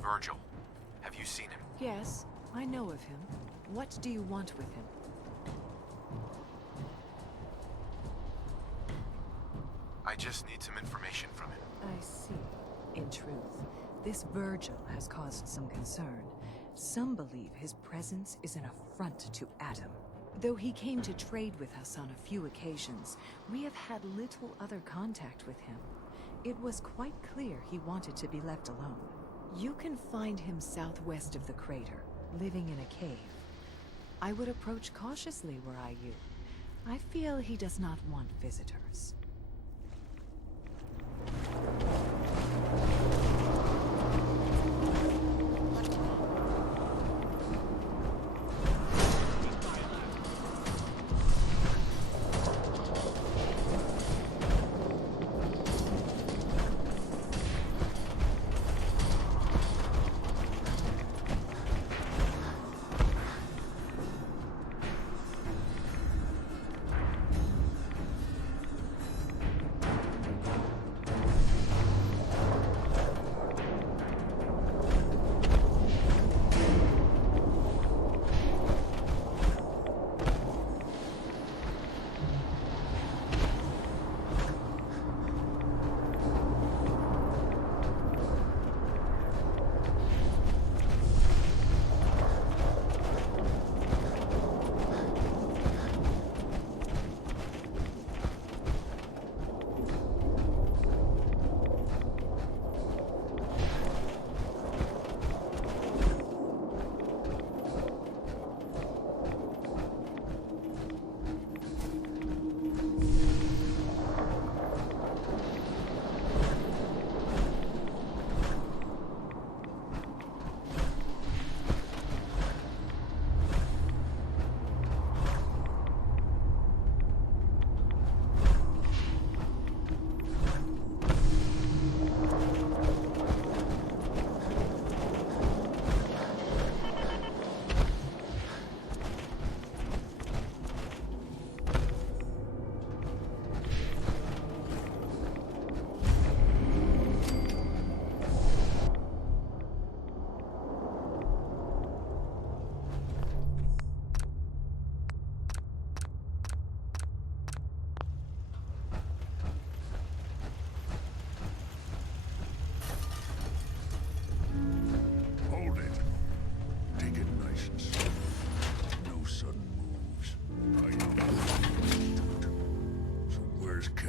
Virgil. Have you seen him? Yes, I know of him. What do you want with him? I just need some information from him. I see. In truth, this Virgil has caused some concern. Some believe his presence is an affront to Atom. Though he came to trade with us on a few occasions, we have had little other contact with him. It was quite clear he wanted to be left alone. You can find him southwest of the crater, living in a cave. I would approach cautiously were I you. I feel he does not want visitors.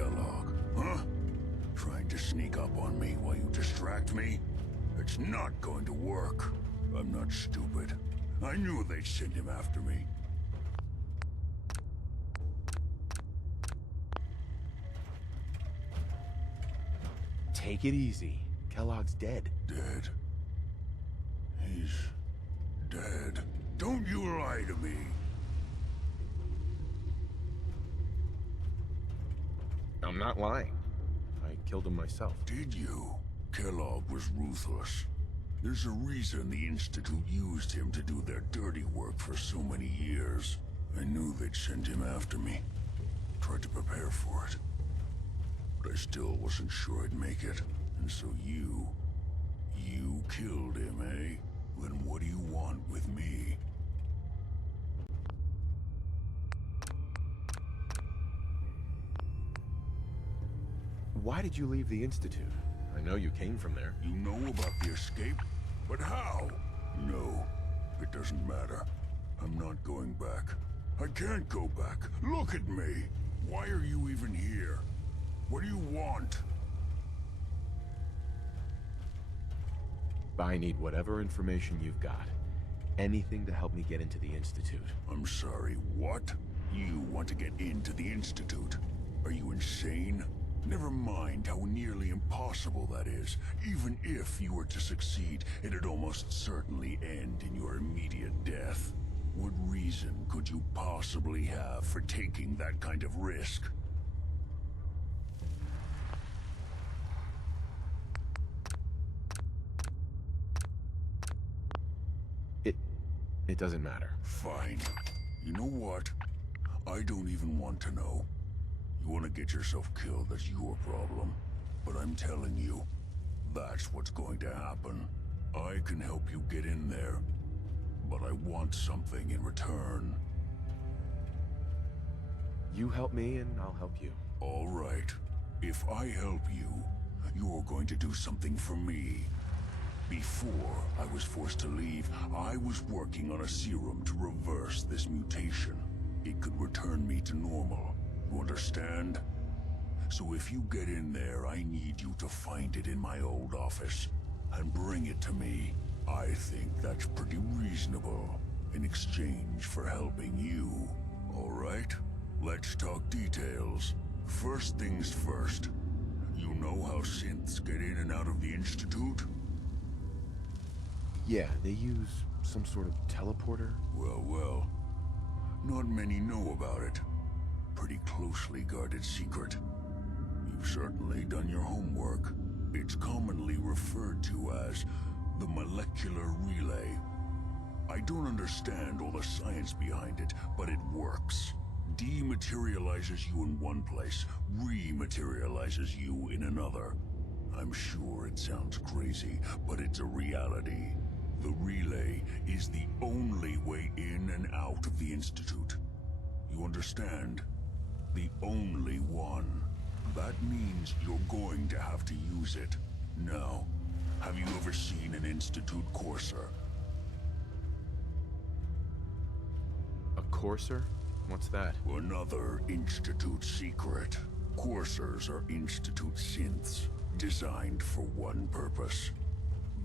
Kellogg, huh? Trying to sneak up on me while you distract me? It's not going to work. I'm not stupid. I knew they'd send him after me. Take it easy. Kellogg's dead. Dead? He's dead. Don't you lie to me. I'm not lying. I killed him myself. Did you? Kellogg was ruthless. There's a reason the Institute used him to do their dirty work for so many years. I knew they'd send him after me. Tried to prepare for it. But I still wasn't sure I'd make it. And so you killed him, eh? Then what do you want with me? Why did you leave the Institute? I know you came from there. You know about the escape? But how? No, it doesn't matter. I'm not going back. I can't go back. Look at me! Why are you even here? What do you want? I need whatever information you've got. Anything to help me get into the Institute. I'm sorry, what? You want to get into the Institute? Are you insane? Never mind how nearly impossible that is. Even if you were to succeed, it'd almost certainly end in your immediate death. What reason could you possibly have for taking that kind of risk? It doesn't matter. Fine. You know what? I don't even want to know. You want to get yourself killed, that's your problem. But I'm telling you, that's what's going to happen. I can help you get in there, but I want something in return. You help me and I'll help you. All right. If I help you, you're going to do something for me. Before I was forced to leave, I was working on a serum to reverse this mutation. It could return me to normal. You understand? So if you get in there, I need you to find it in my old office and bring it to me. I think that's pretty reasonable in exchange for helping you. All right? Let's talk details. First things first. You know how synths get in and out of the Institute? Yeah, they use some sort of teleporter. Well. Not many know about it. Pretty closely guarded secret. You've certainly done your homework. It's commonly referred to as the molecular relay. I don't understand all the science behind it, but it works. Dematerializes you in one place, rematerializes you in another. I'm sure it sounds crazy, but it's a reality. The relay is the only way in and out of the Institute. You understand? The only one. That means you're going to have to use it. Now, have you ever seen an Institute Courser? A Courser? What's that? Another Institute secret. Coursers are Institute synths, designed for one purpose.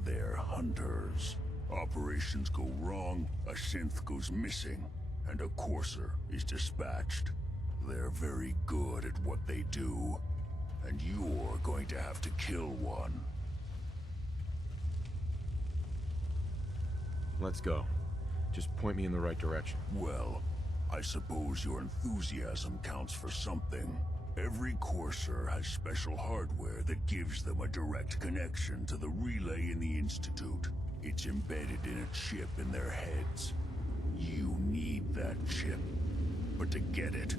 They're hunters. Operations go wrong, a synth goes missing, and a Courser is dispatched. They're very good at what they do, and you're going to have to kill one. Let's go. Just point me in the right direction. Well, I suppose your enthusiasm counts for something. Every Courser has special hardware that gives them a direct connection to the relay in the Institute. It's embedded in a chip in their heads. You need that chip. But to get it,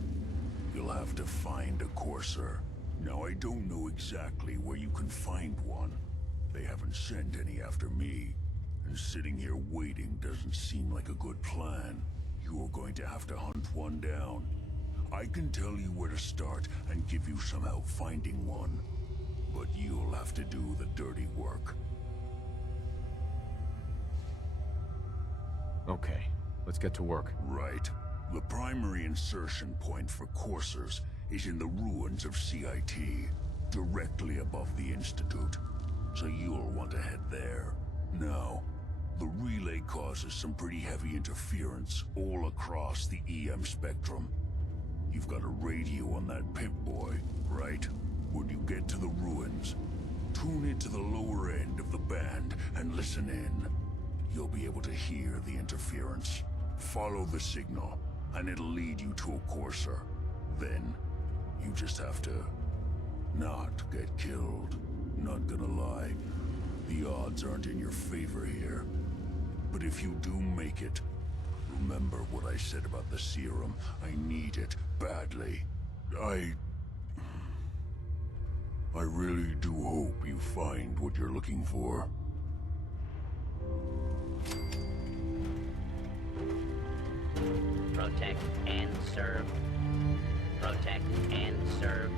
you'll have to find a Courser. Now, I don't know exactly where you can find one. They haven't sent any after me. And sitting here waiting doesn't seem like a good plan. You're going to have to hunt one down. I can tell you where to start and give you some help finding one. But you'll have to do the dirty work. Okay, let's get to work. Right. The primary insertion point for Coursers is in the ruins of CIT, directly above the Institute. So you'll want to head there. Now, the relay causes some pretty heavy interference all across the EM spectrum. You've got a radio on that Pip-Boy, right? When you get to the ruins, tune it to the lower end of the band and listen in. You'll be able to hear the interference. Follow the signal, and it'll lead you to a courser. Then, you just have to not get killed. Not gonna lie, the odds aren't in your favor here. But if you do make it, remember what I said about the serum. I need it badly. I really do hope you find what you're looking for. Protect and serve. Protect and serve.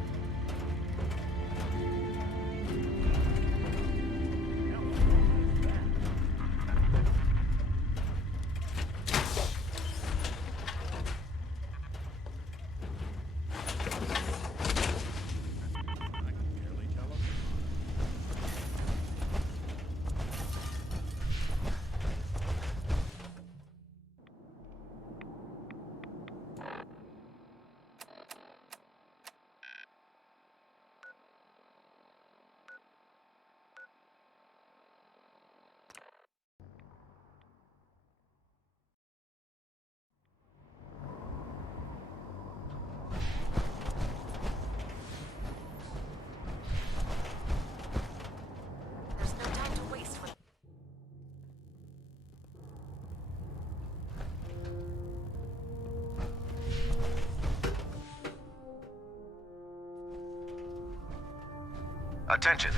Attention.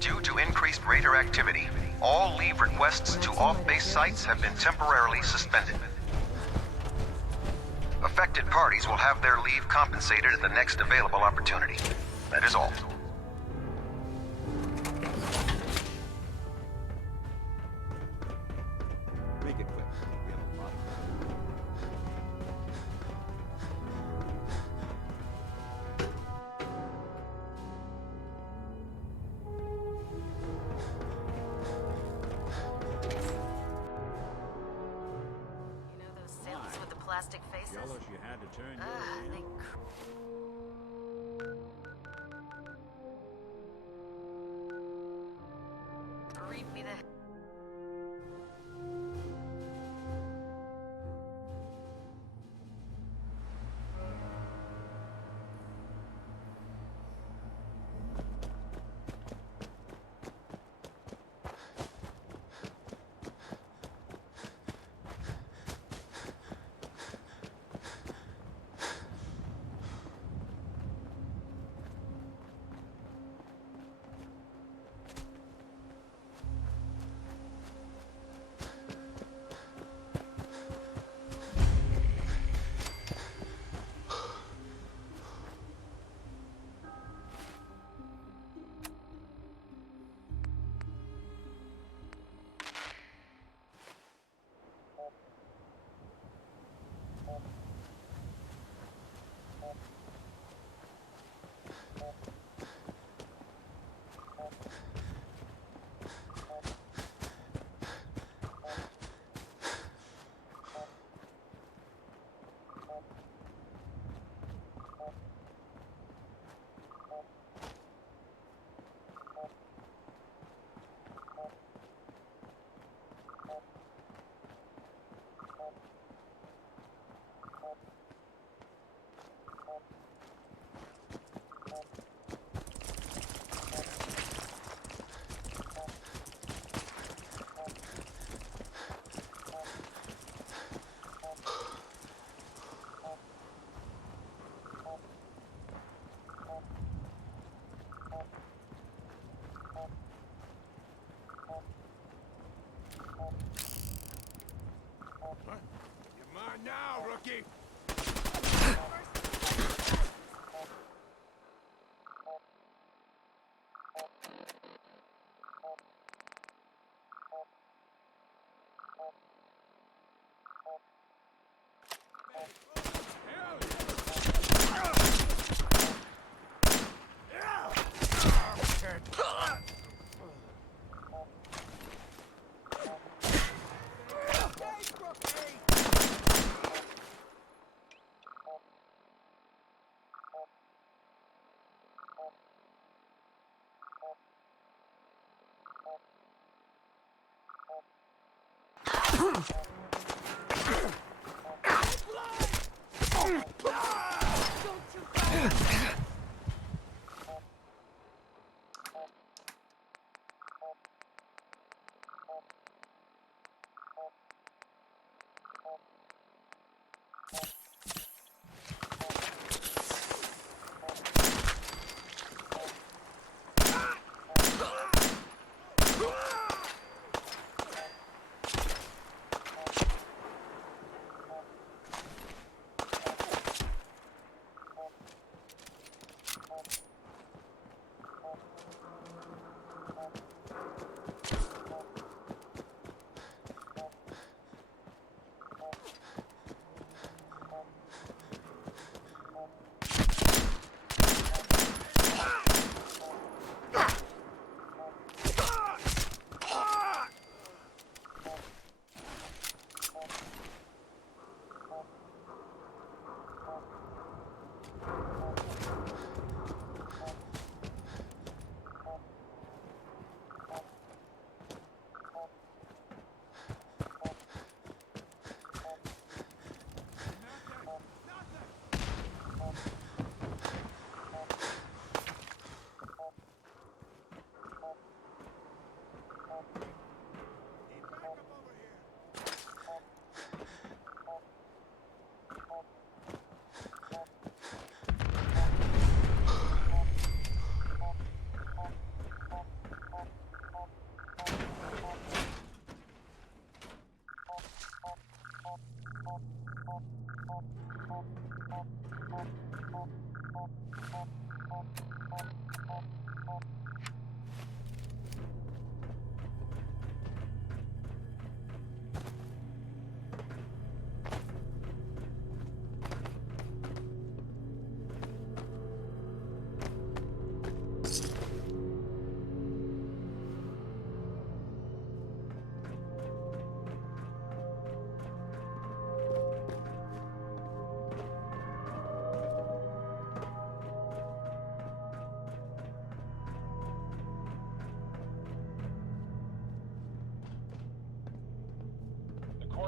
Due to increased raider activity, all leave requests to off-base sites have been temporarily suspended. Affected parties will have their leave compensated at the next available opportunity. That is all. Make it quick. We have a lot. Plastic faces. Jealous you had to turn your They creep me the...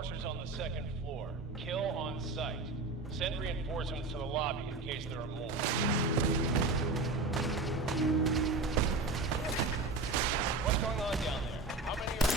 Coursers on the second floor. Kill on sight. Send reinforcements to the lobby in case there are more. What's going on down there? How many are...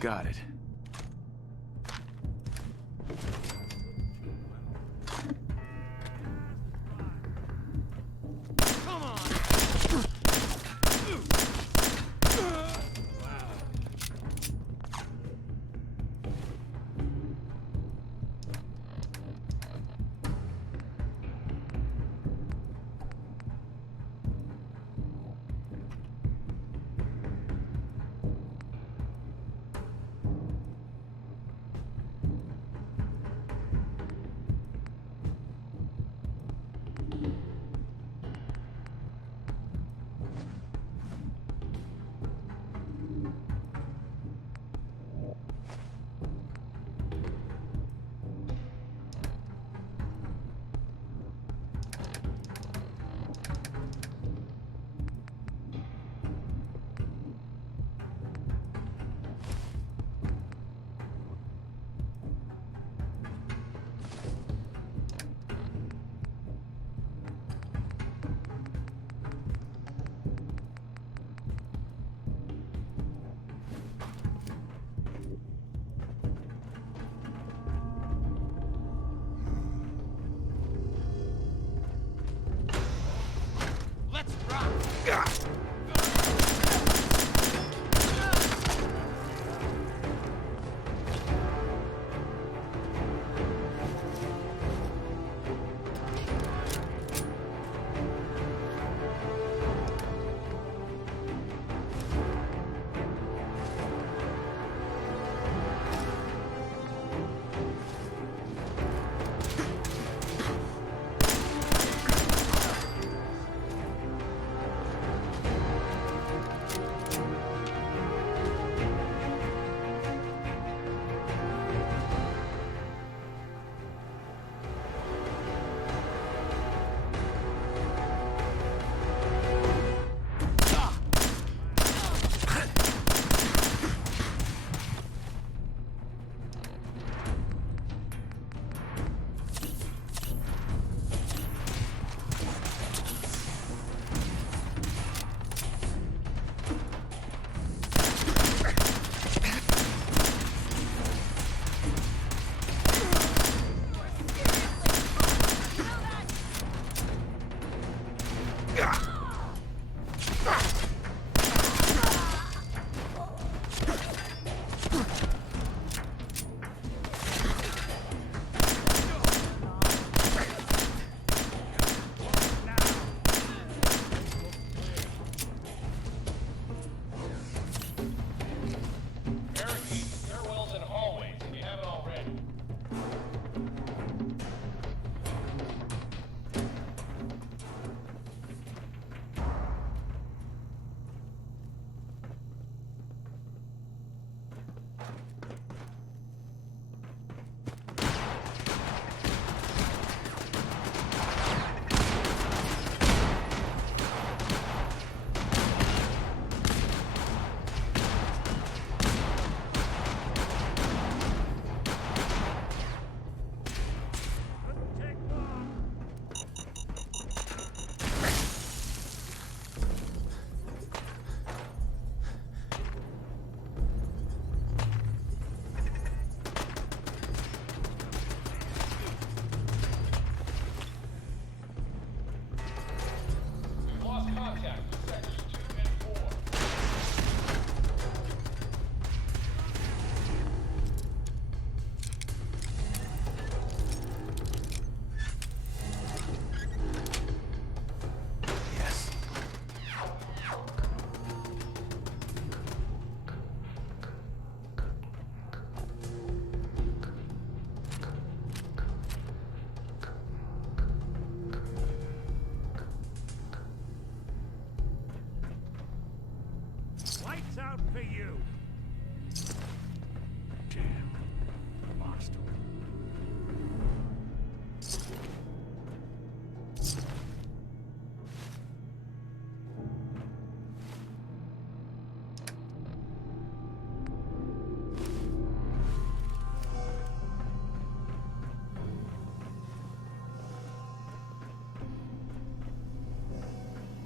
Got it.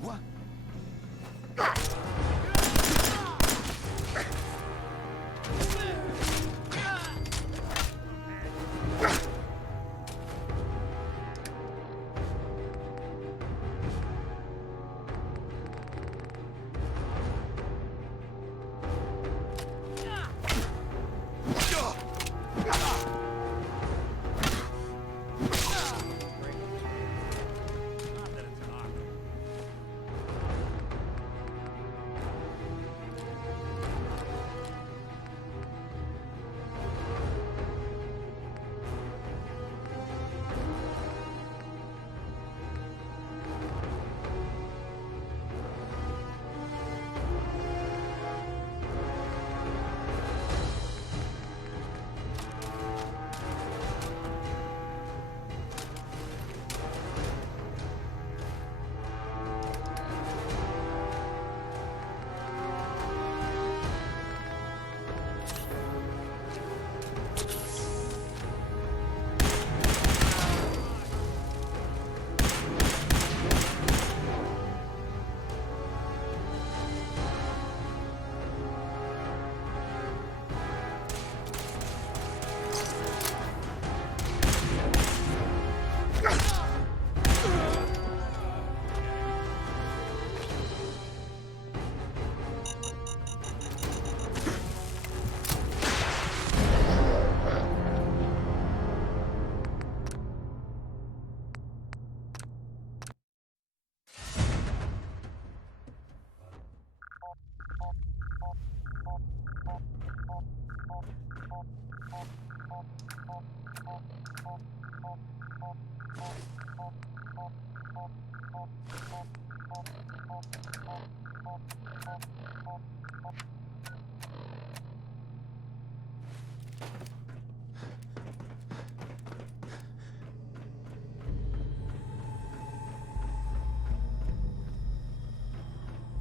What?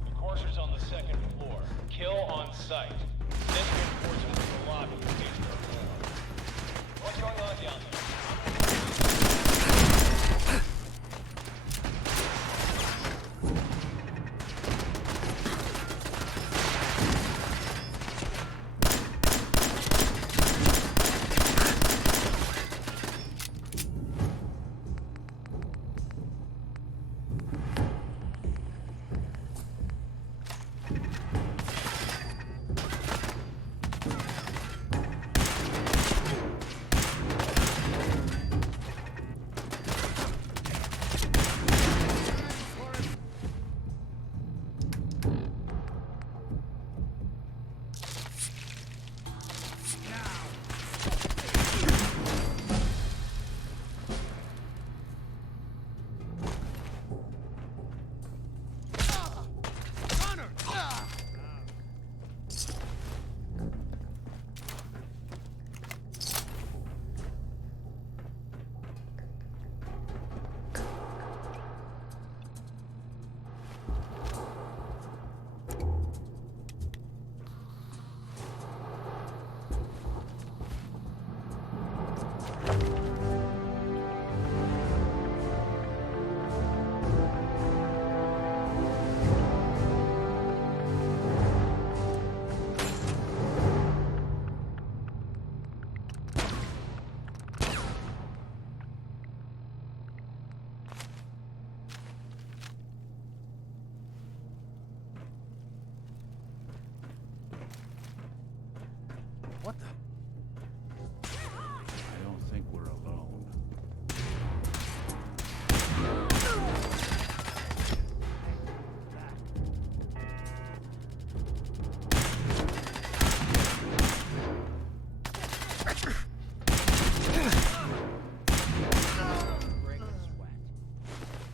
The Courser's on the second floor. Kill on sight. Send reinforcements to the lobby in case there are more. What's going on down there? What the? I don't think we're alone.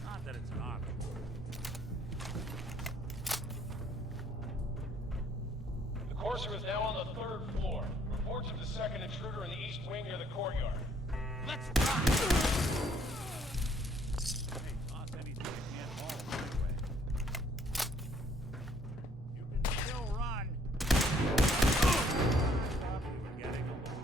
Not that it's an option. The Courser is now on the third floor. Reports of the second intruder in the east wing near the courtyard. Let's rock! Hey, toss anything that can't haul my way. You can still run. Stop you from getting along.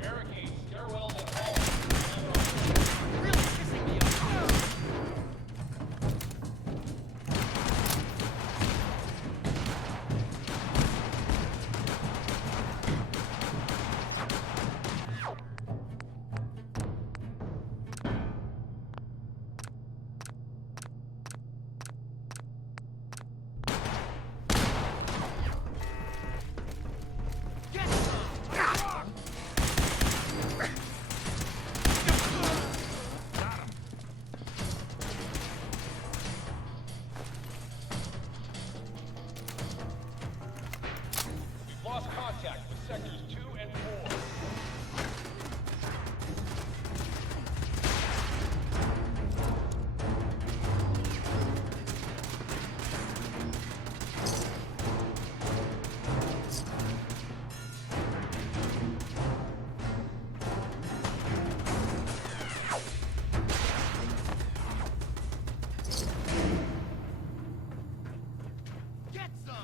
Barricades, stairwells, and halls. Really pissing me off. Get some! We've lost contact with sectors 2 and 4. Get some!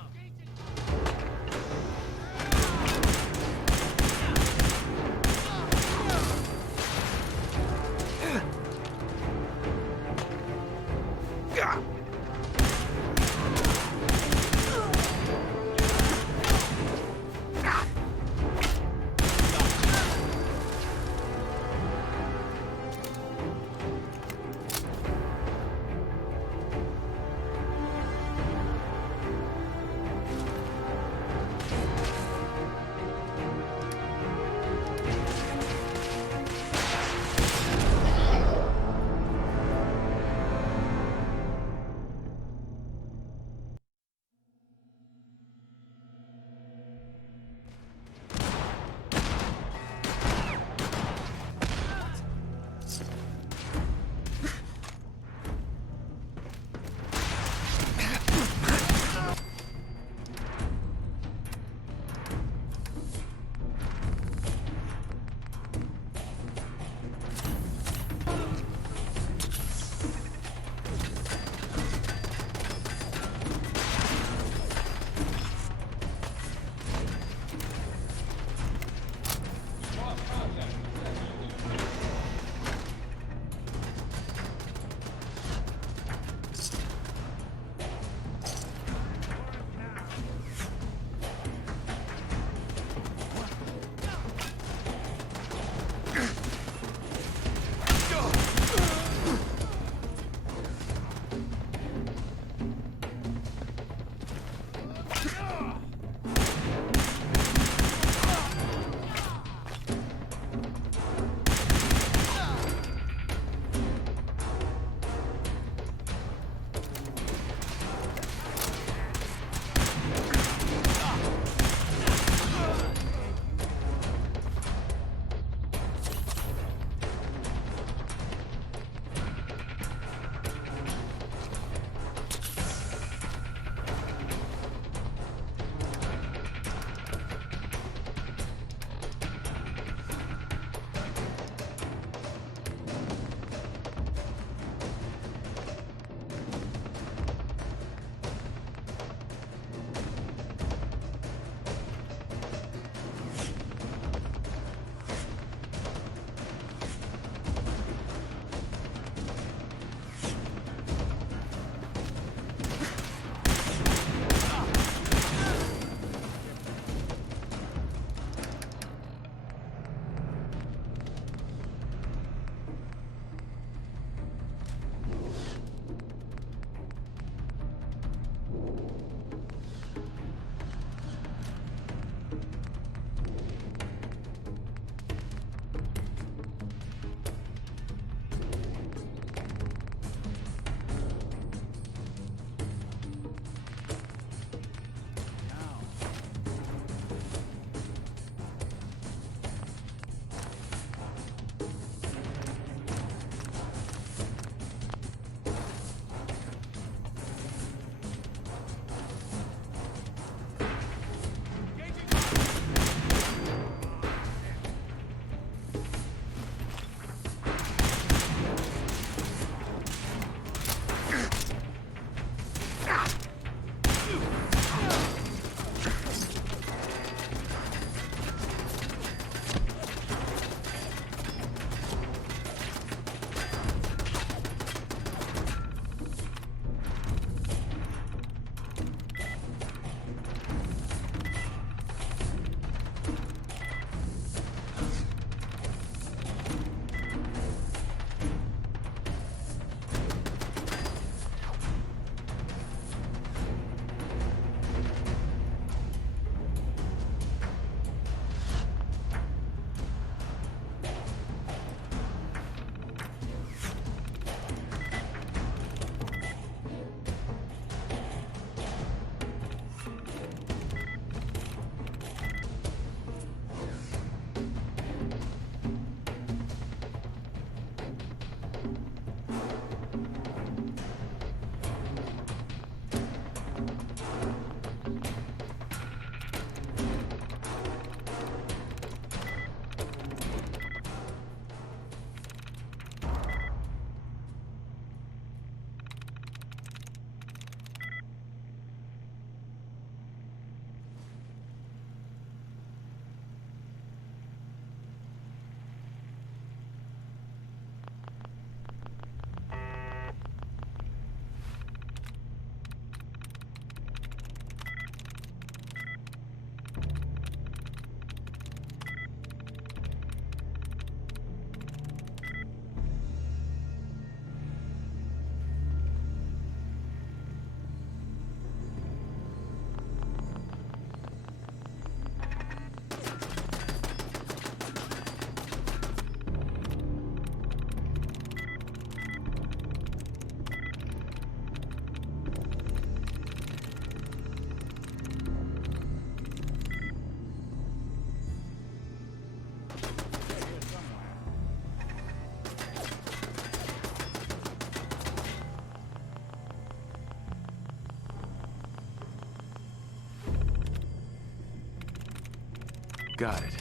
Got it.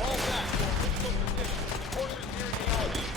All back to original position. Horses nearing the elevator.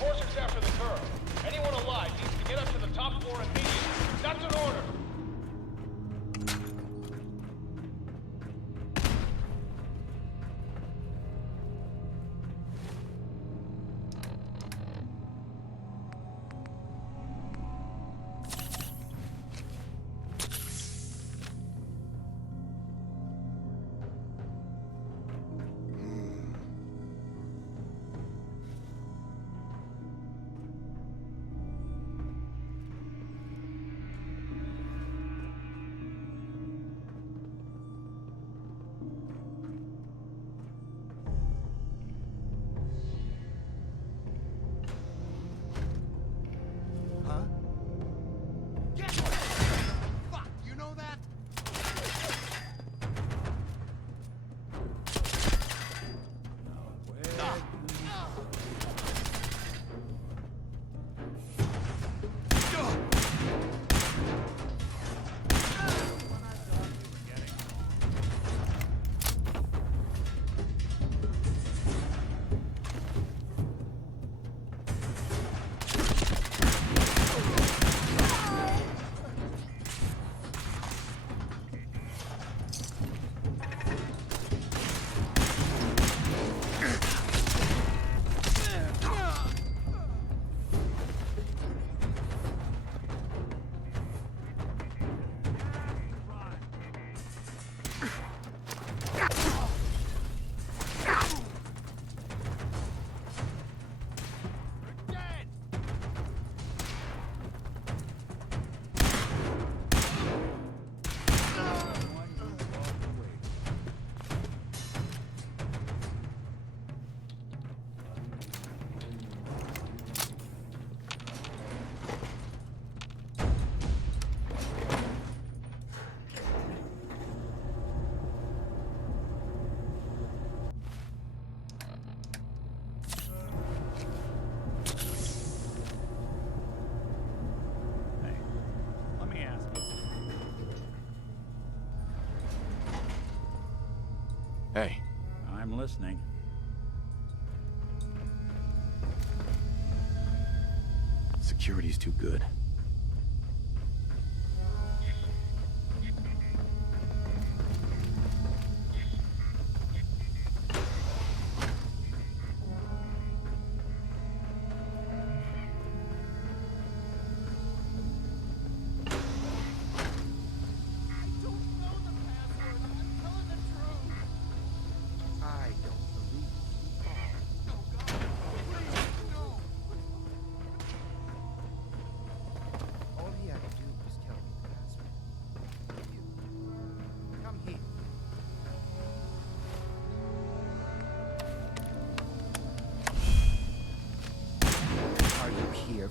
Horses after the curve. Anyone alive needs to get up to the top floor immediately. That's an order. Hey. I'm listening. Security's too good.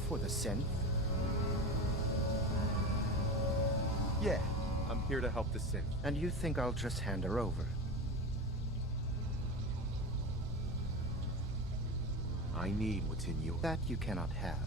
For the synth? Yeah, I'm here to help the synth. And you think I'll just hand her over? I need what's in you. That you cannot have.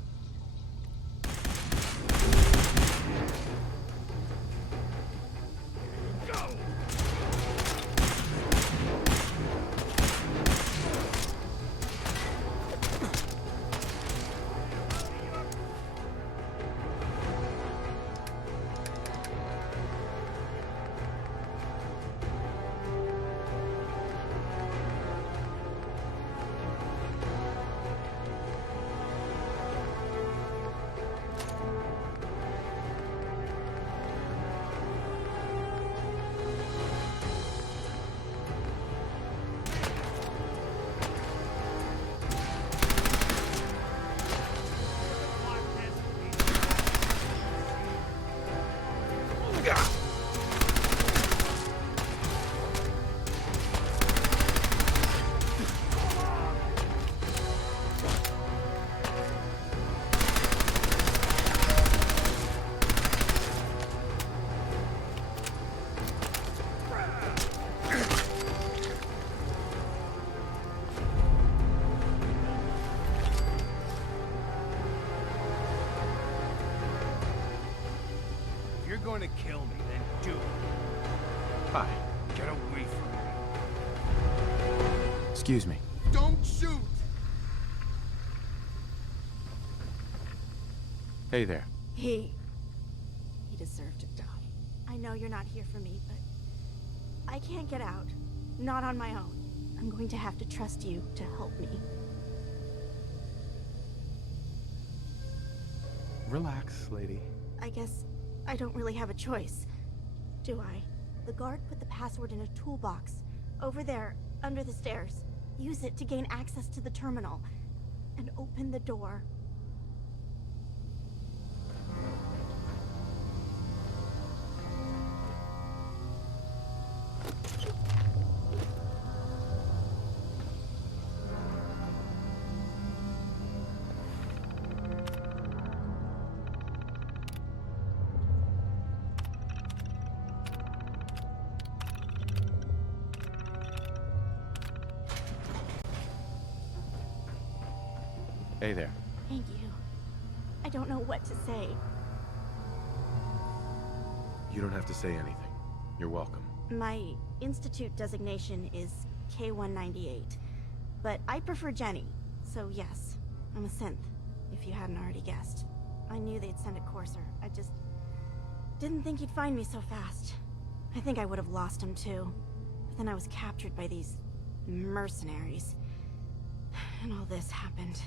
going to kill me, then do it. Hi. Get away from me. Excuse me. Don't shoot! Hey there. He deserved to die. I know you're not here for me, but I can't get out. Not on my own. I'm going to have to trust you to help me. Relax, lady. I guess I don't really have a choice, do I? The guard put the password in a toolbox, over there, under the stairs. Use it to gain access to the terminal, and open the door. Hey there. Thank you. I don't know what to say. You don't have to say anything. You're welcome. My Institute designation is K-198, but I prefer Jenny, so yes, I'm a synth, if you hadn't already guessed. I knew they'd send a courser. I just didn't think he'd find me so fast. I think I would have lost him too. But then I was captured by these mercenaries. And all this happened.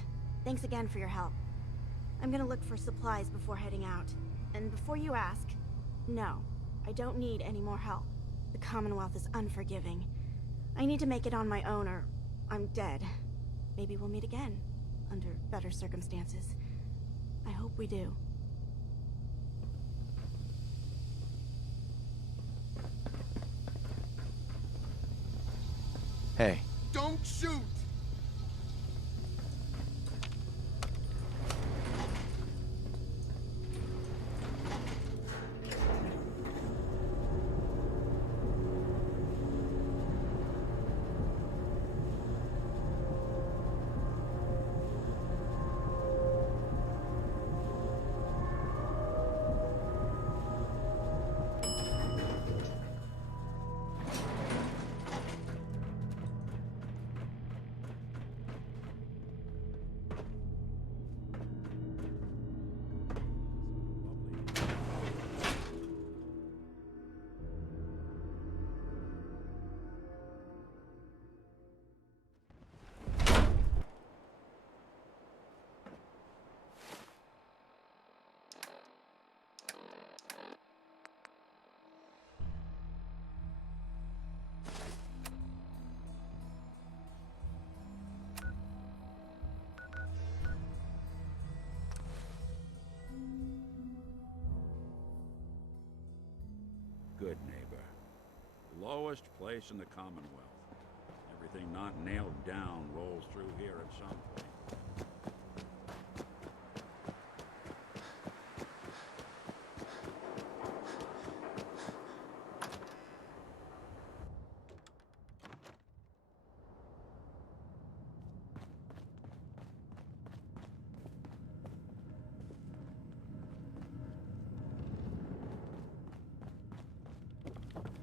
Thanks again for your help. I'm gonna look for supplies before heading out. And before you ask, no, I don't need any more help. The Commonwealth is unforgiving. I need to make it on my own or I'm dead. Maybe we'll meet again, under better circumstances. I hope we do. Hey. Don't shoot! Good neighbor. Lowest place in the Commonwealth. Everything not nailed down rolls through here at some point.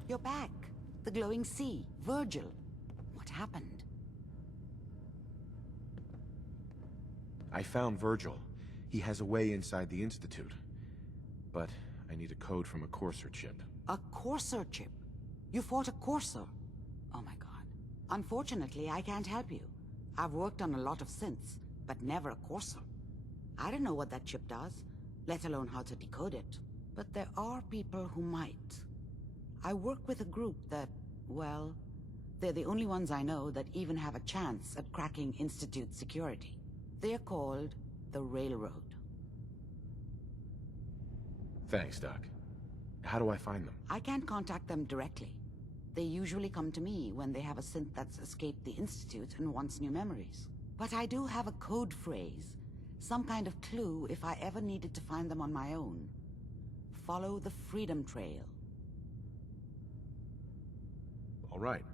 You're back. The glowing sea. Virgil. What happened? I found Virgil. He has a way inside the Institute. But I need a code from a Courser chip. A Courser chip? You fought a Courser? Oh my god. Unfortunately, I can't help you. I've worked on a lot of synths, but never a Courser. I don't know what that chip does, let alone how to decode it. But there are people who might. I work with a group that, well, they're the only ones I know that even have a chance at cracking Institute security. They're called the Railroad. Thanks, Doc. How do I find them? I can't contact them directly. They usually come to me when they have a synth that's escaped the Institute and wants new memories. But I do have a code phrase, some kind of clue if I ever needed to find them on my own. Follow the Freedom Trail. All right.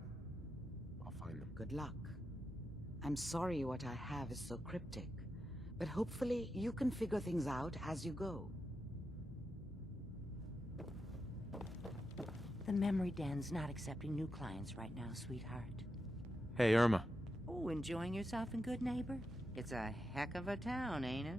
I'll find them. Good luck. I'm sorry what I have is so cryptic, but hopefully you can figure things out as you go. The memory den's not accepting new clients right now, sweetheart. Hey, Irma. Oh, enjoying yourself in Good Neighbor? It's a heck of a town, ain't it?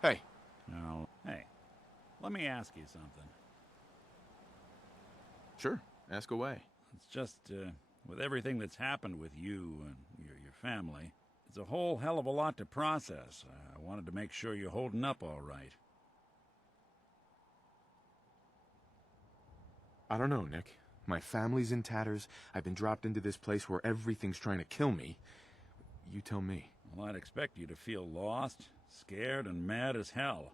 Hey. Now, hey, let me ask you something. Sure, ask away. It's just, with everything that's happened with you and your family, it's a whole hell of a lot to process. I wanted to make sure you're holding up all right. I don't know, Nick. My family's in tatters. I've been dropped into this place where everything's trying to kill me. You tell me. Well, I'd expect you to feel lost, scared, and mad as hell.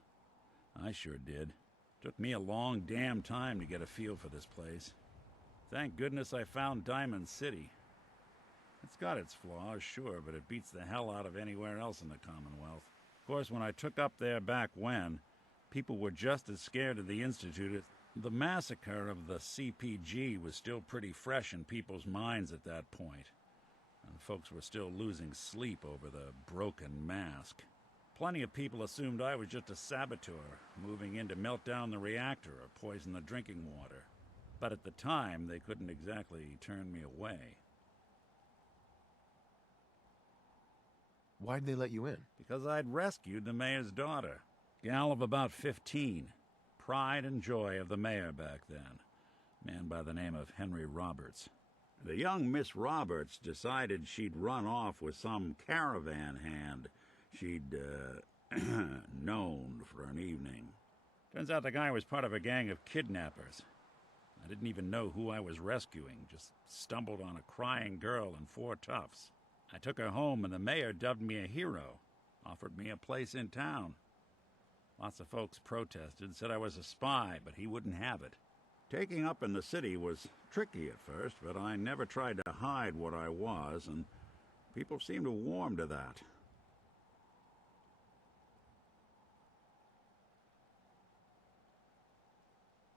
I sure did. Took me a long damn time to get a feel for this place. Thank goodness I found Diamond City. It's got its flaws, sure, but it beats the hell out of anywhere else in the Commonwealth. Of course, when I took up there back when, people were just as scared of the Institute as... The massacre of the CPG was still pretty fresh in people's minds at that point, and folks were still losing sleep over the broken mask. Plenty of people assumed I was just a saboteur, moving in to melt down the reactor or poison the drinking water. But at the time, they couldn't exactly turn me away. Why'd they let you in? Because I'd rescued the mayor's daughter. Gal of about 15. Pride and joy of the mayor back then. Man by the name of Henry Roberts. The young Miss Roberts decided she'd run off with some caravan hand she'd, known for an evening. Turns out the guy was part of a gang of kidnappers. I didn't even know who I was rescuing, just stumbled on a crying girl and 4 toughs. I took her home and the mayor dubbed me a hero, offered me a place in town. Lots of folks protested, said I was a spy, but he wouldn't have it. Taking up in the city was tricky at first, but I never tried to hide what I was, and people seemed to warm to that.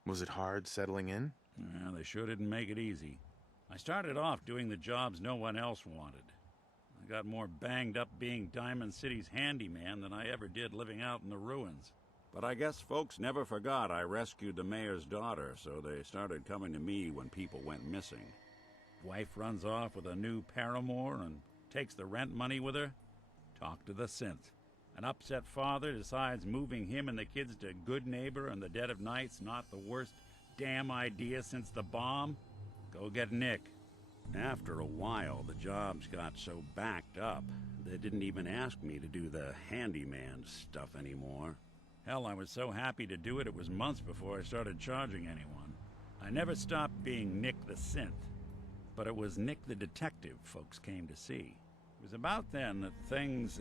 Was it hard settling in? Yeah, they sure didn't make it easy. I started off doing the jobs no one else wanted. I got more banged up being Diamond City's handyman than I ever did living out in the ruins. But I guess folks never forgot I rescued the mayor's daughter, so they started coming to me when people went missing. Wife runs off with a new paramour and takes the rent money with her. Talk to the synth. An upset father decides moving him and the kids to Good Neighbor in the dead of night's not the worst damn idea since the bomb. Go get Nick. After a while, the jobs got so backed up, they didn't even ask me to do the handyman stuff anymore. Hell, I was so happy to do it, it was months before I started charging anyone. I never stopped being Nick the synth, but it was Nick the detective folks came to see. It was about then that things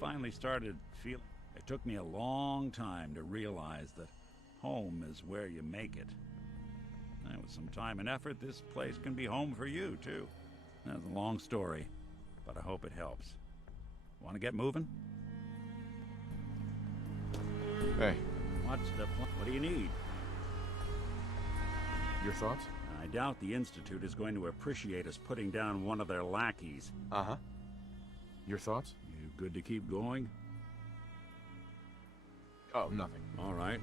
finally started feeling. It took me a long time to realize that home is where you make it. And with some time and effort, this place can be home for you, too. That's a long story, but I hope it helps. Want to get moving? Hey. What's the plan? What do you need? Your thoughts? I doubt the Institute is going to appreciate us putting down one of their lackeys. Uh-huh. Your thoughts? You good to keep going? Oh, nothing. All right.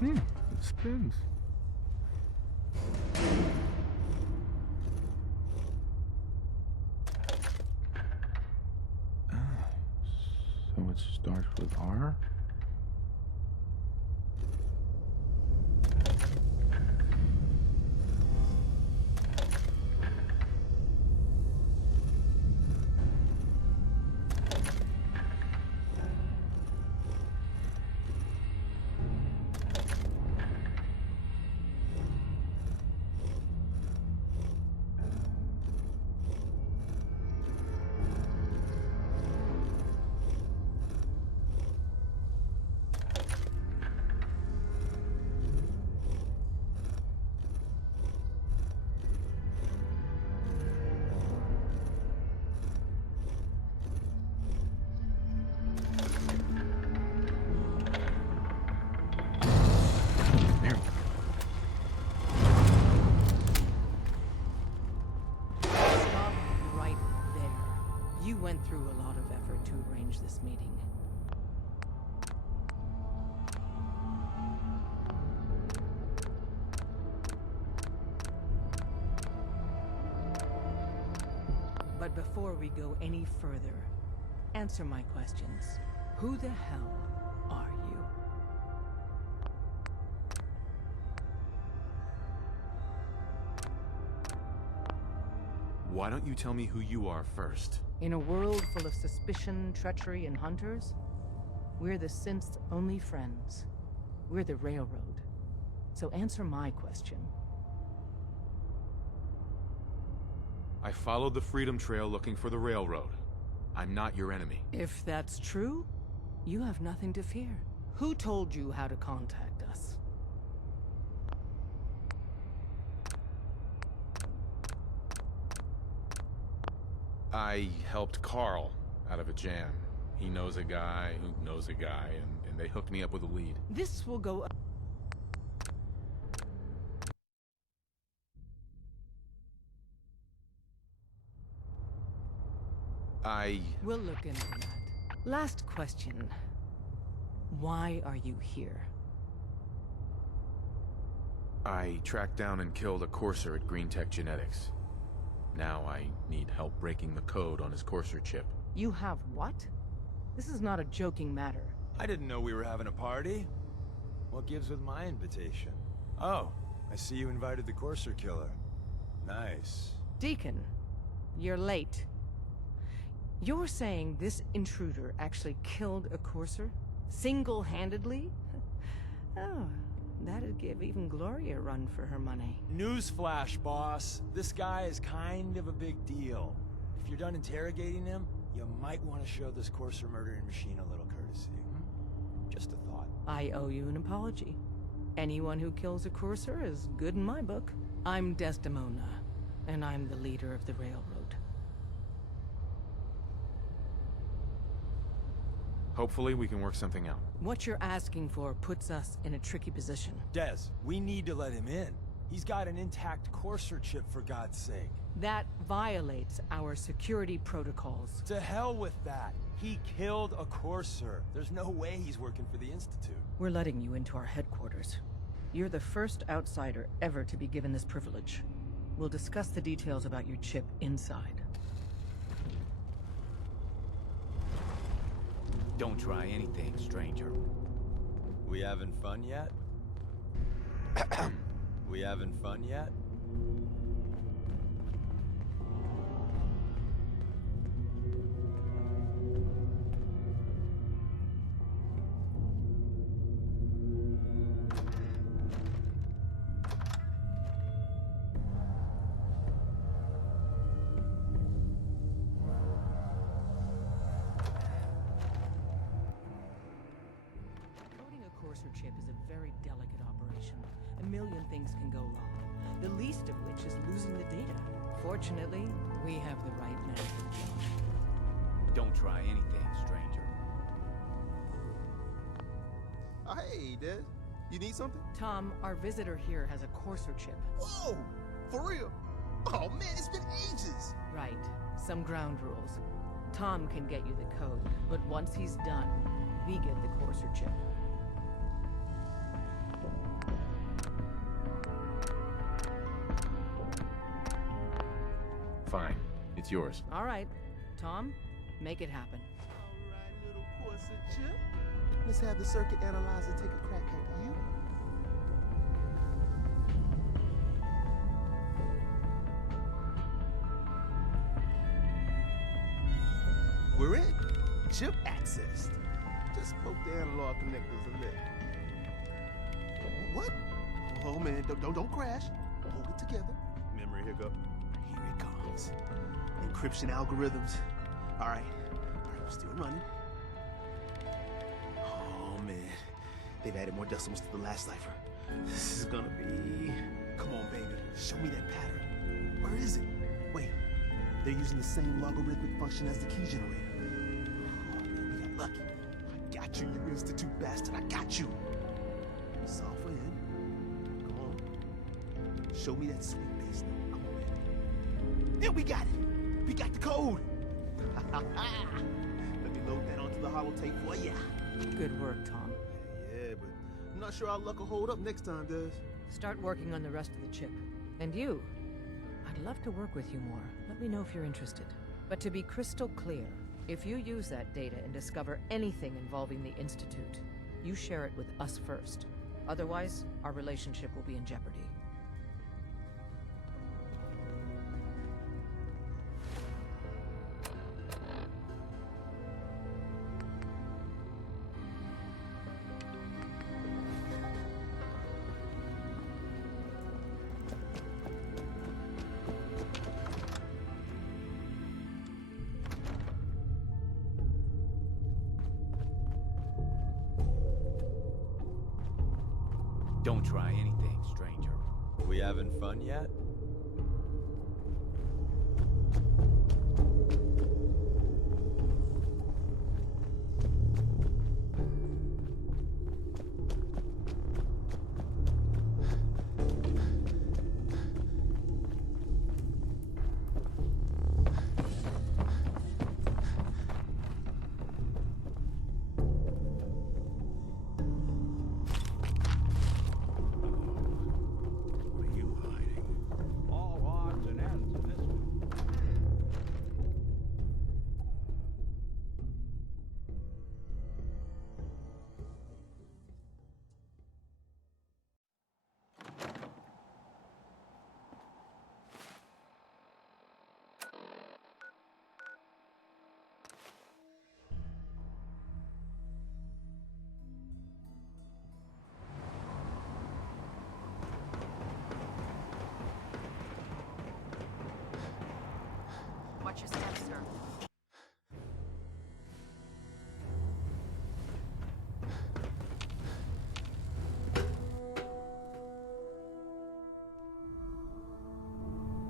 It spins. So it starts with R? Went through a lot of effort to arrange this meeting. But before we go any further, answer my questions. Who the hell are you? Why don't you tell me who you are first? In a world full of suspicion, treachery, and hunters, we're the synth's only friends. We're the Railroad. So answer my question. I followed the Freedom Trail looking for the Railroad. I'm not your enemy. If that's true, you have nothing to fear. Who told you how to contact us? I helped Carl out of a jam. He knows a guy who knows a guy, and they hooked me up with a lead. This will go up. We'll look into that. Last question. Why are you here? I tracked down and killed a Courser at Green Tech Genetics. Now I need help breaking the code on his Courser chip. You have what? This is not a joking matter. I didn't know we were having a party. What gives with my invitation? Oh, I see you invited the Courser killer. Nice. Deacon, you're late. You're saying this intruder actually killed a Courser? Single-handedly? Oh, that'd give even Gloria a run for her money. Newsflash, boss. This guy is kind of a big deal. If you're done interrogating him, you might want to show this Courser murdering machine a little courtesy. Just a thought. I owe you an apology. Anyone who kills a Courser is good in my book. I'm Desdemona, and I'm the leader of the Railroad. Hopefully we can work something out. What you're asking for puts us in a tricky position. Des, we need to let him in. He's got an intact Courser chip, for God's sake. That violates our security protocols. To hell with that. He killed a Courser. There's no way he's working for the Institute. We're letting you into our headquarters. You're the first outsider ever to be given this privilege. We'll discuss the details about your chip inside. Don't try anything, stranger. We having fun yet? We having fun yet? Chip is a very delicate operation. A million things can go wrong, the least of which is losing the data. Fortunately, we have the right man for the job. Don't try anything, stranger. Hey, Des. You need something? Tom, our visitor here has a Courser chip. Whoa! For real? Oh man, it's been ages! Right. Some ground rules. Tom can get you the code, but once he's done, we get the Courser chip. Fine. It's yours. All right. Tom, make it happen. Little Corsa chip. Let's have the circuit analyzer take a crack at you. We're in. Chip accessed. Just poke the analog connectors a little. What? Oh man, don't crash. Hold it together. Memory hiccup. Here it comes. Encryption algorithms. All right, we're still running. Oh man, they've added more decimals to the last cipher. This is gonna be... Come on, baby, show me that pattern. Where is it? Wait, they're using the same logarithmic function as the key generator. Oh man, we got lucky. I got you, you Institute bastard, I got you. Solve for him. Come on. Show me that sweet bass note. Come on, baby. Yeah, we got it. We got the code. Let me load that onto the holotape for ya. Good work, Tom. Yeah, but I'm not sure our luck will hold up next time, Des. Start working on the rest of the chip. And you, I'd love to work with you more. Let me know if you're interested. But to be crystal clear, if you use that data and discover anything involving the Institute, you share it with us first. Otherwise, our relationship will be in jeopardy. Don't try anything, stranger. We having fun yet? Watch your steps, sir.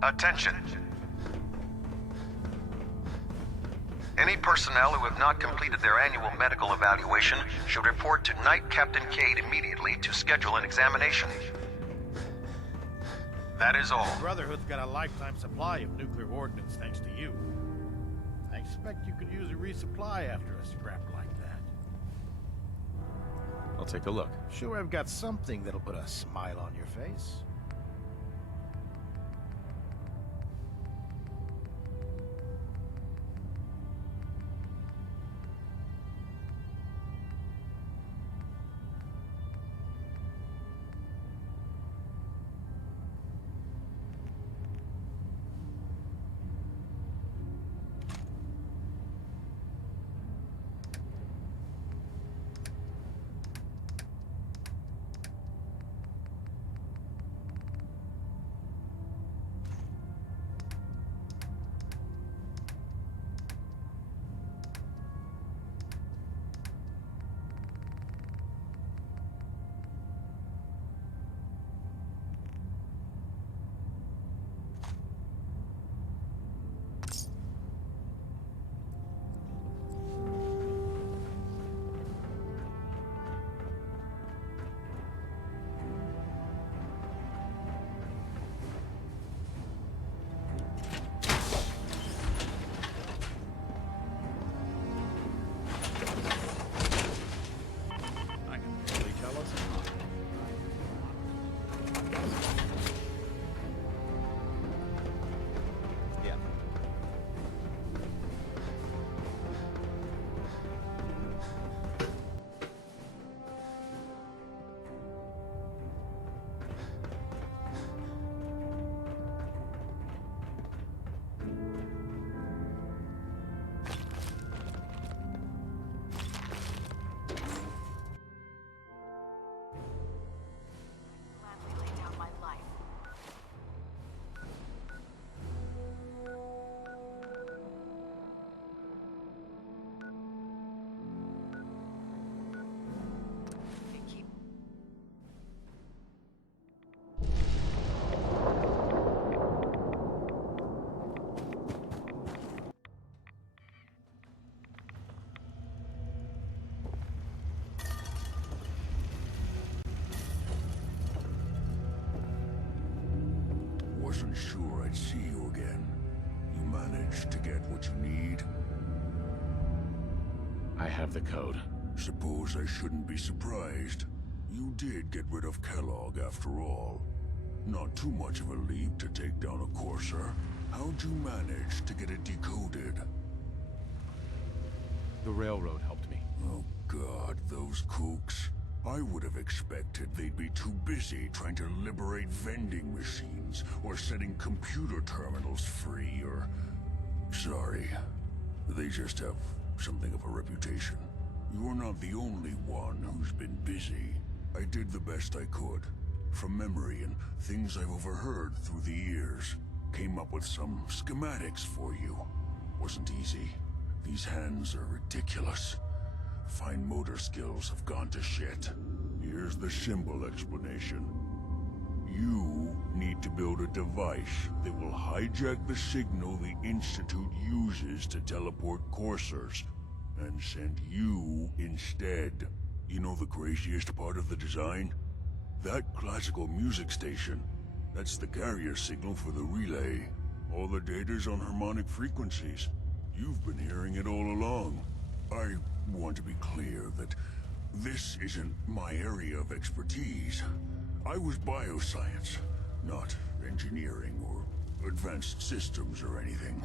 Attention. Any personnel who have not completed their annual medical evaluation should report to Knight Captain Cade immediately to schedule an examination. That is all. Brotherhood's got a lifetime supply of nuclear ordnance thanks to you. I expect you could use a resupply after a scrap like that. I'll take a look. Sure, I've got something that'll put a smile on your face. wasn't sure I'd see you again. You managed to get what you need? I have the code. Suppose I shouldn't be surprised. You did get rid of Kellogg after all. Not too much of a leap to take down a Courser. How'd you manage to get it decoded? The railroad helped me. Oh God, those kooks. I would have expected they'd be too busy trying to liberate vending machines or setting computer terminals free or... Sorry. They just have something of a reputation. You're not the only one who's been busy. I did the best I could. From memory and things I've overheard through the years. Came up with some schematics for you. Wasn't easy. These hands are ridiculous. Fine motor skills have gone to shit. Here's the simple explanation. You need to build a device that will hijack the signal the Institute uses to teleport coursers, and send you instead. You know the craziest part of the design? That classical music station. That's the carrier signal for the relay. All the data's on harmonic frequencies. You've been hearing it all along. I want to be clear that this isn't my area of expertise. I was bioscience, not engineering or advanced systems or anything.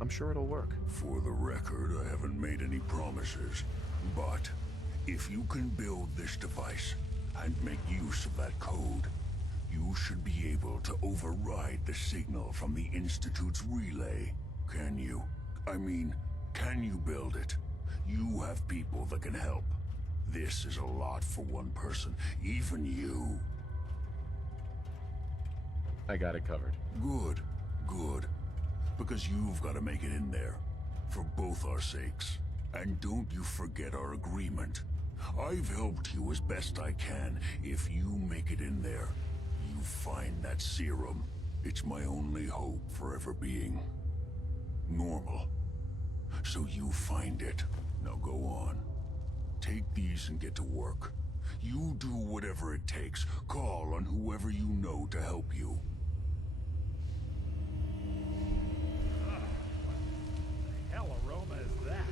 I'm sure it'll work. For the record, I haven't made any promises, but if you can build this device and make use of that code, you should be able to override the signal from the Institute's relay. Can you? I mean, can you build it? You have people that can help. This is a lot for one person, even you. I got it covered. Good, good. Because you've got to make it in there. For both our sakes. And don't you forget our agreement. I've helped you as best I can. If you make it in there, you find that serum. It's my only hope for ever being normal. So you find it. Now go on. Take these and get to work. You do whatever it takes. Call on whoever you know to help you. What the hell aroma is that?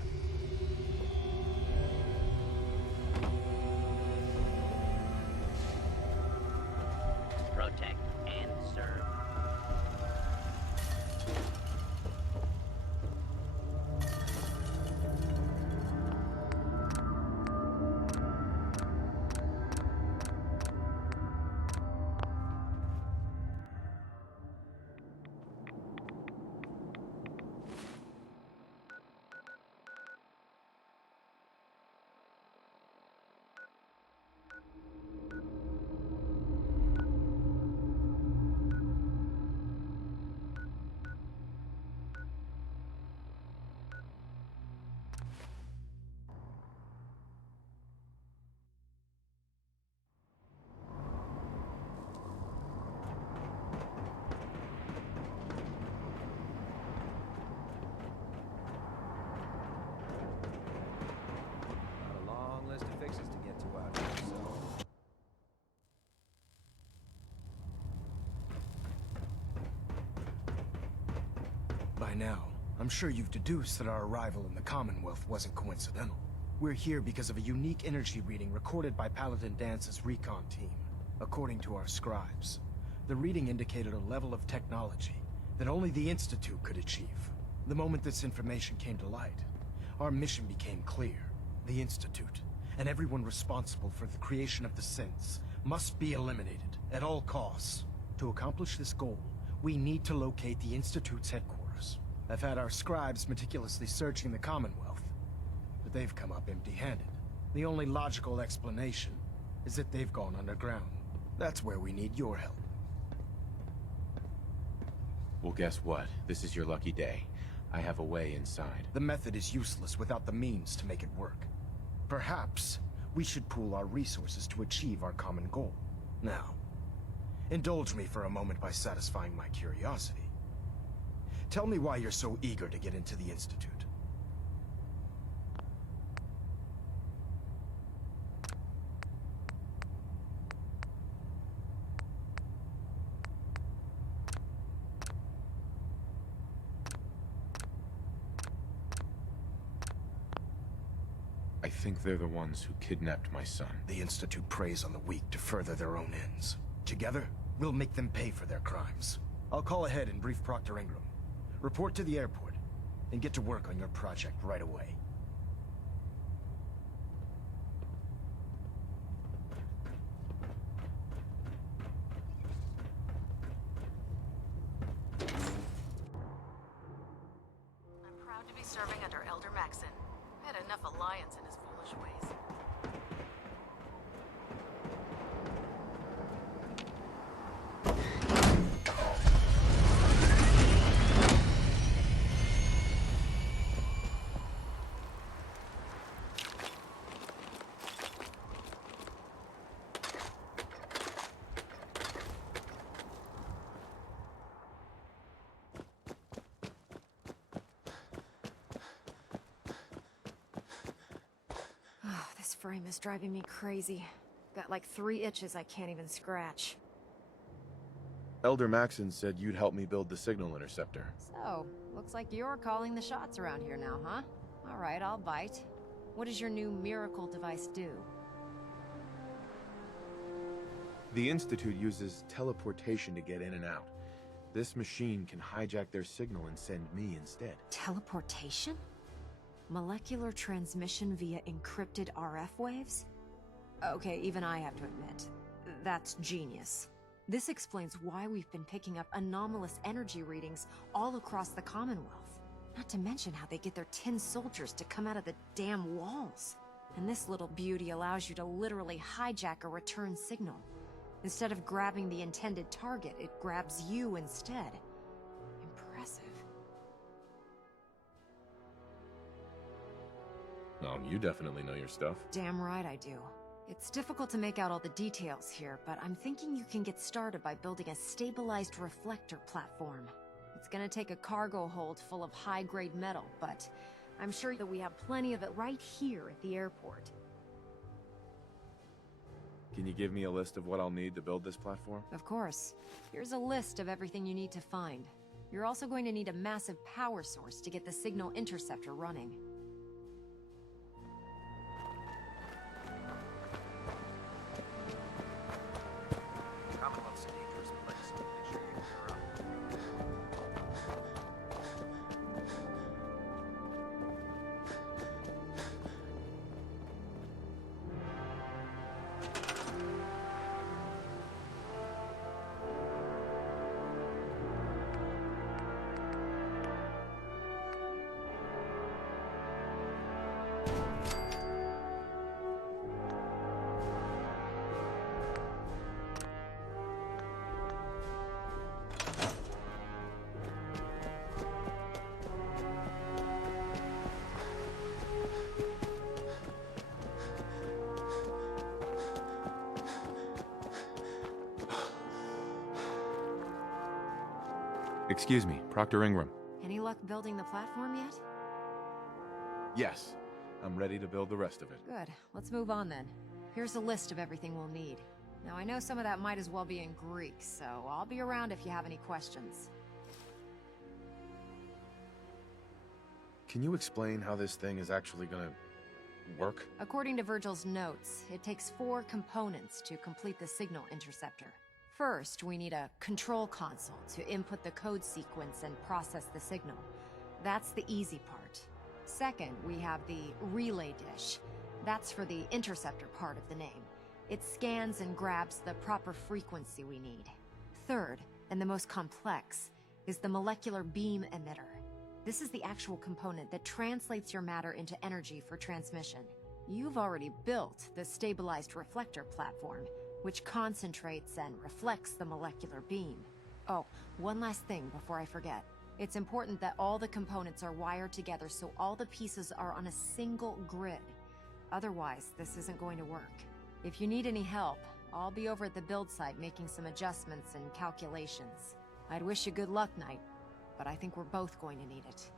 Protect and serve. By now, I'm sure you've deduced that our arrival in the Commonwealth wasn't coincidental. We're here because of a unique energy reading recorded by Paladin Dance's recon team. According to our scribes, the reading indicated a level of technology that only the Institute could achieve. The moment this information came to light, our mission became clear. The Institute, and everyone responsible for the creation of the synths, must be eliminated at all costs. To accomplish this goal, we need to locate the Institute's headquarters. I've had our scribes meticulously searching the Commonwealth, but they've come up empty-handed. The only logical explanation is that they've gone underground. That's where we need your help. Well, guess what? This is your lucky day. I have a way inside. The method is useless without the means to make it work. Perhaps we should pool our resources to achieve our common goal. Now, indulge me for a moment by satisfying my curiosity. Tell me why you're so eager to get into the Institute. think they're the ones who kidnapped my son? The Institute preys on the weak to further their own ends. Together, we'll make them pay for their crimes. I'll call ahead and brief Proctor Ingram. Report to the airport, and get to work on your project right away. I'm proud to be serving under Elder Maxon. Had enough alliance in his foolish ways. This frame is driving me crazy. Got like 3 itches I can't even scratch. Elder Maxon said you'd help me build the signal interceptor. So, looks like you're calling the shots around here now, huh? Alright, I'll bite. What does your new miracle device do? The Institute uses teleportation to get in and out. This machine can hijack their signal and send me instead. Teleportation? Molecular transmission via encrypted RF waves? Okay, even I have to admit, that's genius. This explains why we've been picking up anomalous energy readings all across the Commonwealth. Not to mention how they get their tin soldiers to come out of the damn walls. And this little beauty allows you to literally hijack a return signal. Instead of grabbing the intended target, it grabs you instead. Impressive. Oh, you definitely know your stuff. Damn right I do. It's difficult to make out all the details here, but I'm thinking you can get started by building a stabilized reflector platform. It's gonna take a cargo hold full of high-grade metal, but I'm sure that we have plenty of it right here at the airport. Can you give me a list of what I'll need to build this platform? Of course. Here's a list of everything you need to find. You're also going to need a massive power source to get the signal interceptor running. Commonwealth's a dangerous place. Make sure you clear up. Excuse me, Proctor Ingram. Any luck building the platform yet? Yes, I'm ready to build the rest of it. Good. Let's move on then. Here's a list of everything we'll need. Now I know some of that might as well be in Greek, so I'll be around if you have any questions. Can you explain how this thing is actually gonna work? According to Virgil's notes, it takes 4 components to complete the signal interceptor. First, we need a control console to input the code sequence and process the signal. That's the easy part. Second, we have the relay dish. That's for the interceptor part of the name. It scans and grabs the proper frequency we need. Third, and the most complex, is the molecular beam emitter. This is the actual component that translates your matter into energy for transmission. You've already built the stabilized reflector platform, which concentrates and reflects the molecular beam. Oh, one last thing before I forget. It's important that all the components are wired together so all the pieces are on a single grid. Otherwise, this isn't going to work. If you need any help, I'll be over at the build site making some adjustments and calculations. I'd wish you good luck, Knight, but I think we're both going to need it.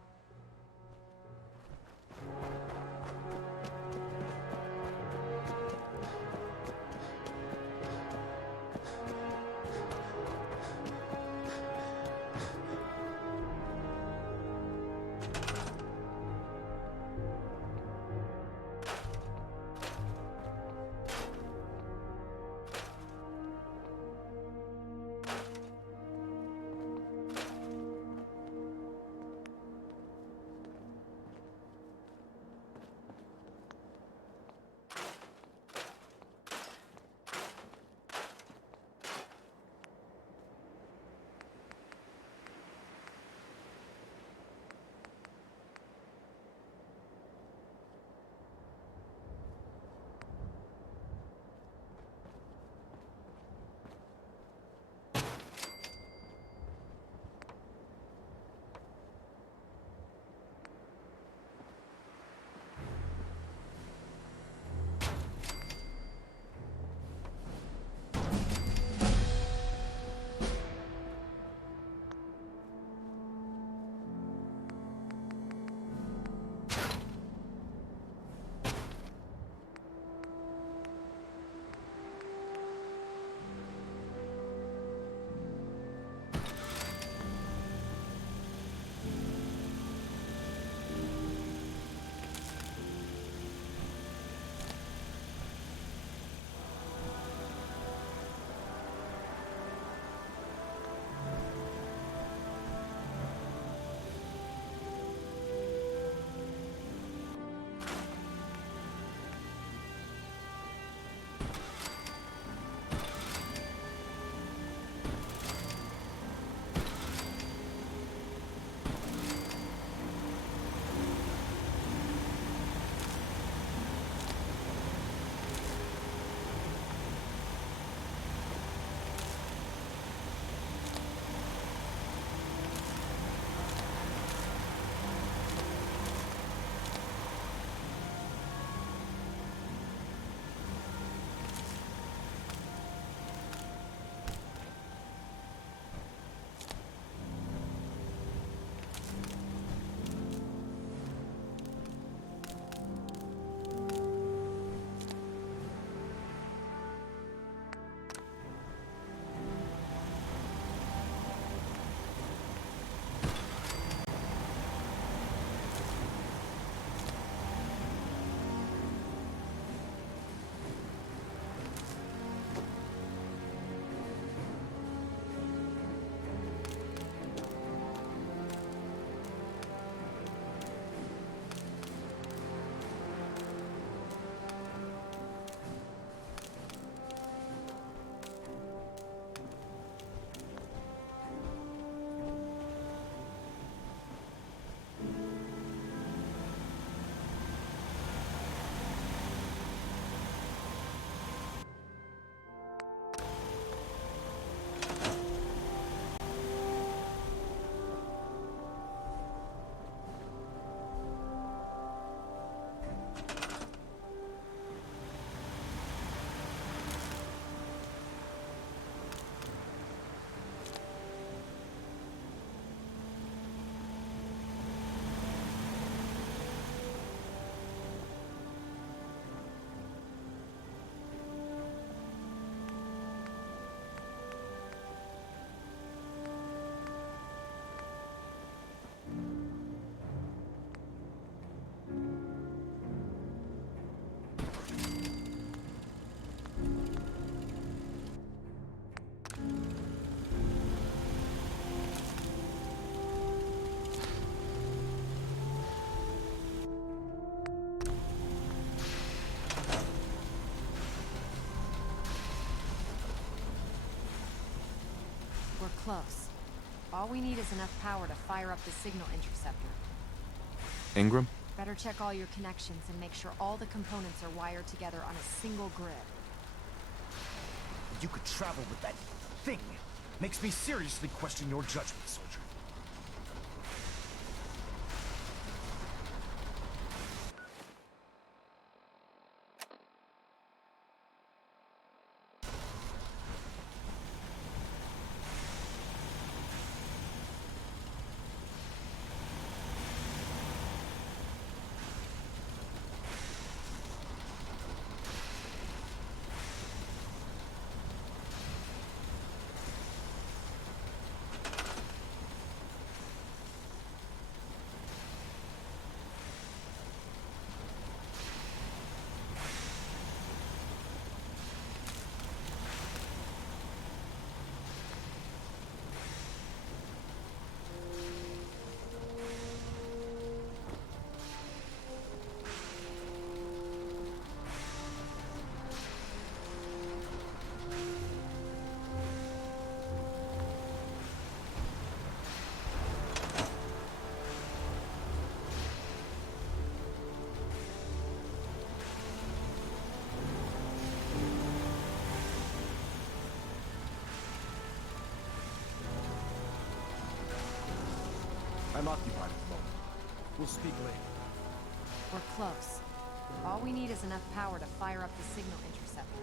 close. All we need is enough power to fire up the signal interceptor. Ingram? Better check all your connections and make sure all the components are wired together on a single grid. You could travel with that thing. Makes me seriously question your judgment, soldier. I'm occupied at the moment. We'll speak later. We're close. All we need is enough power to fire up the signal interceptor.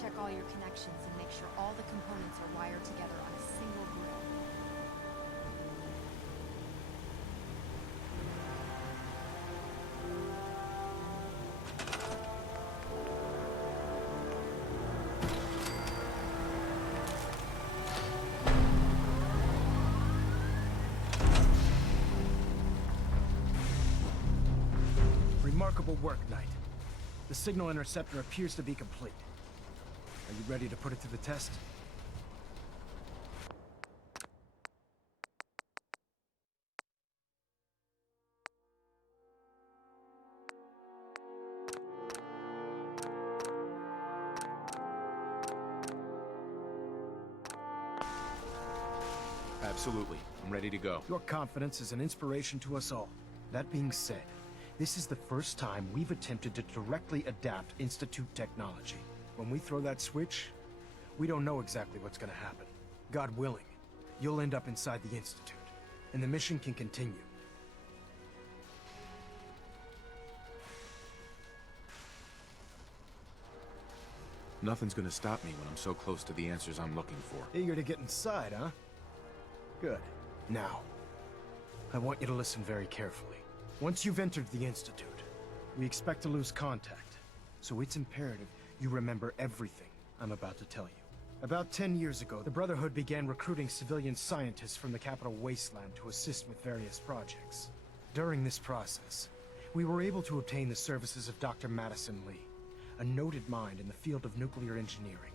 Check all your connections and make sure all the components are wired together on a single grid. Remarkable work, Knight. The signal interceptor appears to be complete. Are you ready to put it to the test? Absolutely. I'm ready to go. Your confidence is an inspiration to us all. That being said, this is the first time we've attempted to directly adapt Institute technology. When we throw that switch, we don't know exactly what's gonna happen. God willing, you'll end up inside the Institute, and the mission can continue. Nothing's gonna stop me when I'm so close to the answers I'm looking for. Eager to get inside, huh? Good. Now, I want you to listen very carefully. Once you've entered the Institute, we expect to lose contact, so it's imperative you remember everything I'm about to tell you. About 10 years ago, the Brotherhood began recruiting civilian scientists from the capital wasteland to assist with various projects. During this process, we were able to obtain the services of Dr. Madison Lee, a noted mind in the field of nuclear engineering.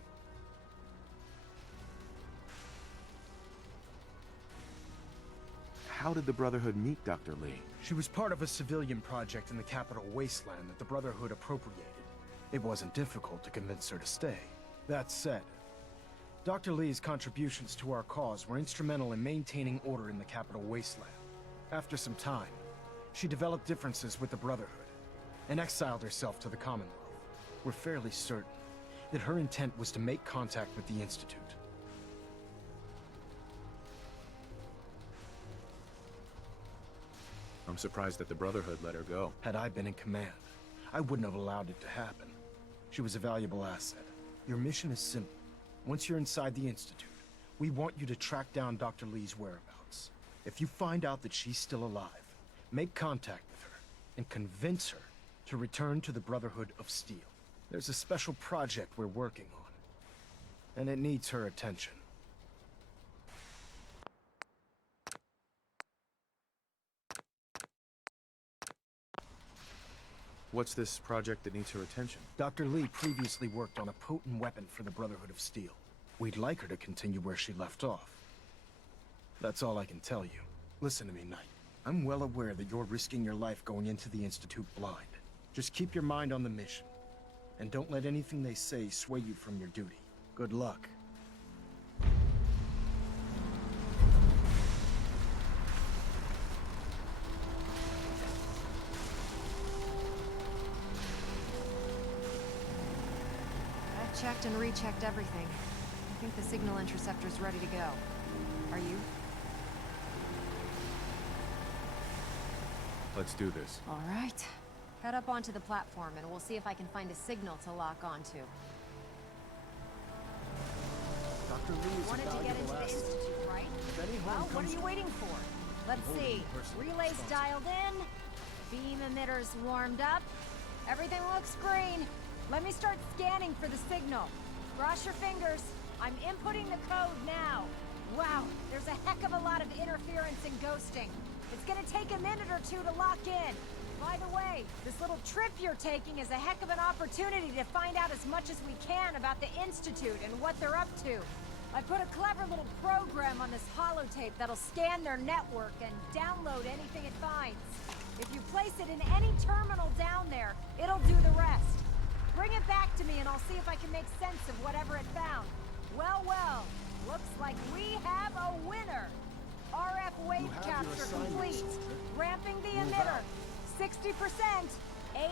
How did the Brotherhood meet Dr. Lee? She was part of a civilian project in the capital wasteland that the Brotherhood appropriated. It wasn't difficult to convince her to stay. That said, Dr. Lee's contributions to our cause were instrumental in maintaining order in the capital wasteland. After some time, she developed differences with the Brotherhood and exiled herself to the Commonwealth. We're fairly certain that her intent was to make contact with the Institute. I'm surprised that the Brotherhood let her go. Had I been in command, I wouldn't have allowed it to happen. She was a valuable asset, Your mission is simple. Once you're inside the Institute, we want you to track down Dr. Lee's whereabouts. If you find out that she's still alive, make contact with her and convince her to return to the Brotherhood of Steel. There's a special project we're working on, and it needs her attention. What's this project that needs her attention? Dr. Lee previously worked on a potent weapon for the Brotherhood of Steel. We'd like her to continue where she left off. That's all I can tell you. Listen to me, Knight. I'm well aware that you're risking your life going into the Institute blind. Just keep your mind on the mission. And don't let anything they say sway you from your duty. Good luck. I've checked and rechecked everything. I think the signal interceptor's ready to go. Are you? Let's do this. All right. Head up onto the platform and we'll see if I can find a signal to lock onto. Dr. Lee is Wanted to get into the Institute, right? Well, what are you waiting for? Let's see. Relays dialed in. Beam emitters warmed up. Everything looks green. Let me start scanning for the signal. Cross your fingers. I'm inputting the code now. Wow, there's a heck of a lot of interference and ghosting. It's gonna take a minute or two to lock in. By the way, this little trip you're taking is a heck of an opportunity to find out as much as we can about the Institute and what they're up to. I put a clever little program on this holotape that'll scan their network and download anything it finds. If you place it in any terminal down there, it'll do the rest. Bring it back to me and I'll see if I can make sense of whatever it found. Well, well, looks like we have a winner. RF wave capture complete. Ramping the emitter. 60%, 80%.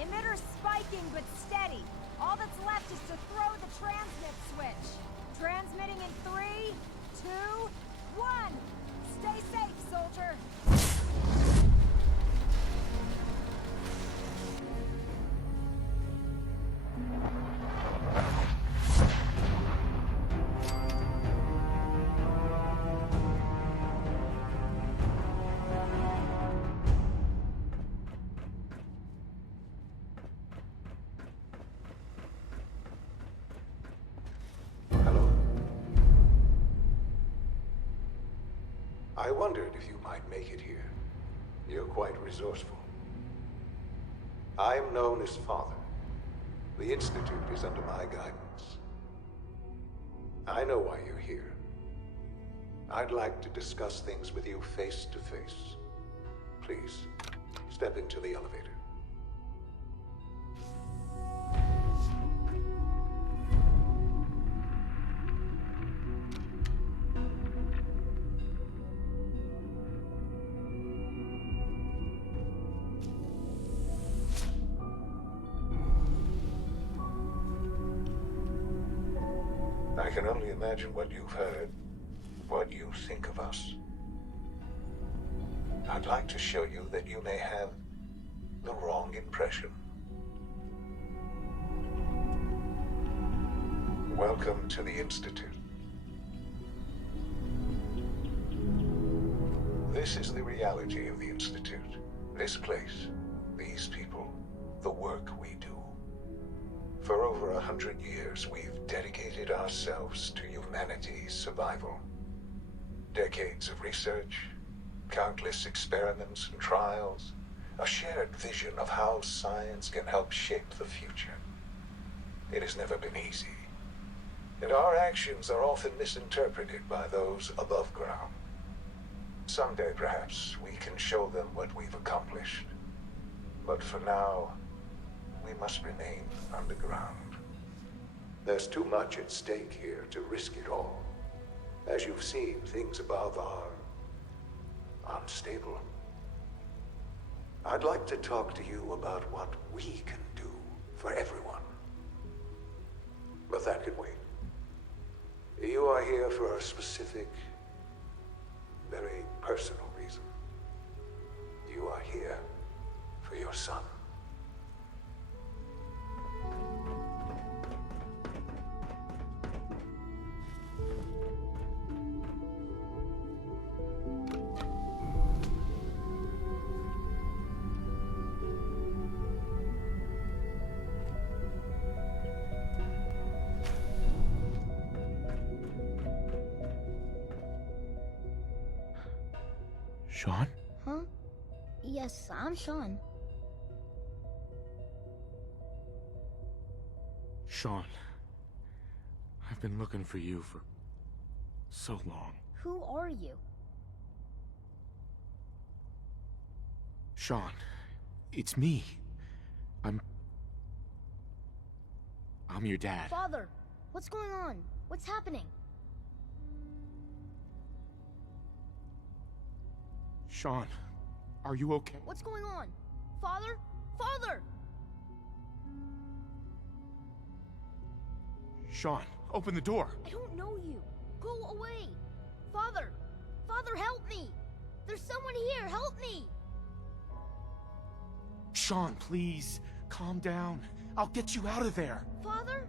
Emitter spiking but steady. All that's left is to throw the transmit switch. Transmitting in 3, 2, 1. Stay safe, soldier. I wondered if you might make it here. You're quite resourceful. I'm known as Father. The Institute is under my guidance. I know why you're here. I'd like to discuss things with you face to face. Please, step into the elevator. I can only imagine what you've heard, what you think of us. I'd like to show you that you may have the wrong impression. Welcome to the Institute. This is the reality of the Institute. This place, these people, the work we do. For over 100 years, we've dedicated ourselves to humanity's survival. Decades of research, countless experiments and trials, a shared vision of how science can help shape the future. It has never been easy, and our actions are often misinterpreted by those above ground. Someday, perhaps, we can show them what we've accomplished. But for now, we must remain underground. There's too much at stake here to risk it all. As you've seen, things above are unstable. I'd like to talk to you about what we can do for everyone. But that can wait. You are here for a specific, very personal reason. You are here for your son. Sean? Huh? Yes, I'm Sean. Sean. I've been looking for you for so long. Who are you? Sean, it's me. I'm your dad. Father, what's going on? What's happening? Sean, are you okay? What's going on? Father? Father! Sean, open the door. I don't know you. Go away. Father! Father, help me! There's someone here, help me! Sean, please, calm down. I'll get you out of there. Father?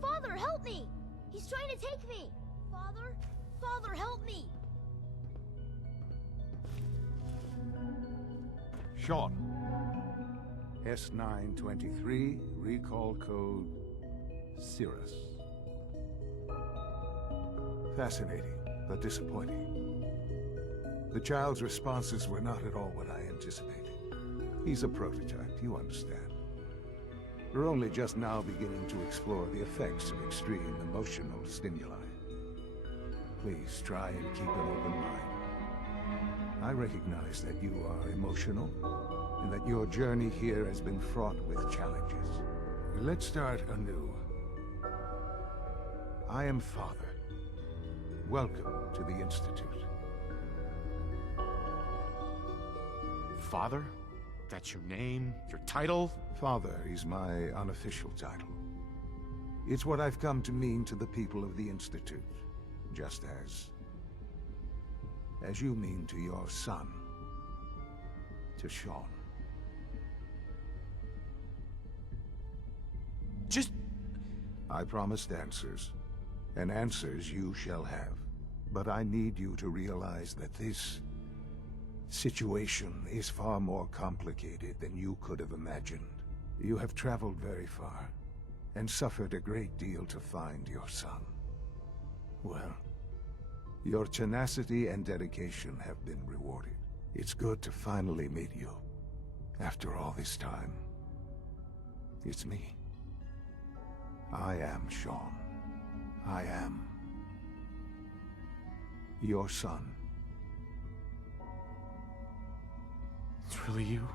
Father, help me! He's trying to take me! Father? Father, help me! Sean. S923, recall code Cirrus. Fascinating, but disappointing. The child's responses were not at all what I anticipated. He's a prototype, you understand. We're only just now beginning to explore the effects of extreme emotional stimuli. Please try and keep an open mind. I recognize that you are emotional, and that your journey here has been fraught with challenges. Let's start anew. I am Father. Welcome to the Institute. Father? That's your name? Your title? Father is my unofficial title. It's what I've come to mean to the people of the Institute, just as you mean to your son, to Sean. I promised answers, and answers you shall have. But I need you to realize that this situation is far more complicated than you could have imagined. You have traveled very far, and suffered a great deal to find your son. Well, your tenacity and dedication have been rewarded. It's good to finally meet you. After all this time, it's me. I am Sean. I am your son. It's really you?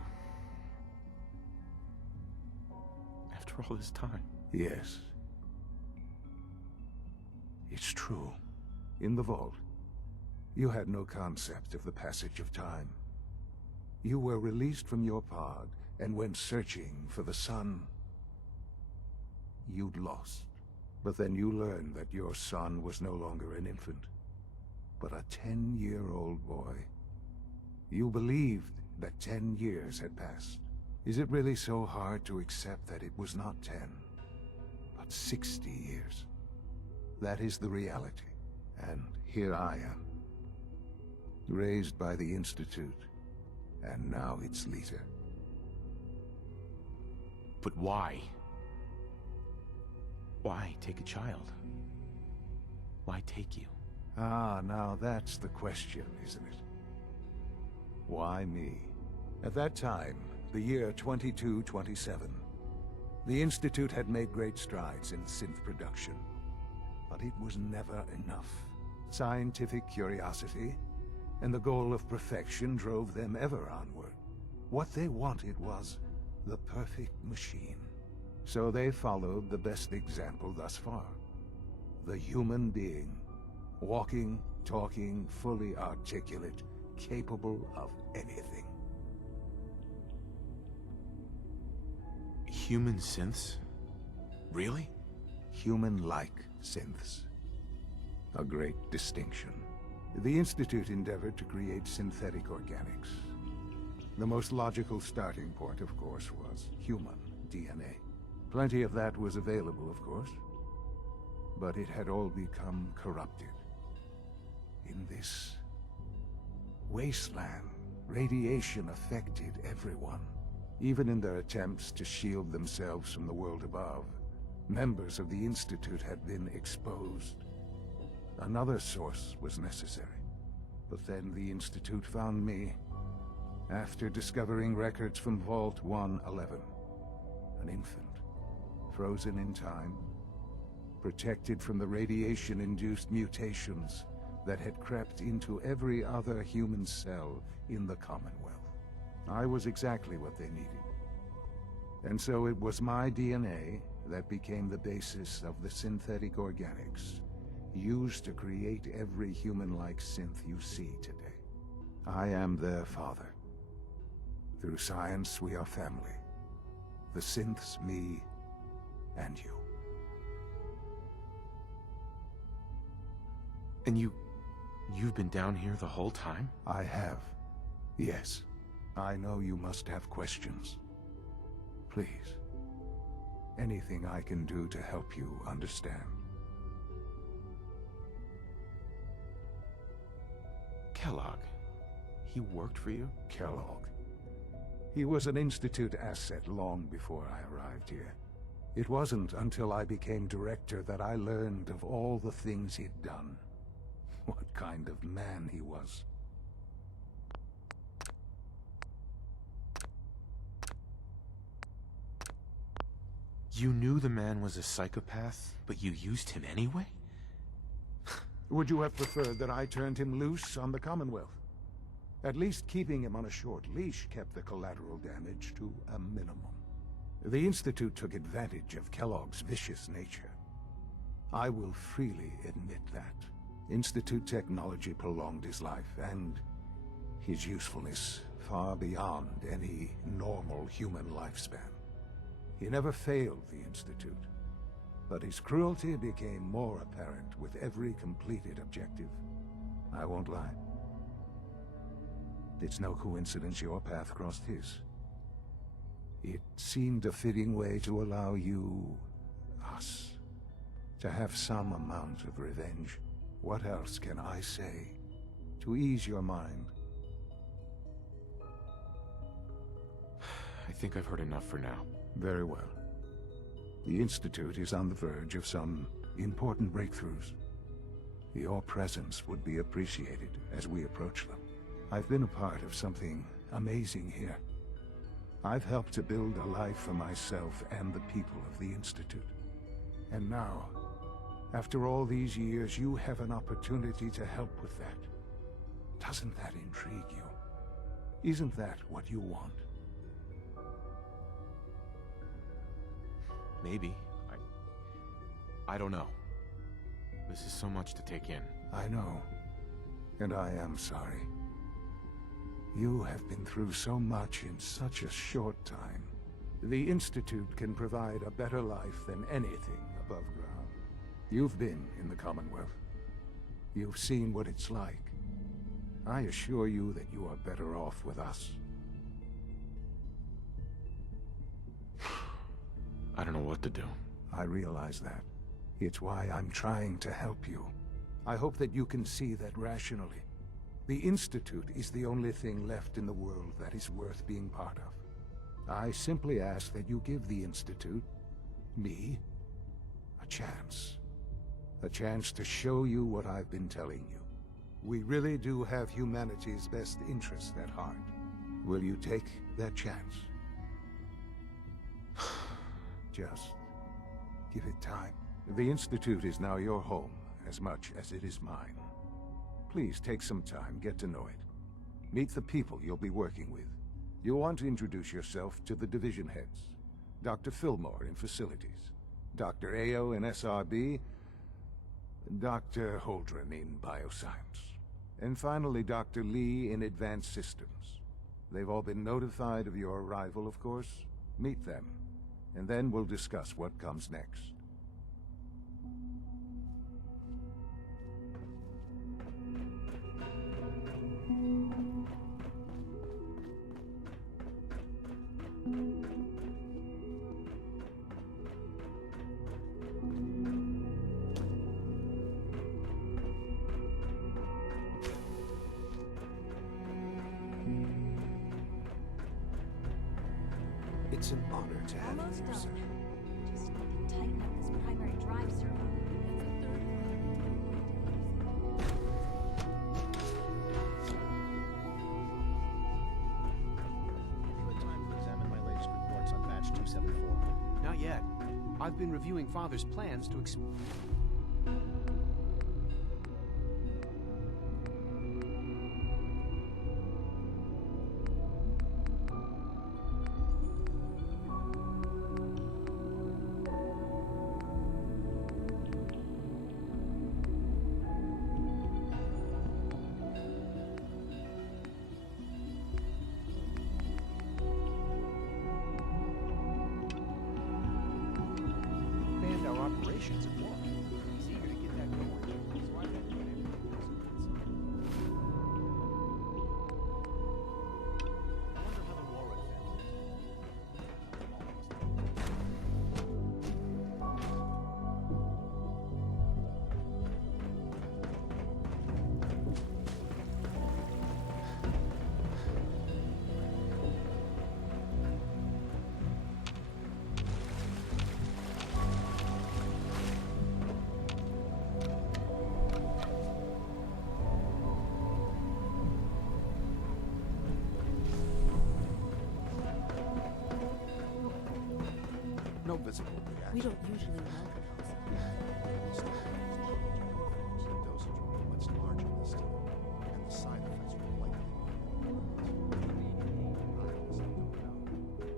After all this time? Yes. It's true. In the vault, you had no concept of the passage of time. You were released from your pod and went searching for the son you'd lost. But then you learned that your son was no longer an infant, but a 10-year-old boy. You believed that 10 years had passed. Is it really so hard to accept that it was not 10, but 60 years? That is the reality. And here I am, raised by the Institute, and now its leader. But why? Why take a child? Why take you? Ah, now that's the question, isn't it? Why me? At that time, the year 2227, the Institute had made great strides in synth production. But it was never enough. Scientific curiosity and the goal of perfection drove them ever onward. What they wanted was the perfect machine. So they followed the best example thus far. The human being. Walking, talking, fully articulate, capable of anything. Human synths? Really? Human-like synths. A great distinction. The Institute endeavored to create synthetic organics. The most logical starting point, of course, was human DNA. Plenty of that was available, of course. But it had all become corrupted. In this wasteland, radiation affected everyone. Even in their attempts to shield themselves from the world above, members of the Institute had been exposed. Another source was necessary. But then the Institute found me after discovering records from Vault 111. An infant, frozen in time, protected from the radiation-induced mutations that had crept into every other human cell in the Commonwealth. I was exactly what they needed. And so it was my DNA that became the basis of the synthetic organics used to create every human-like synth you see today. I am their father. Through science, we are family. The synths, me, and you. And you've been down here the whole time? I have. Yes. I know you must have questions. Please. Anything I can do to help you understand. Kellogg. He worked for you? Kellogg. He was an Institute asset long before I arrived here. It wasn't until I became director that I learned of all the things he'd done. What kind of man he was. You knew the man was a psychopath, but you used him anyway? Would you have preferred that I turned him loose on the Commonwealth? At least keeping him on a short leash kept the collateral damage to a minimum. The Institute took advantage of Kellogg's vicious nature. I will freely admit that. Institute technology prolonged his life, and his usefulness far beyond any normal human lifespan. He never failed the Institute, but his cruelty became more apparent with every completed objective. I won't lie. It's no coincidence your path crossed his. It seemed a fitting way to allow you, us, to have some amount of revenge. What else can I say to ease your mind? I think I've heard enough for now. Very well. The Institute is on the verge of some important breakthroughs. Your presence would be appreciated as we approach them. I've been a part of something amazing here. I've helped to build a life for myself and the people of the Institute. And now, after all these years, you have an opportunity to help with that. Doesn't that intrigue you? Isn't that what you want? Maybe. I don't know. This is so much to take in. I know. And I am sorry. You have been through so much in such a short time. The Institute can provide a better life than anything above ground. You've been in the Commonwealth. You've seen what it's like. I assure you that you are better off with us. I don't know what to do. I realize that. It's why I'm trying to help you. I hope that you can see that rationally. The Institute is the only thing left in the world that is worth being part of. I simply ask that you give the Institute, me, a chance. A chance to show you what I've been telling you. We really do have humanity's best interest at heart. Will you take that chance? Just give it time. The Institute is now your home as much as it is mine. Please take some time, get to know it. Meet the people you'll be working with. You'll want to introduce yourself to the division heads. Dr. Fillmore in Facilities, Dr. Ayo in SRB, Dr. Holdren in Bioscience, and finally Dr. Lee in Advanced Systems. They've all been notified of your arrival, of course. Meet them, and then we'll discuss what comes next. It's an honor to have you here, sir. Just need to tighten up this primary drive servo. That's a third one. yet. I've been reviewing Father's plans to expand our operations at Warren. He's eager to get that going, so I've been doing everything else. I wonder how the Warwick family No visible reaction. We don't usually welcome The dosage will be much larger this time, and the side effects will likely be.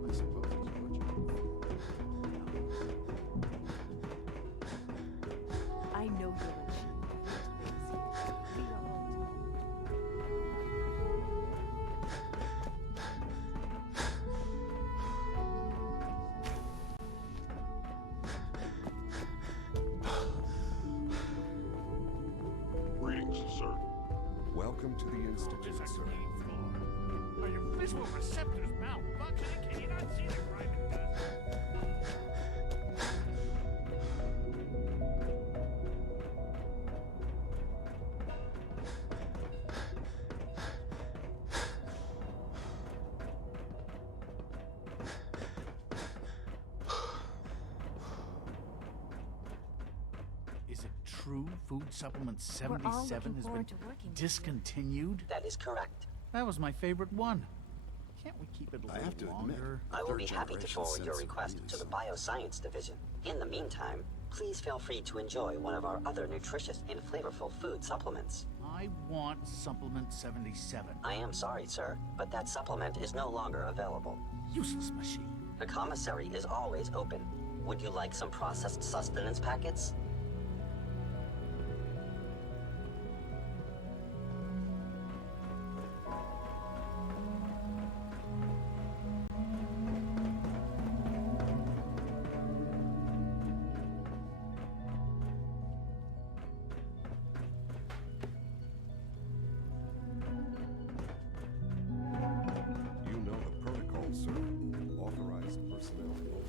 I suppose it's what I know you're a cheap. We all Greetings, sir. Welcome to the Institute, sir. Are your visual receptors malfunctioning? Can you not see the crime it does? Is it true Food Supplement 77 has been discontinued? That is correct. That was my favorite one. Can't we keep it a I have to little admit, longer? I will be happy to third-generation forward your sense of request to the Bioscience Division. In the meantime, please feel free to enjoy one of our other nutritious and flavorful food supplements. I want Supplement 77. I am sorry, sir, but that supplement is no longer available. Useless machine. The commissary is always open. Would you like some processed sustenance packets? You know the protocol, sir. Authorized personnel only.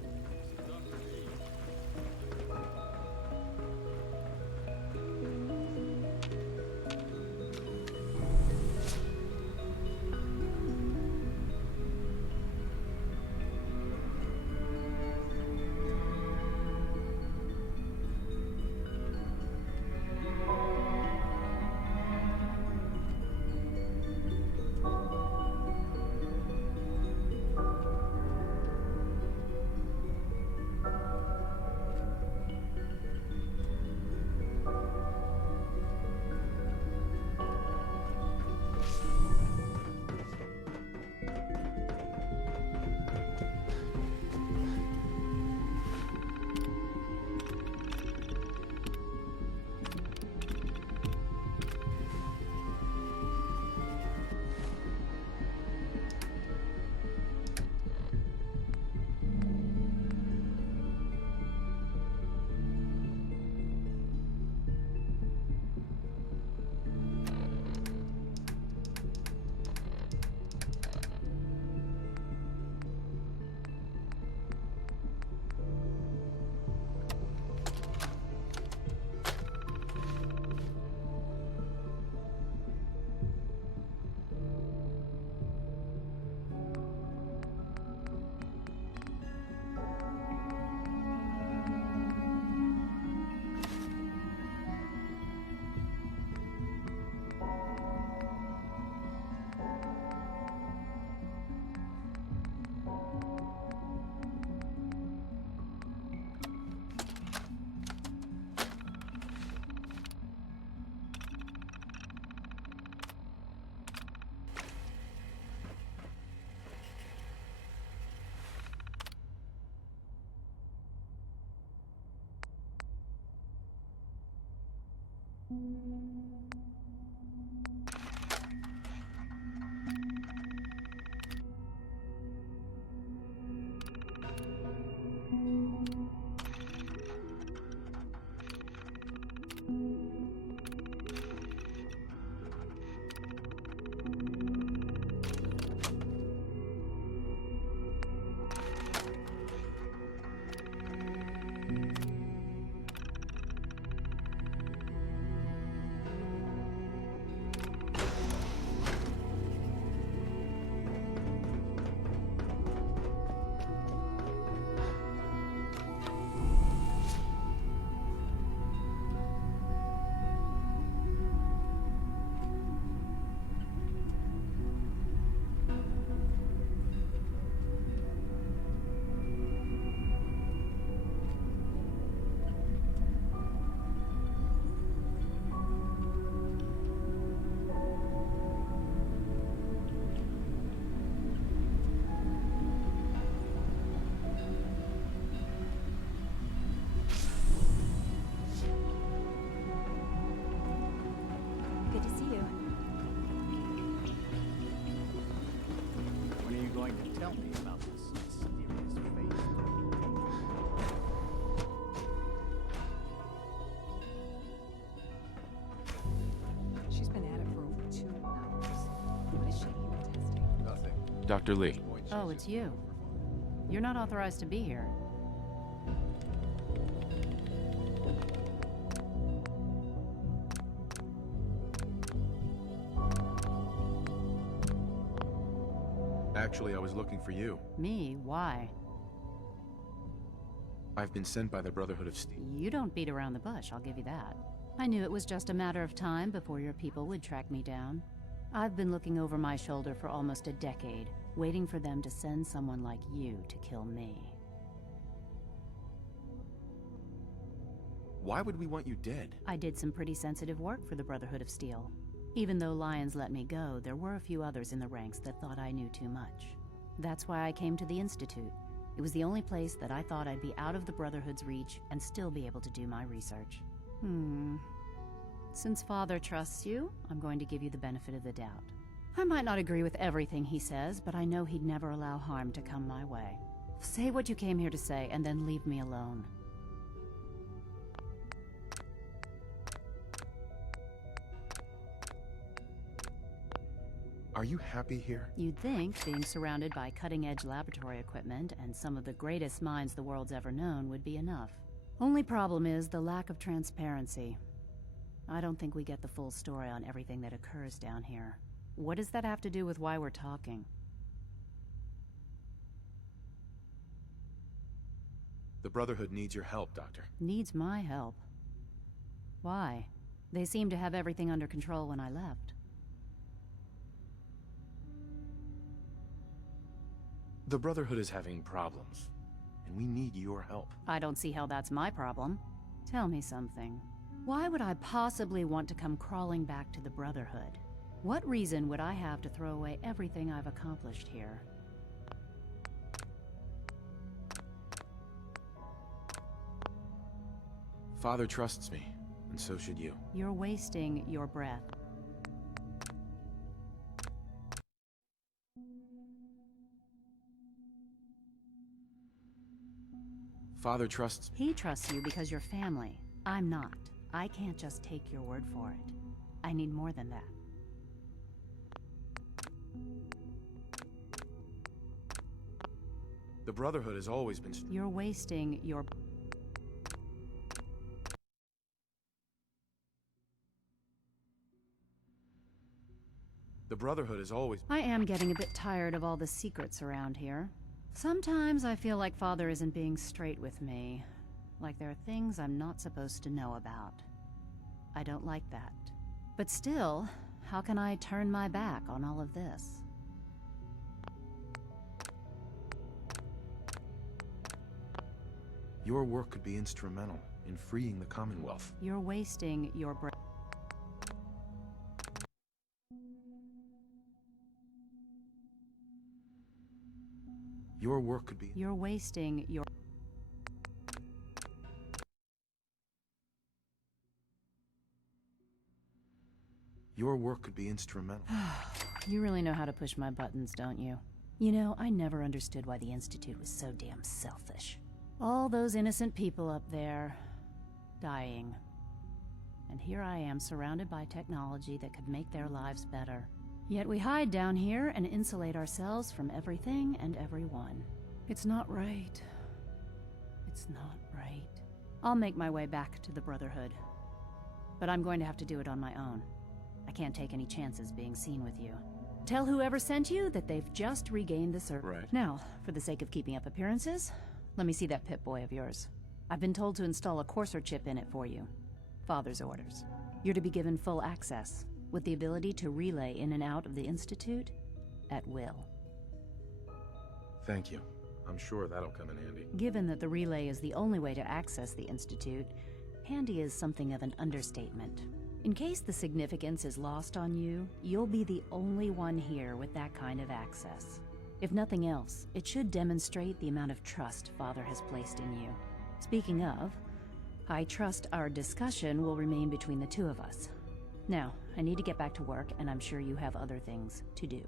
Good to see you. When are you going to tell me about this mysterious fate? She's been at it for over 2 hours. What is she even testing? Nothing. Dr. Lee. Oh, it's you. You're not authorized to be here. Actually, I was looking for you. Me? Why? I've been sent by the Brotherhood of Steel. You don't beat around the bush, I'll give you that. I knew it was just a matter of time before your people would track me down. I've been looking over my shoulder for almost a decade, waiting for them to send someone like you to kill me. Why would we want you dead? I did some pretty sensitive work for the Brotherhood of Steel. Even though Lyons let me go, there were a few others in the ranks that thought I knew too much. That's why I came to the Institute. It was the only place that I thought I'd be out of the Brotherhood's reach and still be able to do my research. Since Father trusts you, I'm going to give you the benefit of the doubt. I might not agree with everything he says, but I know he'd never allow harm to come my way. Say what you came here to say, and then leave me alone. Are you happy here? You'd think being surrounded by cutting-edge laboratory equipment and some of the greatest minds the world's ever known would be enough. Only problem is the lack of transparency. I don't think we get the full story on everything that occurs down here. What does that have to do with why we're talking? The Brotherhood needs your help, Doctor. Needs my help. Why? They seemed to have everything under control when I left. The Brotherhood is having problems, and we need your help. I don't see how that's my problem. Tell me something. Why would I possibly want to come crawling back to the Brotherhood? What reason would I have to throw away everything I've accomplished here? Father trusts me, and so should you. You're wasting your breath. Father trusts me. He trusts you because you're family. I'm not. I can't just take your word for it. I need more than that. The Brotherhood has always been... You're wasting your... The Brotherhood has always... I am getting a bit tired of all the secrets around here. Sometimes I feel like Father isn't being straight with me. Like there are things I'm not supposed to know about. I don't like that. But still, how can I turn my back on all of this? Your work could be instrumental in freeing the Commonwealth. You're wasting your breath. Your work could be... You're wasting your... Your work could be instrumental. You really know how to push my buttons, don't you? You know, I never understood why the Institute was so damn selfish. All those innocent people up there, dying. And here I am, surrounded by technology that could make their lives better. Yet we hide down here and insulate ourselves from everything and everyone. It's not right. It's not right. I'll make my way back to the Brotherhood. But I'm going to have to do it on my own. I can't take any chances being seen with you. Tell whoever sent you that they've just regained the server. Right. Now, for the sake of keeping up appearances, let me see that Pip-Boy of yours. I've been told to install a Courser chip in it for you. Father's orders. You're to be given full access, with the ability to relay in and out of the Institute at will. Thank you. I'm sure that'll come in handy. Given that the relay is the only way to access the Institute, handy is something of an understatement. In case the significance is lost on you, you'll be the only one here with that kind of access. If nothing else, it should demonstrate the amount of trust Father has placed in you. Speaking of, I trust our discussion will remain between the two of us. Now, I need to get back to work, and I'm sure you have other things to do.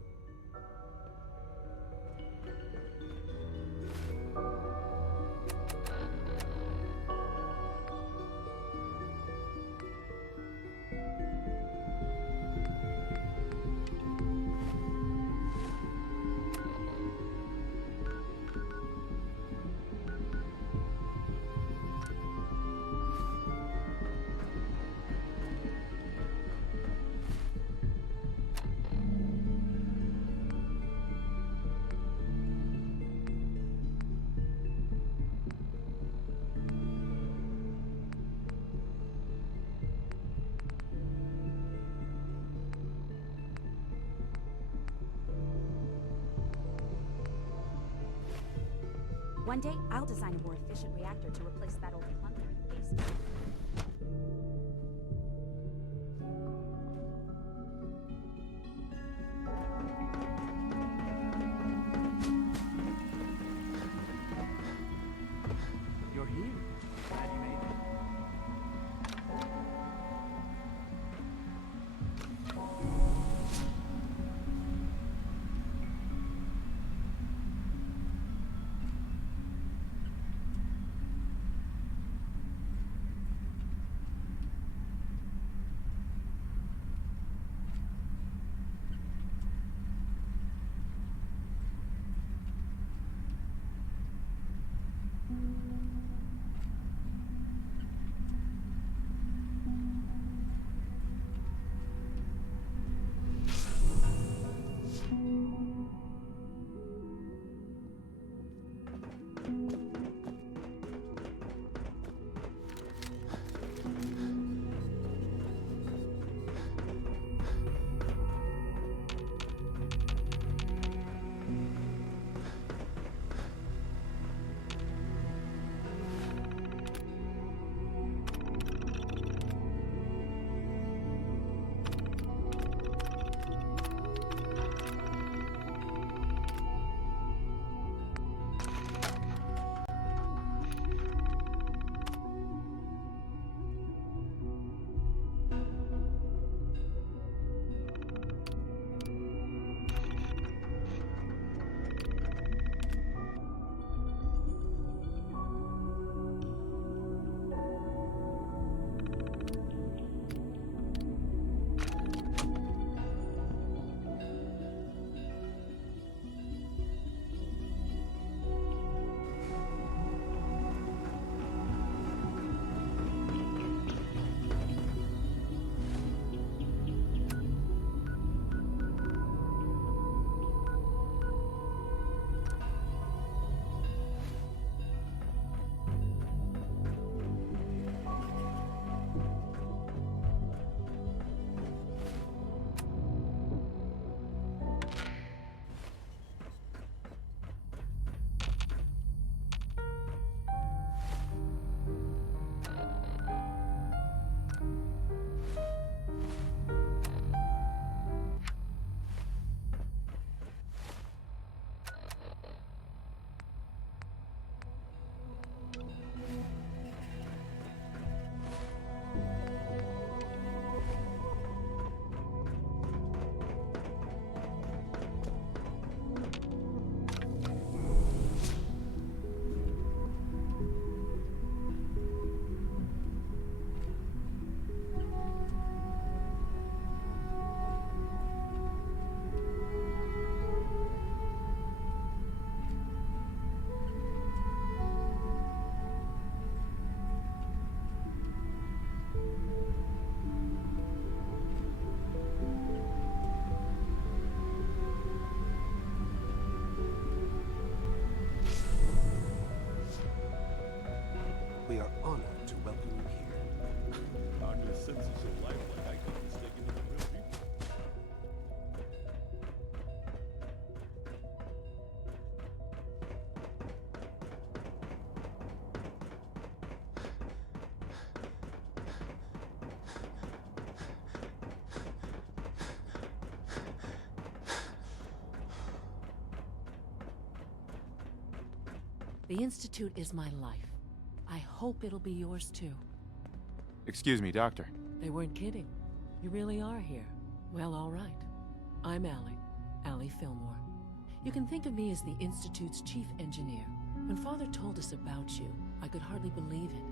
One day, I'll design a more efficient reactor to replace that old clunker in the basement. You're here. Glad you made it. The Institute is my life. I hope it'll be yours too. Excuse me, Doctor. They weren't kidding. You really are here. Well, all right. I'm Allie Fillmore. You can think of me as the Institute's chief engineer. When Father told us about you, I could hardly believe it.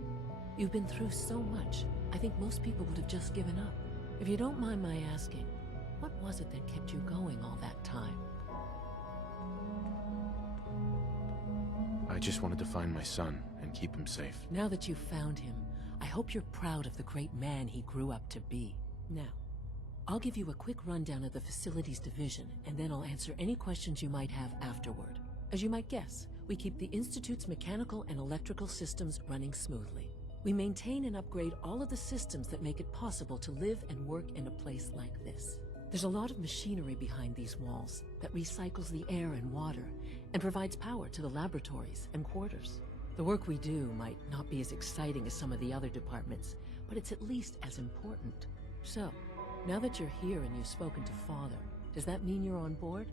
You've been through so much, I think most people would have just given up. If you don't mind my asking, what was it that kept you going all that time? I just wanted to find my son and keep him safe. Now that you've found him, I hope you're proud of the great man he grew up to be. Now, I'll give you a quick rundown of the Facilities Division, and then I'll answer any questions you might have afterward. As you might guess, we keep the Institute's mechanical and electrical systems running smoothly. We maintain and upgrade all of the systems that make it possible to live and work in a place like this. There's a lot of machinery behind these walls that recycles the air and water and provides power to the laboratories and quarters. The work we do might not be as exciting as some of the other departments, but it's at least as important. So, now that you're here and you've spoken to Father, does that mean you're on board?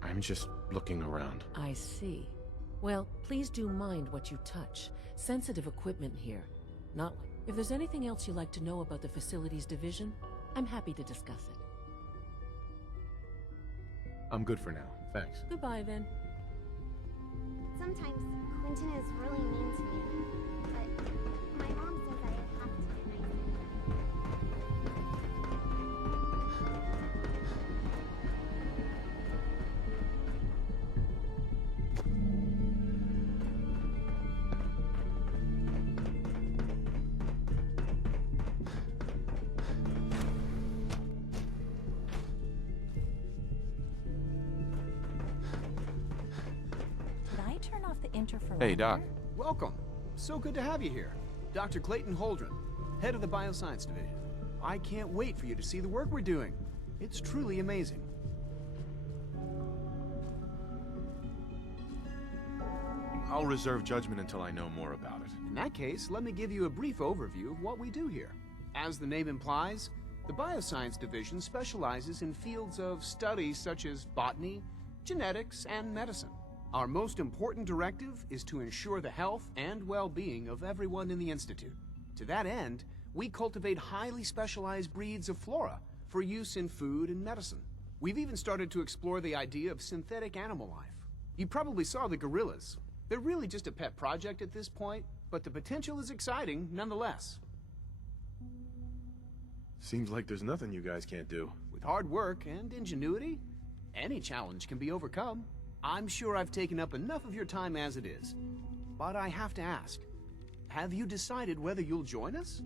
I'm just looking around. I see. Well, please do mind what you touch. Sensitive equipment here. Not like... If there's anything else you'd like to know about the Facilities Division, I'm happy to discuss it. I'm good for now, thanks. Goodbye, then. Sometimes Quentin is really mean to me, but my mom says I have to be nice to him. Hey, Doc. Welcome. So good to have you here. Dr. Clayton Holdren, head of the Bioscience Division. I can't wait for you to see the work we're doing. It's truly amazing. I'll reserve judgment until I know more about it. In that case, let me give you a brief overview of what we do here. As the name implies, the Bioscience Division specializes in fields of study such as botany, genetics, and medicine. Our most important directive is to ensure the health and well-being of everyone in the Institute. To that end, we cultivate highly specialized breeds of flora for use in food and medicine. We've even started to explore the idea of synthetic animal life. You probably saw the gorillas. They're really just a pet project at this point, but the potential is exciting nonetheless. Seems like there's nothing you guys can't do. With hard work and ingenuity, any challenge can be overcome. I'm sure I've taken up enough of your time as it is. But I have to ask, have you decided whether you'll join us?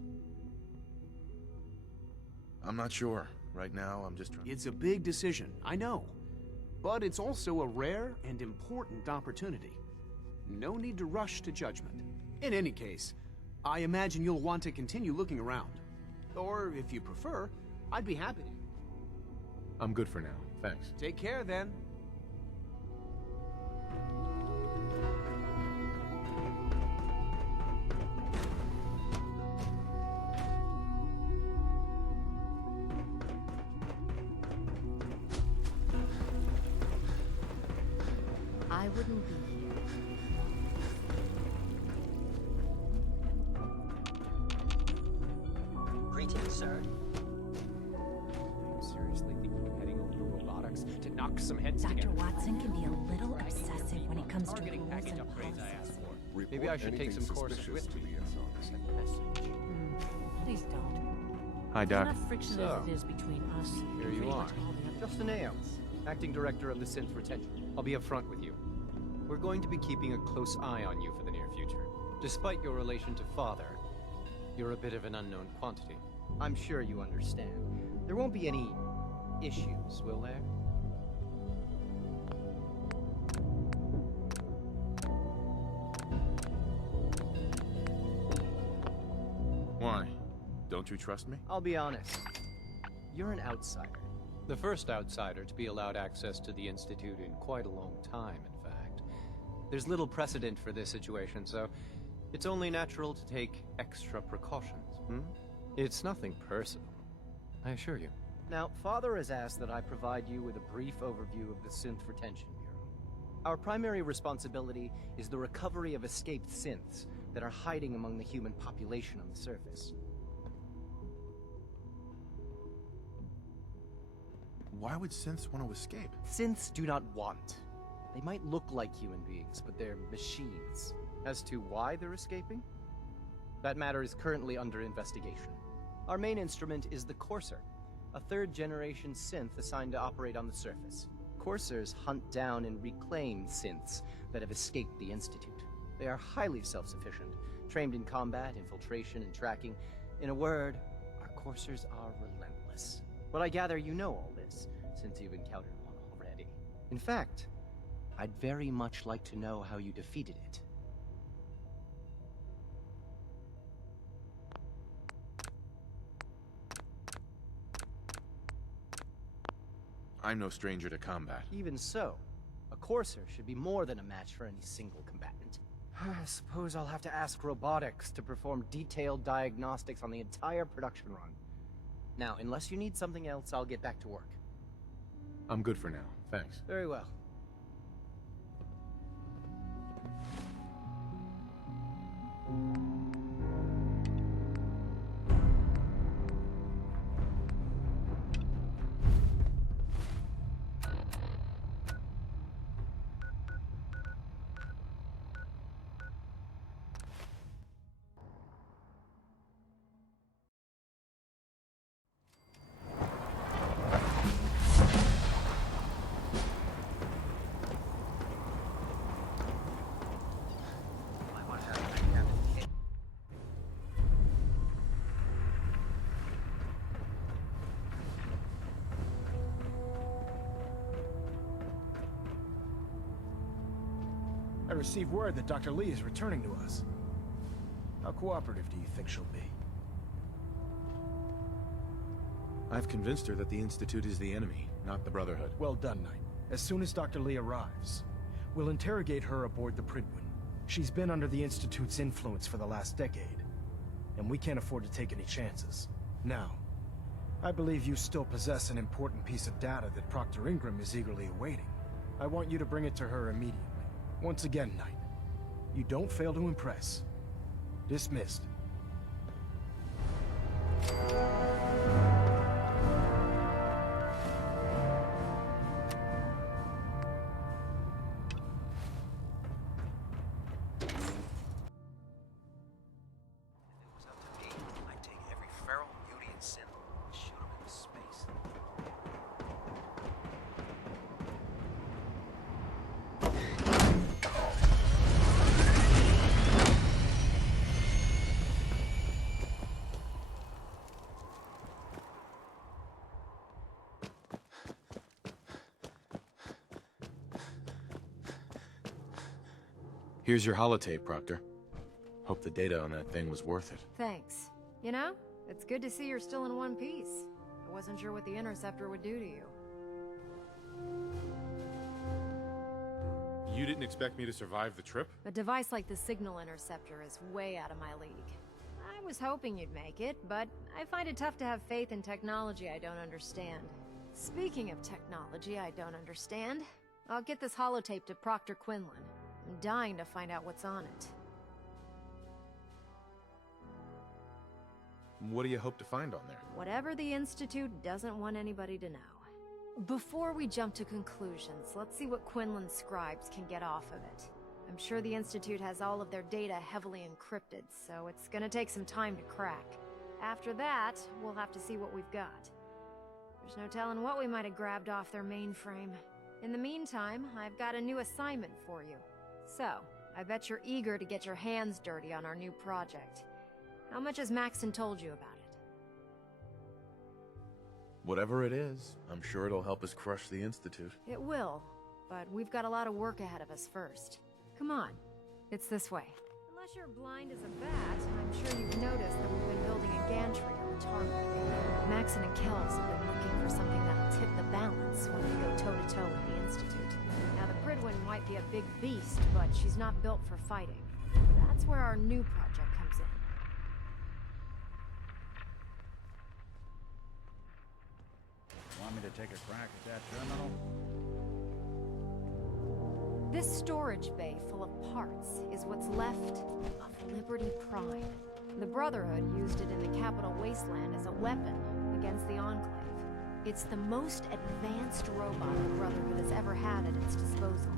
I'm not sure. Right now, I'm just trying... It's a big decision, I know. But it's also a rare and important opportunity. No need to rush to judgment. In any case, I imagine you'll want to continue looking around. Or, if you prefer, I'd be happy to. I'm good for now, thanks. Take care, then. I wouldn't be here. Greetings, sir. I'm seriously thinking of heading over to robotics to knock some heads Dr. together. Watson can be a little obsessive when it comes to rules package and upgrades I asked policies. for. Maybe I should take some courses with me. Send a message. Please don't. Hi, There's Doc. enough friction So, as it is between us. and Here you pretty are. much all the other- Justin Ames, acting director of the Synth Retention. I'll be upfront with you. We're going to be keeping a close eye on you for the near future. Despite your relation to Father, you're a bit of an unknown quantity. I'm sure you understand. There won't be any issues, will there? Why? Don't you trust me? I'll be honest. You're an outsider. The first outsider to be allowed access to the Institute in quite a long time, in fact. There's little precedent for this situation, so it's only natural to take extra precautions. It's nothing personal, I assure you. Now, Father has asked that I provide you with a brief overview of the Synth Retention Bureau. Our primary responsibility is the recovery of escaped synths that are hiding among the human population on the surface. Why would synths want to escape? Synths do not want. They might look like human beings, but they're machines. As to why they're escaping? That matter is currently under investigation. Our main instrument is the Courser, a third-generation synth assigned to operate on the surface. Coursers hunt down and reclaim synths that have escaped the Institute. They are highly self-sufficient, trained in combat, infiltration, and tracking. In a word, our Coursers are relentless. Well, I gather you know all this, since you've encountered one already. In fact, I'd very much like to know how you defeated it. I'm no stranger to combat. Even so, a Courser should be more than a match for any single combatant. I suppose I'll have to ask robotics to perform detailed diagnostics on the entire production run. Now, unless you need something else, I'll get back to work. I'm good for now, thanks. Very well. I received word that Dr. Lee is returning to us. How cooperative do you think she'll be? I've convinced her that the Institute is the enemy, not the Brotherhood. Well done, Knight. As soon as Dr. Lee arrives, we'll interrogate her aboard the Prydwen. She's been under the Institute's influence for the last decade, and we can't afford to take any chances. Now, I believe you still possess an important piece of data that Proctor Ingram is eagerly awaiting. I want you to bring it to her immediately. Once again, Knight, you don't fail to impress. Dismissed. Here's your holotape, Proctor. Hope the data on that thing was worth it. Thanks. You know, it's good to see you're still in one piece. I wasn't sure what the Interceptor would do to you. You didn't expect me to survive the trip? A device like the Signal Interceptor is way out of my league. I was hoping you'd make it, but I find it tough to have faith in technology I don't understand. Speaking of technology I don't understand, I'll get this holotape to Proctor Quinlan. I'm dying to find out what's on it. What do you hope to find on there? Whatever the Institute doesn't want anybody to know. Before we jump to conclusions, let's see what Quinlan's scribes can get off of it. I'm sure the Institute has all of their data heavily encrypted, so it's gonna take some time to crack. After that, we'll have to see what we've got. There's no telling what we might have grabbed off their mainframe. In the meantime, I've got a new assignment for you. So, I bet you're eager to get your hands dirty on our new project. How much has Maxson told you about it? Whatever it is, I'm sure it'll help us crush the Institute. It will, but we've got a lot of work ahead of us first. Come on, it's this way. Unless you're blind as a bat, I'm sure you've noticed that we've been building a gantry on the tarmac. Maxson and Kells have been looking for something that'll tip the balance when we go toe-to-toe with the Institute. Now, the Prydwen might be a big beast, but she's not built for fighting. That's where our new project comes in. Want me to take a crack at that terminal? This storage bay full of parts is what's left of Liberty Prime. The Brotherhood used it in the Capital Wasteland as a weapon against the Enclave. It's the most advanced robot the Brotherhood has ever had at its disposal.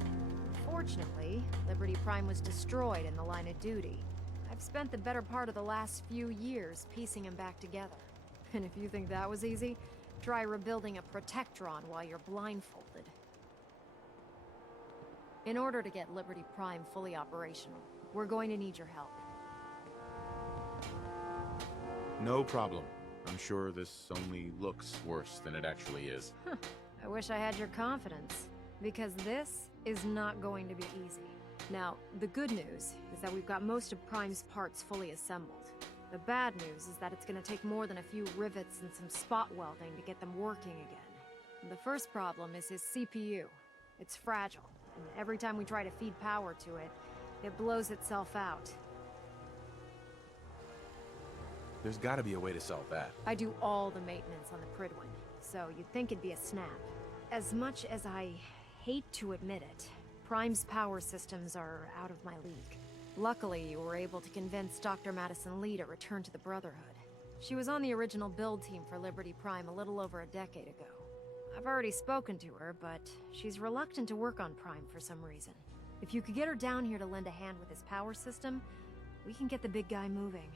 Fortunately, Liberty Prime was destroyed in the line of duty. I've spent the better part of the last few years piecing him back together. And if you think that was easy, try rebuilding a Protectron while you're blindfolded. In order to get Liberty Prime fully operational, we're going to need your help. No problem. I'm sure this only looks worse than it actually is. I wish I had your confidence, because this is not going to be easy. Now, the good news is that we've got most of Prime's parts fully assembled. The bad news is that it's going to take more than a few rivets and some spot welding to get them working again. The first problem is his CPU. It's fragile, and every time we try to feed power to it, it blows itself out. There's gotta be a way to solve that. I do all the maintenance on the Prydwen, so you'd think it'd be a snap. As much as I hate to admit it, Prime's power systems are out of my league. Luckily, you were able to convince Dr. Madison Lee to return to the Brotherhood. She was on the original build team for Liberty Prime a little over a decade ago. I've already spoken to her, but she's reluctant to work on Prime for some reason. If you could get her down here to lend a hand with his power system, we can get the big guy moving.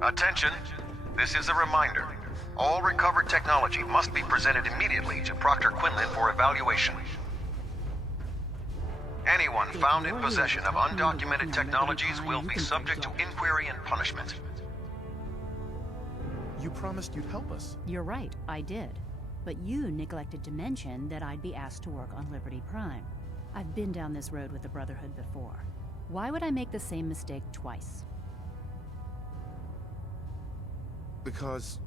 Attention! This is a reminder. All recovered technology must be presented immediately to Proctor Quinlan for evaluation. Anyone found in possession of undocumented technologies will be subject to inquiry and punishment. You promised you'd help us. You're right, I did. But you neglected to mention that I'd be asked to work on Liberty Prime. I've been down this road with the Brotherhood before. Why would I make the same mistake twice? Because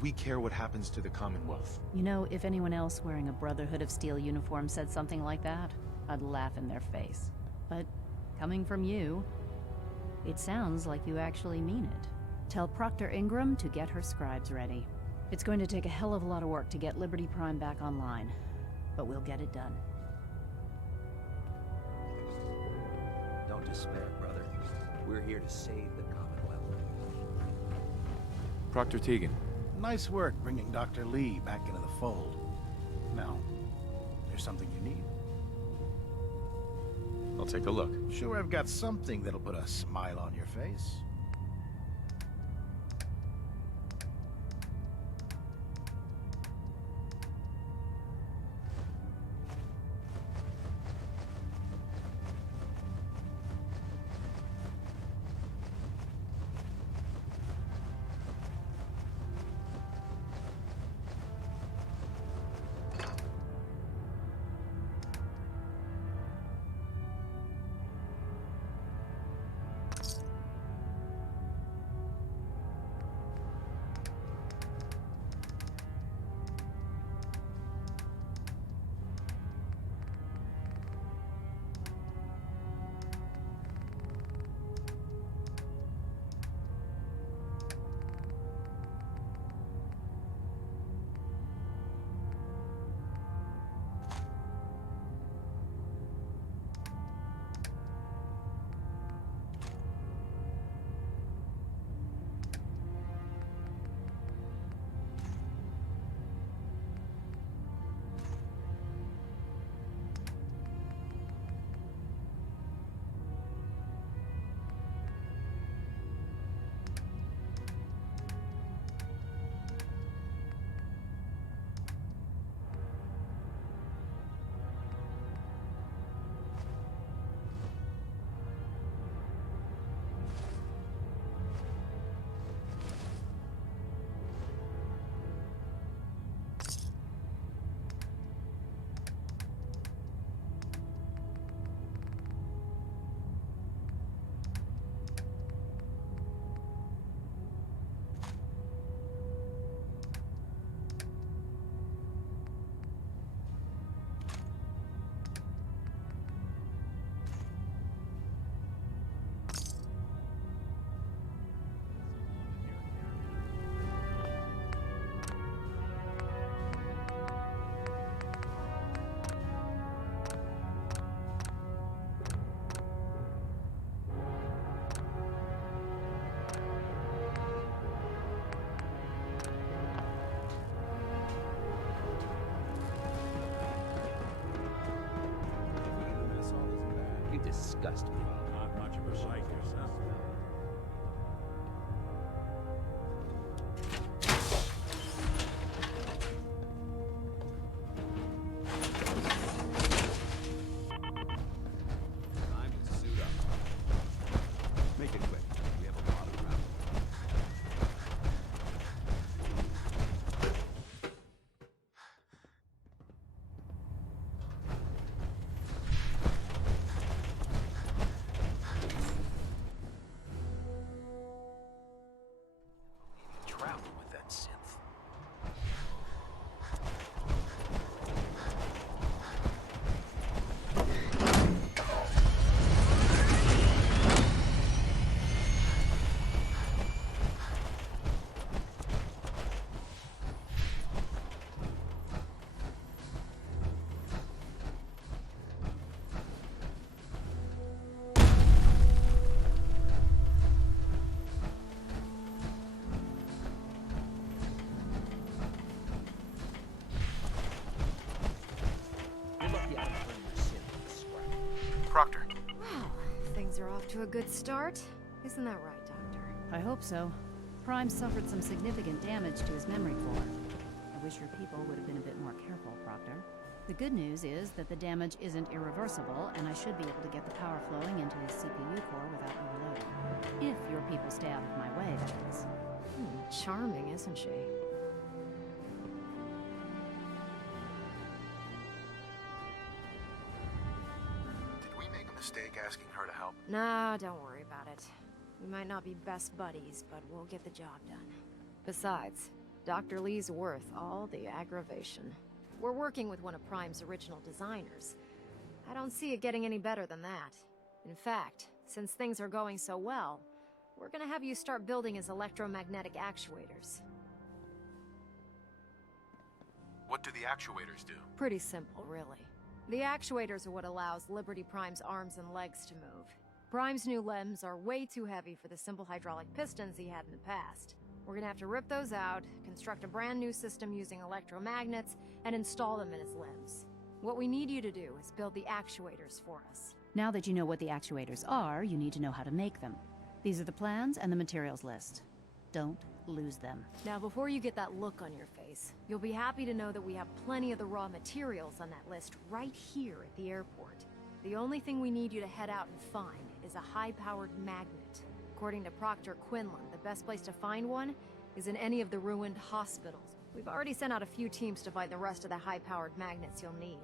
we care what happens to the Commonwealth. You know, if anyone else wearing a Brotherhood of Steel uniform said something like that, I'd laugh in their face. But coming from you, it sounds like you actually mean it. Tell Proctor Ingram to get her scribes ready. It's going to take a hell of a lot of work to get Liberty Prime back online, but we'll get it done. Don't despair, brother. We're here to save the Commonwealth. Proctor Tegan. Nice work bringing Dr. Lee back into the fold. Now, there's something you need. I'll take a look. Sure, I've got something that'll put a smile on your face. disgust me. Not much of a sight yourself. Time to suit up. Make it quick. We have a lot of travel. Travel with that synth. You're lucky I don't turn your synth into scrap. Proctor, Wow, things are off to a good start. Isn't that right, Doctor? I hope so. Prime suffered some significant damage to his memory core. I wish your people would have been a bit more careful, Proctor. The good news is that the damage isn't irreversible, and I should be able to get the power flowing into his CPU core without overloading. If your people stay out of my way, that is. Charming, isn't she? did we make a mistake asking her to help? Nah, don't worry about it. We might not be best buddies, but we'll get the job done. Besides, Dr. Lee's worth all the aggravation. We're working with one of Prime's original designers. I don't see it getting any better than that. In fact, since things are going so well, we're gonna have you start building his electromagnetic actuators. What do the actuators do? Pretty simple, really. The actuators are what allows Liberty Prime's arms and legs to move. Prime's new limbs are way too heavy for the simple hydraulic pistons he had in the past. We're gonna have to rip those out, construct a brand new system using electromagnets, and install them in his limbs. What we need you to do is build the actuators for us. Now that you know what the actuators are, you need to know how to make them. These are the plans and the materials list. Don't lose them. Now, before you get that look on your face, you'll be happy to know that we have plenty of the raw materials on that list right here at the airport. The only thing we need you to head out and find is a high-powered magnet. According to Proctor Quinlan, the best place to find one is in any of the ruined hospitals. We've already sent out a few teams to find the rest of the high-powered magnets you'll need.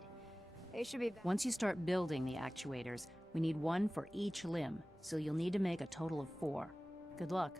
They should be... Once you start building the actuators, we need one for each limb, so you'll need to make a total of 4. Good luck.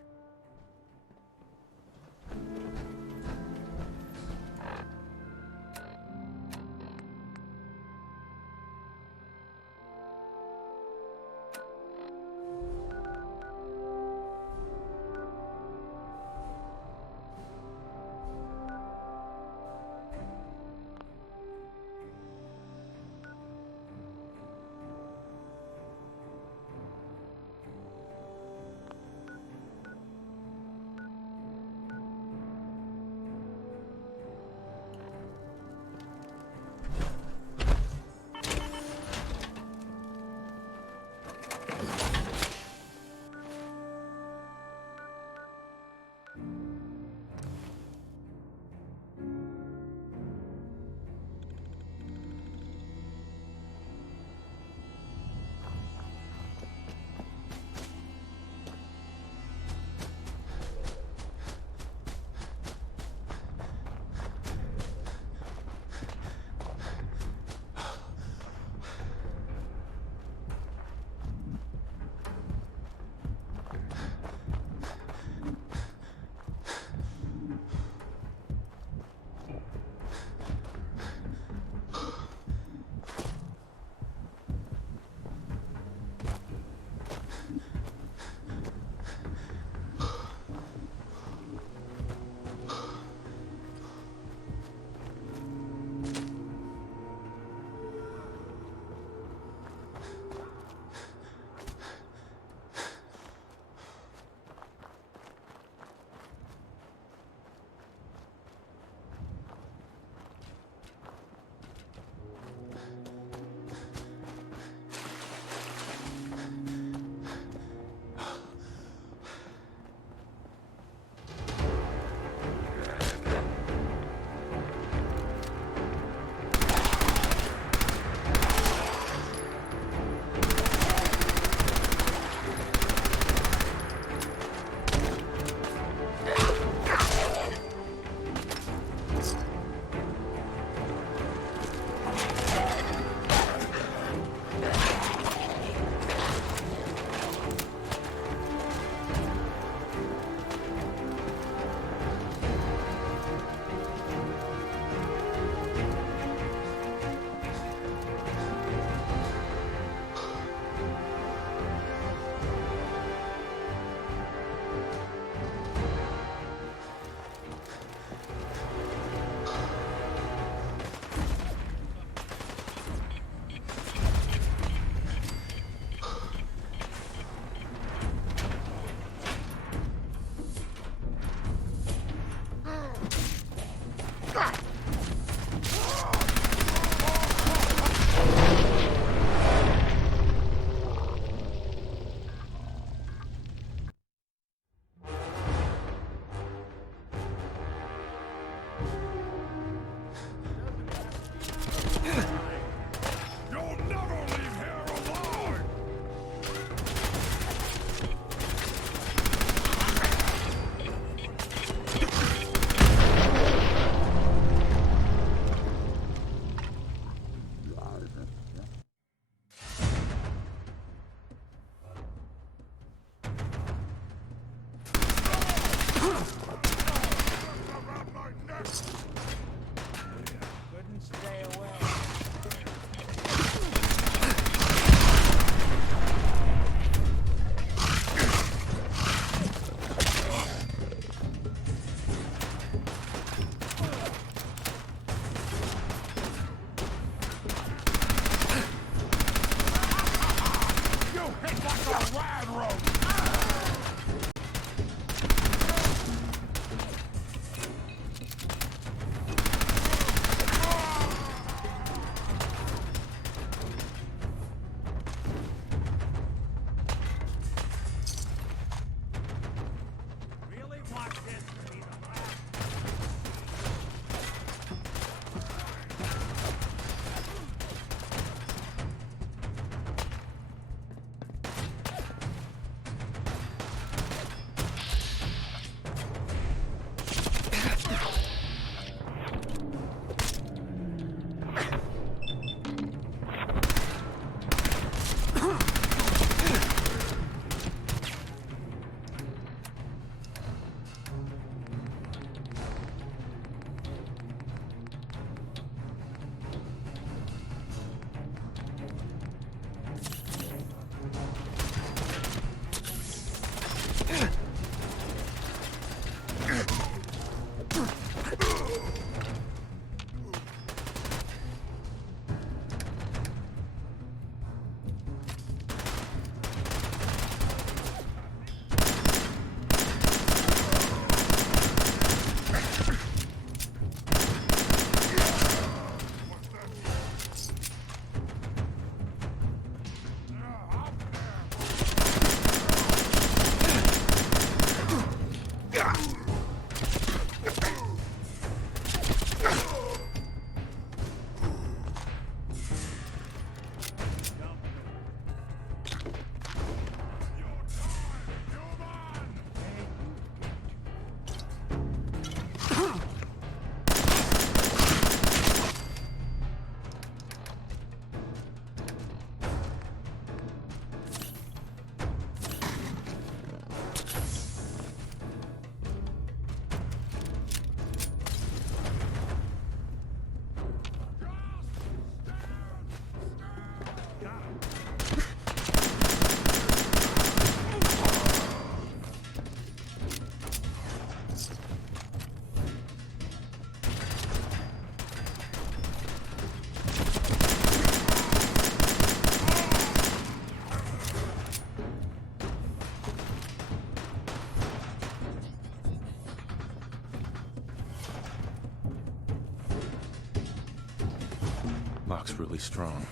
Lock's really strong.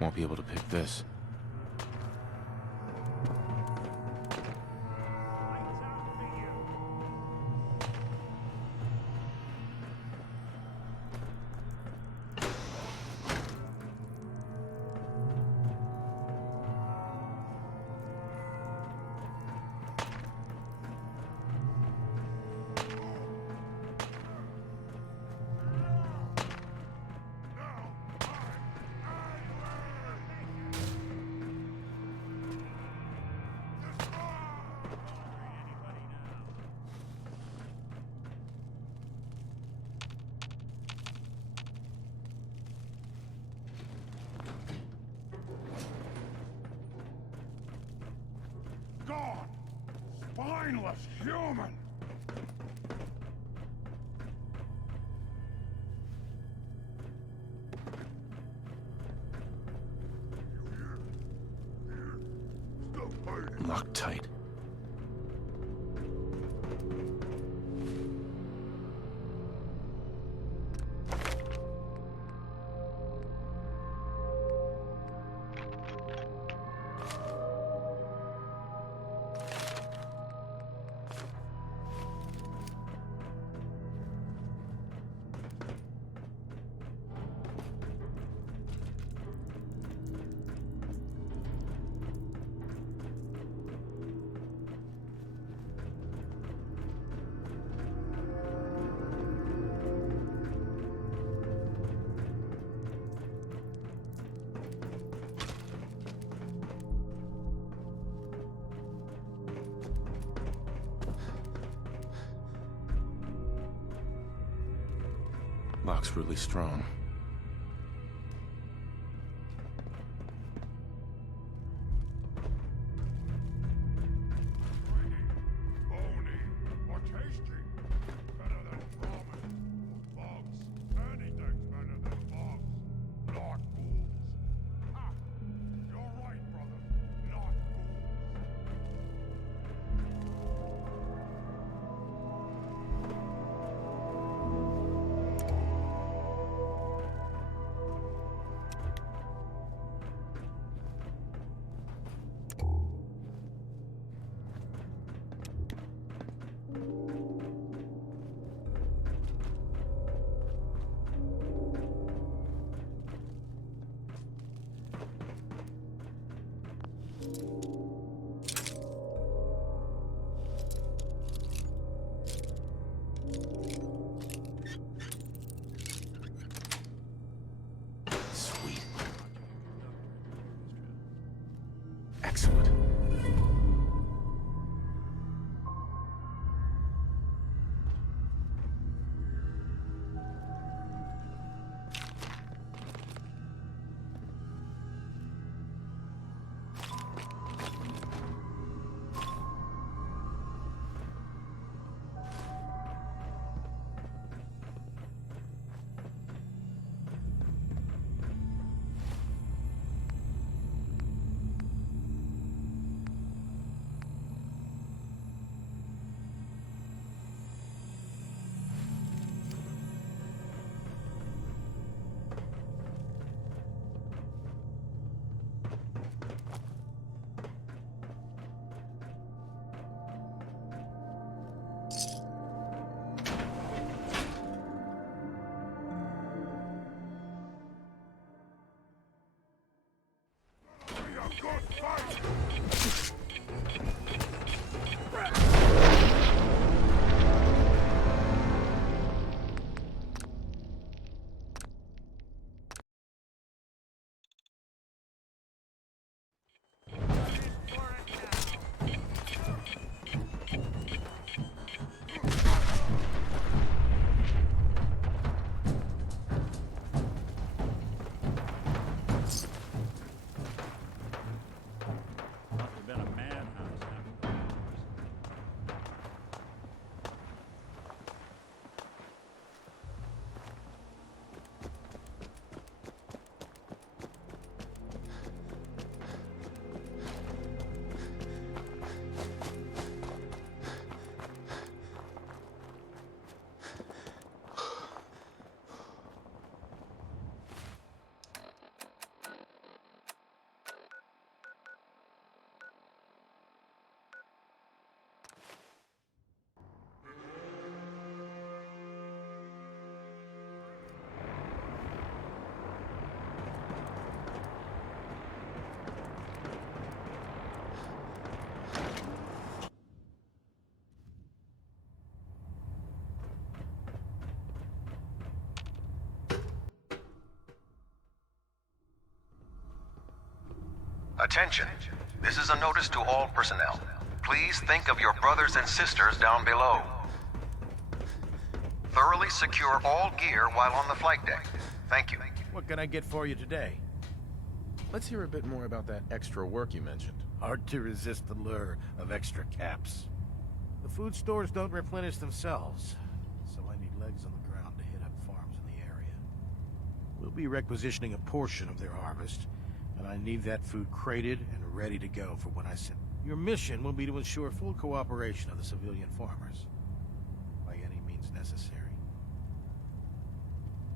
Won't be able to pick this. God! Spineless human! Locked tight. Lock's really strong. Attention. This is a notice to all personnel. Please think of your brothers and sisters down below. Thoroughly secure all gear while on the flight deck. Thank you. What can I get for you today? Let's hear a bit more about that extra work you mentioned. Hard to resist the lure of extra caps. The food stores don't replenish themselves, so I need legs on the ground to hit up farms in the area. We'll be requisitioning a portion of their harvest, and I need that food crated and ready to go for when I send. Your mission will be to ensure full cooperation of the civilian farmers, by any means necessary.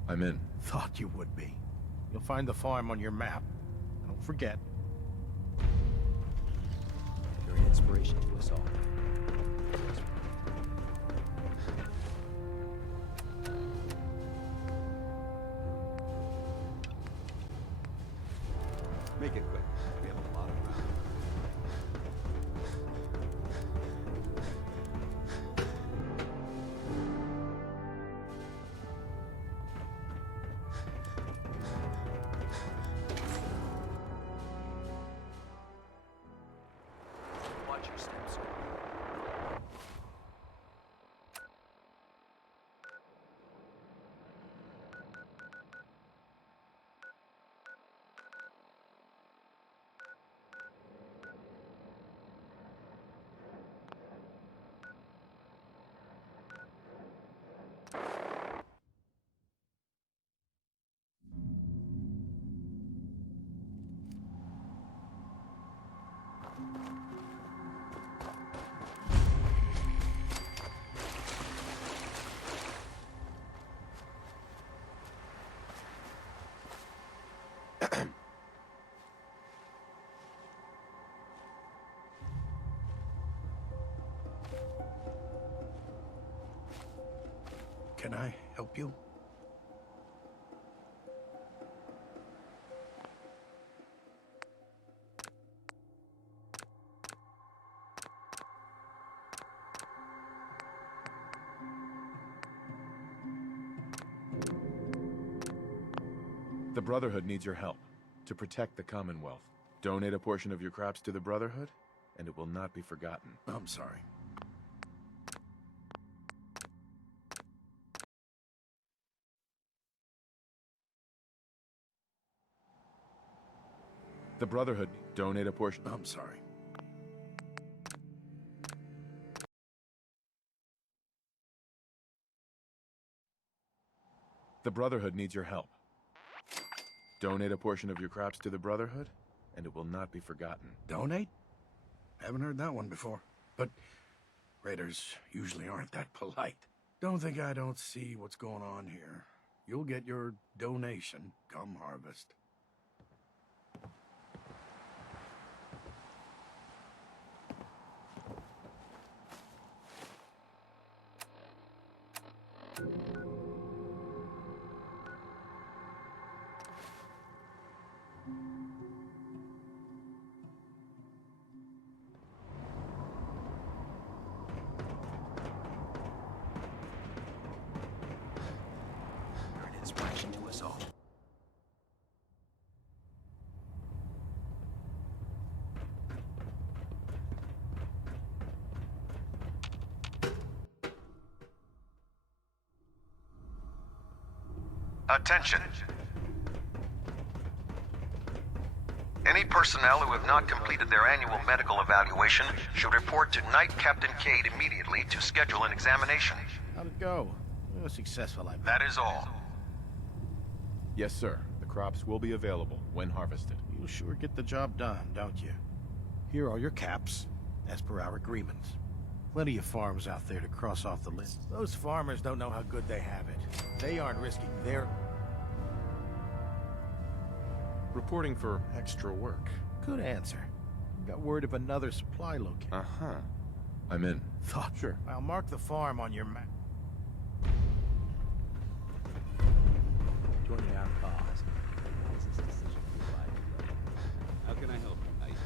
I'm in. Thought you would be. You'll find the farm on your map. Don't forget. You're an inspiration to us all. Make it quick. We have a lot of ground. Watch your steps. Can I help you? The Brotherhood needs your help to protect the Commonwealth. Donate a portion of your crops to the Brotherhood, and it will not be forgotten. I'm sorry. The Brotherhood, donate a portion. I'm sorry. The Brotherhood needs your help. Donate a portion of your crops to the Brotherhood, and it will not be forgotten. Donate? Haven't heard that one before. But raiders usually aren't that polite. Don't think I don't see what's going on here. You'll get your donation come harvest. You're an inspiration to us all. Attention. Any personnel who have not completed their annual medical evaluation should report to Knight Captain Cade immediately to schedule an examination. How'd it go? Successful, I bet. That is all. Yes, sir. The crops will be available when harvested. You'll sure get the job done, don't you? Here are your caps, as per our agreement. Plenty of farms out there to cross off the list. Those farmers don't know how good they have it. They aren't risking their... Reporting for extra work. Good answer. Got word of another supply location. Uh-huh. I'm in. Thought. Sure. I'll mark the farm on your map. Joining our cause. This is a decision we like. How can I help you, Knight?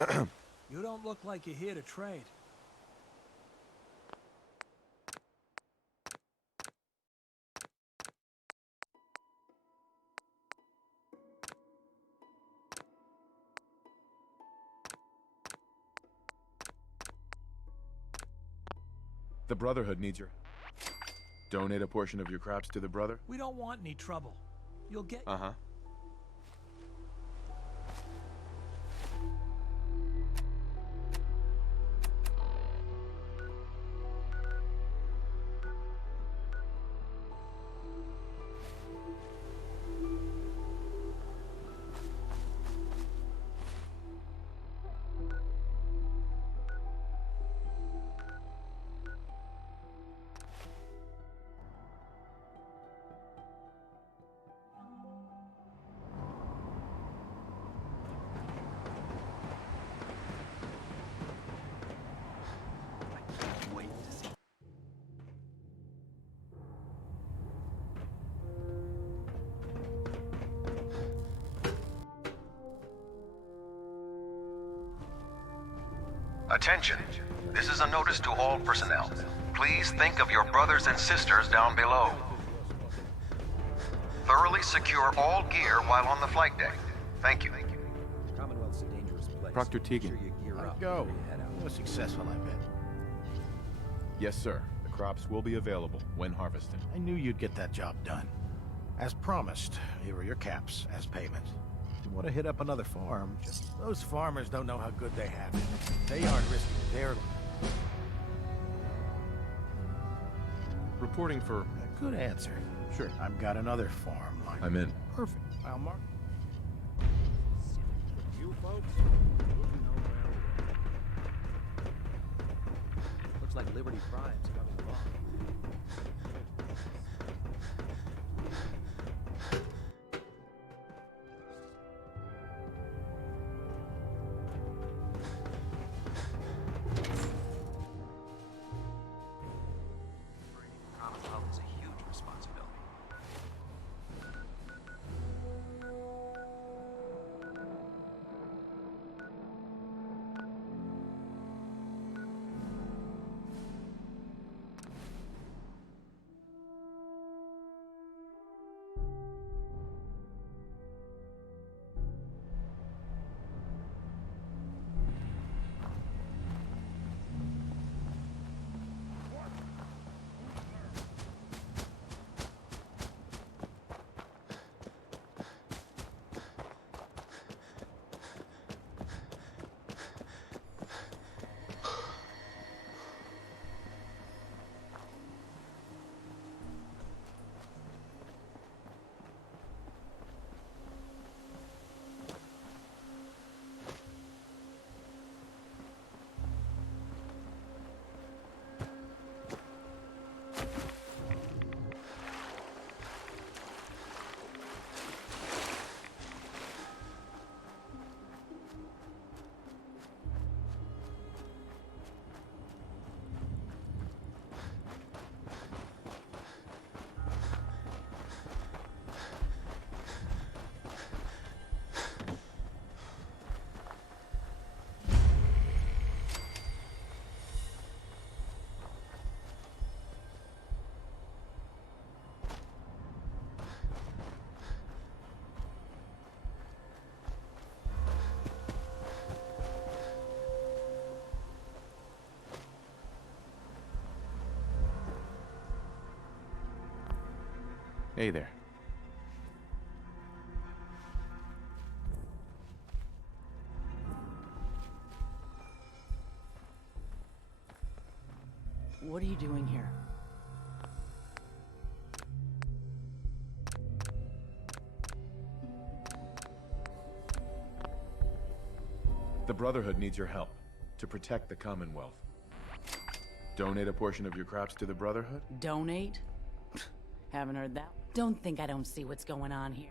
You don't look like you're here to trade. The Brotherhood needs your... Donate a portion of your crops to the Brother? We don't want any trouble. You'll get... Uh-huh. Attention. This is a notice to all personnel. Please think of your brothers and sisters down below. Thoroughly secure all gear while on the flight deck. Thank you. Commonwealth's a dangerous place. Proctor Teagan. Go. It was successful, I bet. Yes, sir. The crops will be available when harvested. I knew you'd get that job done. As promised, here are your caps as payment. If you want to hit up another farm, just those farmers don't know how good they have it. They aren't risking their lives. Reporting for... Good answer. Sure. I've got another farm line. I'm in. Perfect. I'll mark. You folks? Looks like Liberty Prime's coming along. Commonwealth is a huge responsibility. Hey there. What are you doing here? The Brotherhood needs your help to protect the Commonwealth. Donate a portion of your crops to the Brotherhood? Donate? Haven't heard that. Don't think I don't see what's going on here.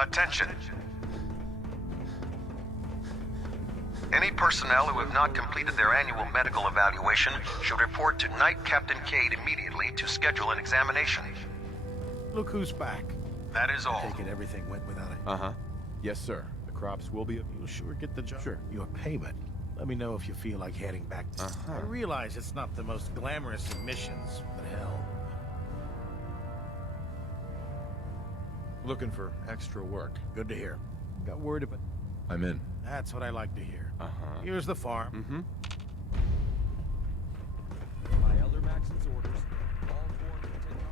Attention. Any personnel who have not completed their annual medical evaluation should report to Night Captain Cade immediately to schedule an examination. Look who's back. That is all. I take it everything went without a... Uh-huh. Yes, sir. The crops will be... You'll sure get the job. Sure. Your payment. Let me know if you feel like heading back to... Uh-huh. I realize it's not the most glamorous of missions, but hell. Looking for extra work. Good to hear. Got word of it. I'm in. That's what I like to hear. Uh-huh. Here's the farm. Mm-hmm. By Elder Maxon's orders, all forms of technology.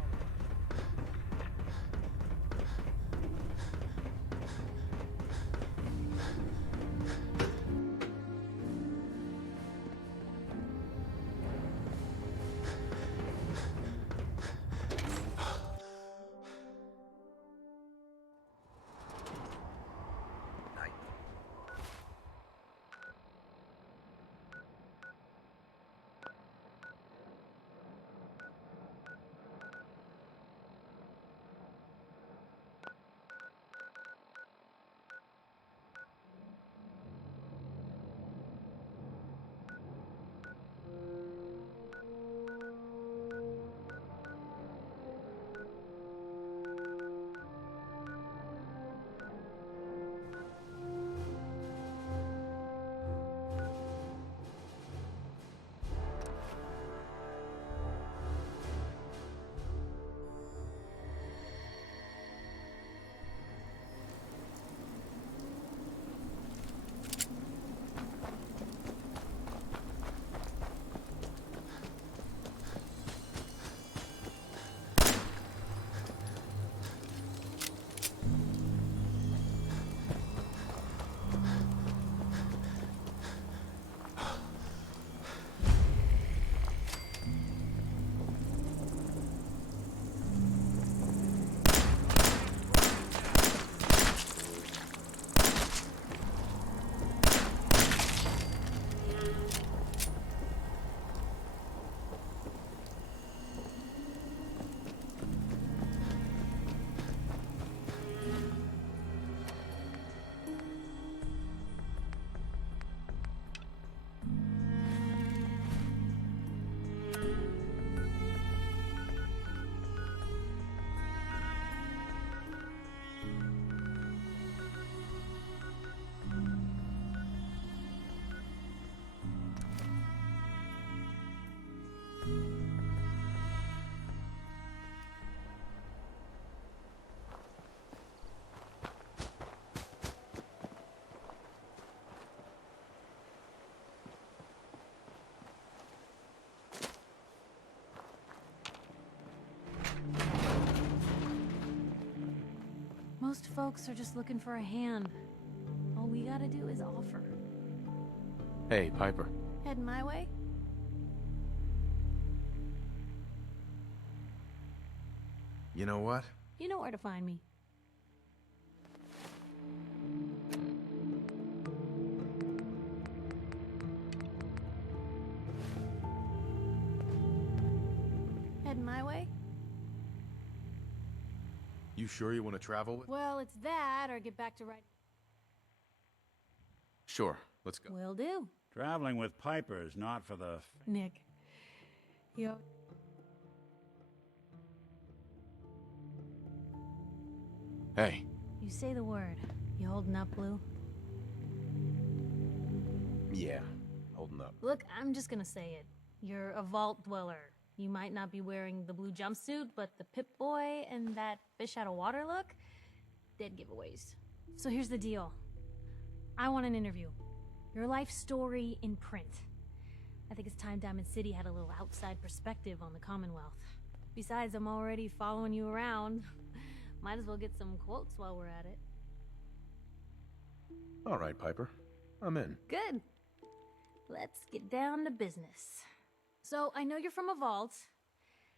Most folks are just looking for a hand. All we gotta do is offer. Hey, Piper. Heading my way? You know what? You know where to find me. Heading my way? You sure you want to travel with? Well, it's that, or get back to right. Sure, let's go. Will do. Traveling with Piper is not for the... Nick. Yo. Hey. You say the word. You holding up, Blue? Yeah, holding up. Look, I'm just gonna say it. You're a vault dweller. You might not be wearing the blue jumpsuit, but the Pip-Boy and that fish out of water look? Dead giveaways. So here's the deal. I want an interview. Your life story in print. I think it's time Diamond City had a little outside perspective on the Commonwealth. Besides, I'm already following you around. Might as well get some quotes while we're at it. All right, Piper. I'm in. Good. Let's get down to business. So, I know you're from a vault.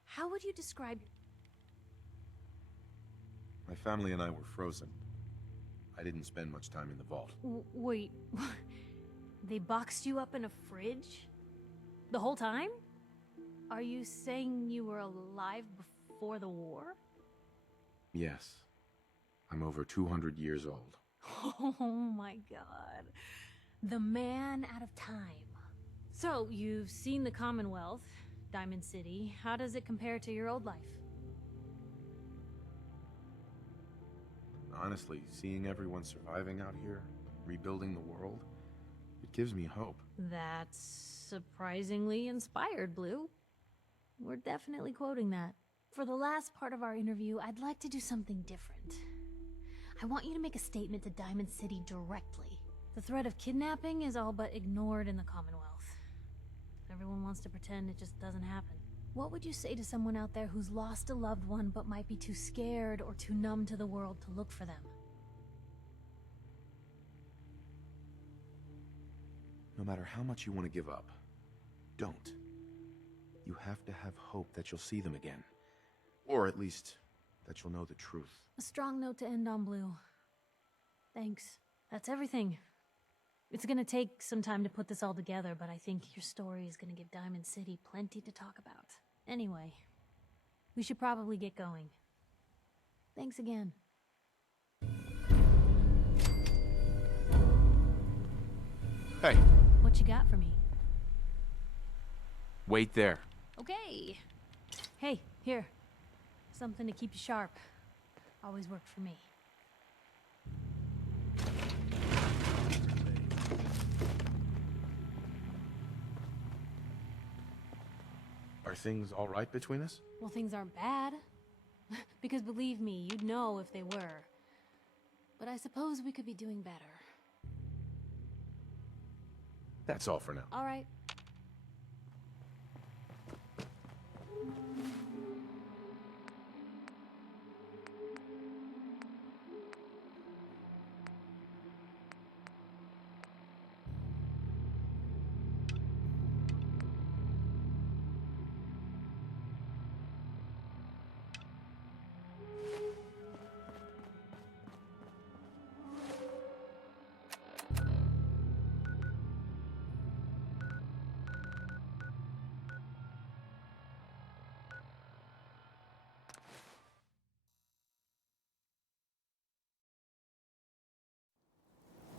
How would you describe... My family and I were frozen. I didn't spend much time in the vault. Wait, they boxed you up in a fridge? The whole time? Are you saying you were alive before the war? Yes. I'm over 200 years old. Oh my god. The man out of time. So, you've seen the Commonwealth, Diamond City. How does it compare to your old life? Honestly, seeing everyone surviving out here, rebuilding the world, it gives me hope. That's surprisingly inspired, Blue. We're definitely quoting that. For the last part of our interview, I'd like to do something different. I want you to make a statement to Diamond City directly. The threat of kidnapping is all but ignored in the Commonwealth. Everyone wants to pretend it just doesn't happen. What would you say to someone out there who's lost a loved one but might be too scared or too numb to the world to look for them? No matter how much you want to give up, don't. You have to have hope that you'll see them again. Or at least, that you'll know the truth. A strong note to end on, Blue. Thanks. That's everything. It's gonna take some time to put this all together, but I think your story is gonna give Diamond City plenty to talk about. Anyway, we should probably get going. Thanks again. Hey, What you got for me? wait there. Okay. Hey, here. Something to keep you sharp. Always worked for me. Are things all right between us? Well, things aren't bad. Because believe me, you'd know if they were. But I suppose we could be doing better. That's all for now. All right.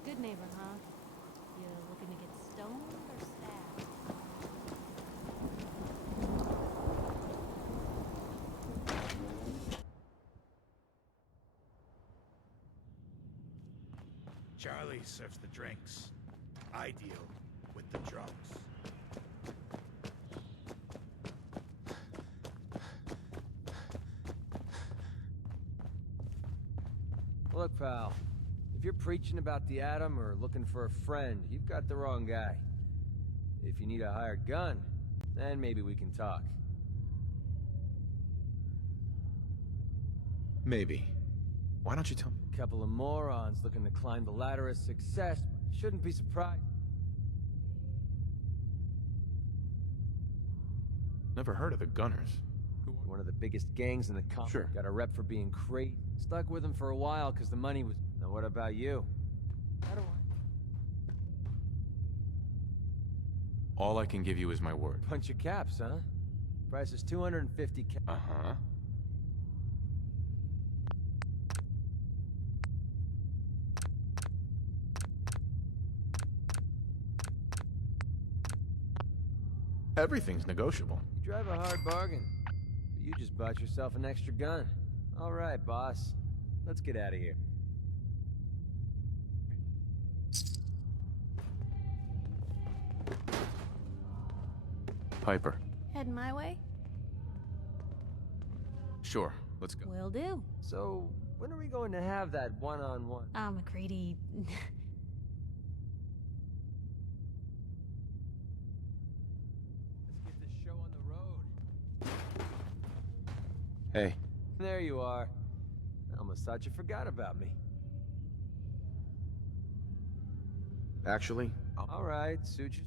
Good neighbor, huh? You looking to get stoned or stabbed? Charlie serves the drinks. I deal with the drunks. Look, pal. If you're preaching about the atom or looking for a friend, you've got the wrong guy. If you need a hired gun, then maybe we can talk. Maybe. Why don't you tell me? A couple of morons looking to climb the ladder of success. Shouldn't be surprised. Never heard of the Gunners. One of the biggest gangs in the country. Sure. Got a rep for being crazy. Stuck with them for a while because the money was... Now what about you? How do I... All I can give you is my word. Bunch of caps, huh? Price is 250 caps. Uh-huh. Everything's negotiable. You drive a hard bargain. But you just bought yourself an extra gun. All right, boss. Let's get out of here. Piper. Heading my way? Sure, let's go. Will do. So, when are we going to have that one-on-one? McCready. Let's get this show on the road. Hey. There you are. I almost thought you forgot about me. Actually, All right, suit you.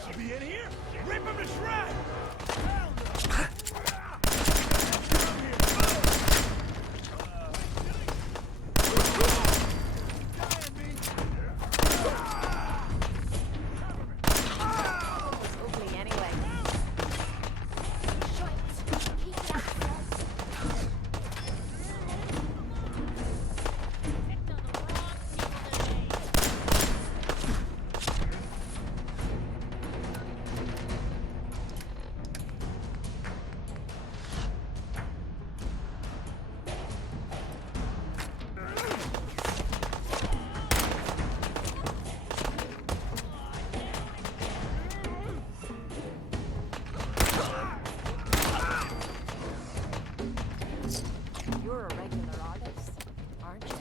supposed to be in here? Rip him to shreds! You're a regular artist, aren't you?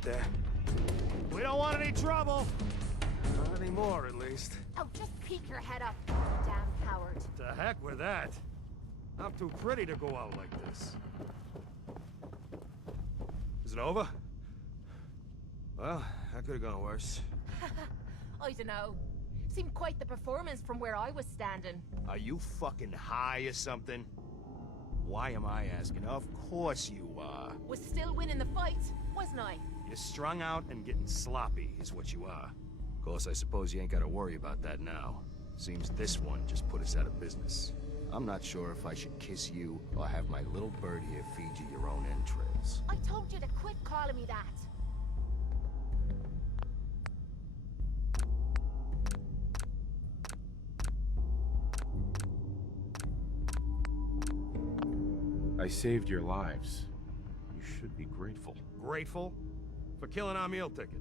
There. We don't want any trouble. Not anymore, at least. Oh, just peek your head up, damn coward. The heck with that. I'm too pretty to go out like this. Is it over? Well, that could have gone worse. I don't know. Seemed quite the performance from where I was standing. Are you fucking high or something? Why am I asking? Of course you are. Was still winning the fight, wasn't I? You're strung out and getting sloppy, is what you are. Of course, I suppose you ain't gotta worry about that now. Seems this one just put us out of business. I'm not sure if I should kiss you or have my little bird here feed you your own entrails. I told you to quit calling me that. I saved your lives. You should be grateful. Grateful? For killing our meal ticket.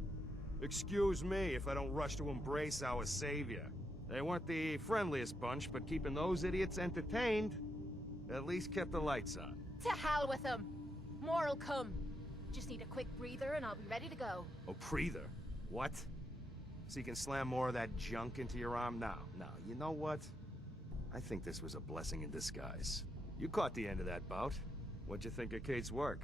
Excuse me if I don't rush to embrace our savior. They weren't the friendliest bunch, but keeping those idiots entertained at least kept the lights on. To hell with them. More'll come. Just need a quick breather and I'll be ready to go. Oh, breather? What? So you can slam more of that junk into your arm now? Now, you know what? I think this was a blessing in disguise. You caught the end of that bout. What'd you think of Kate's work?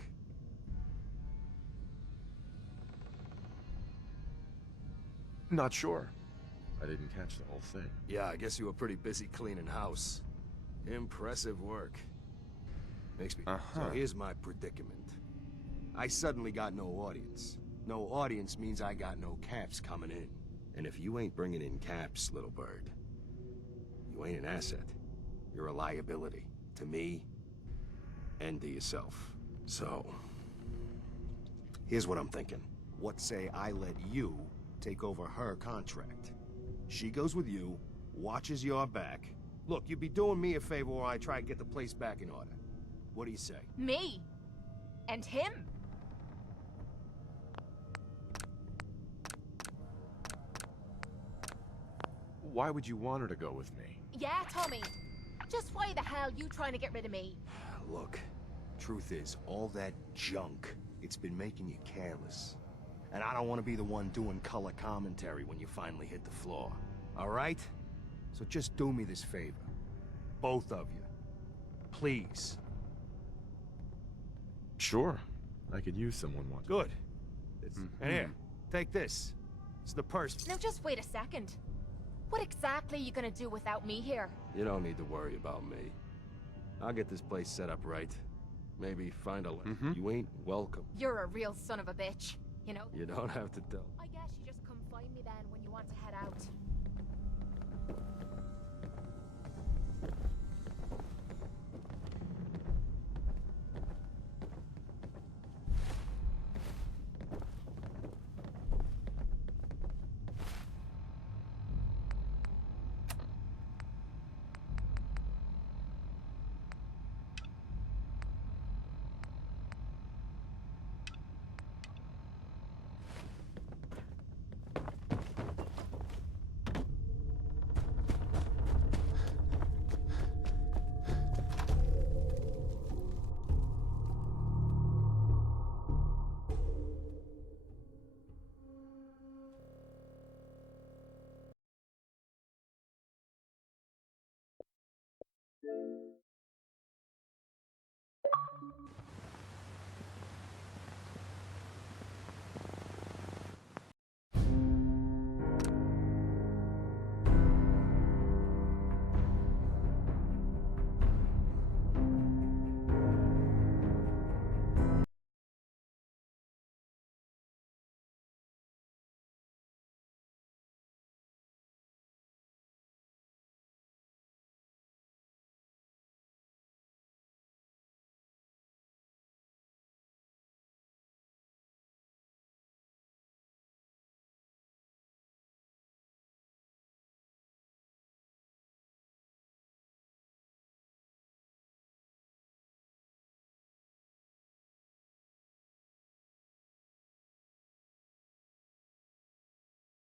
Not sure. I didn't catch the whole thing. Yeah, I guess you were pretty busy cleaning house. Impressive work. Makes me... So here's my predicament. I suddenly got no audience. No audience means I got no caps coming in. And if you ain't bringing in caps, little bird, you ain't an asset. You're a liability. To me, and to yourself. So... here's what I'm thinking. What say I let you take over her contract? She goes with you, watches your back. Look, you'd be doing me a favor while I try to get the place back in order. What do you say? Me? And him? Why would you want her to go with me? Yeah, Tommy. Just why the hell you trying to get rid of me? Look, truth is, all that junk, it's been making you careless. And I don't want to be the one doing color commentary when you finally hit the floor. All right? So just do me this favor. Both of you. Please. Sure. I could use someone once. Good. And here, take this. It's the purse. Now just wait a second. What exactly are you gonna do without me here? You don't need to worry about me. I'll get this place set up right. Maybe find a lift. You ain't welcome. You're a real son of a bitch, you know? You don't have to tell. I guess you just come find me then when you want to head out.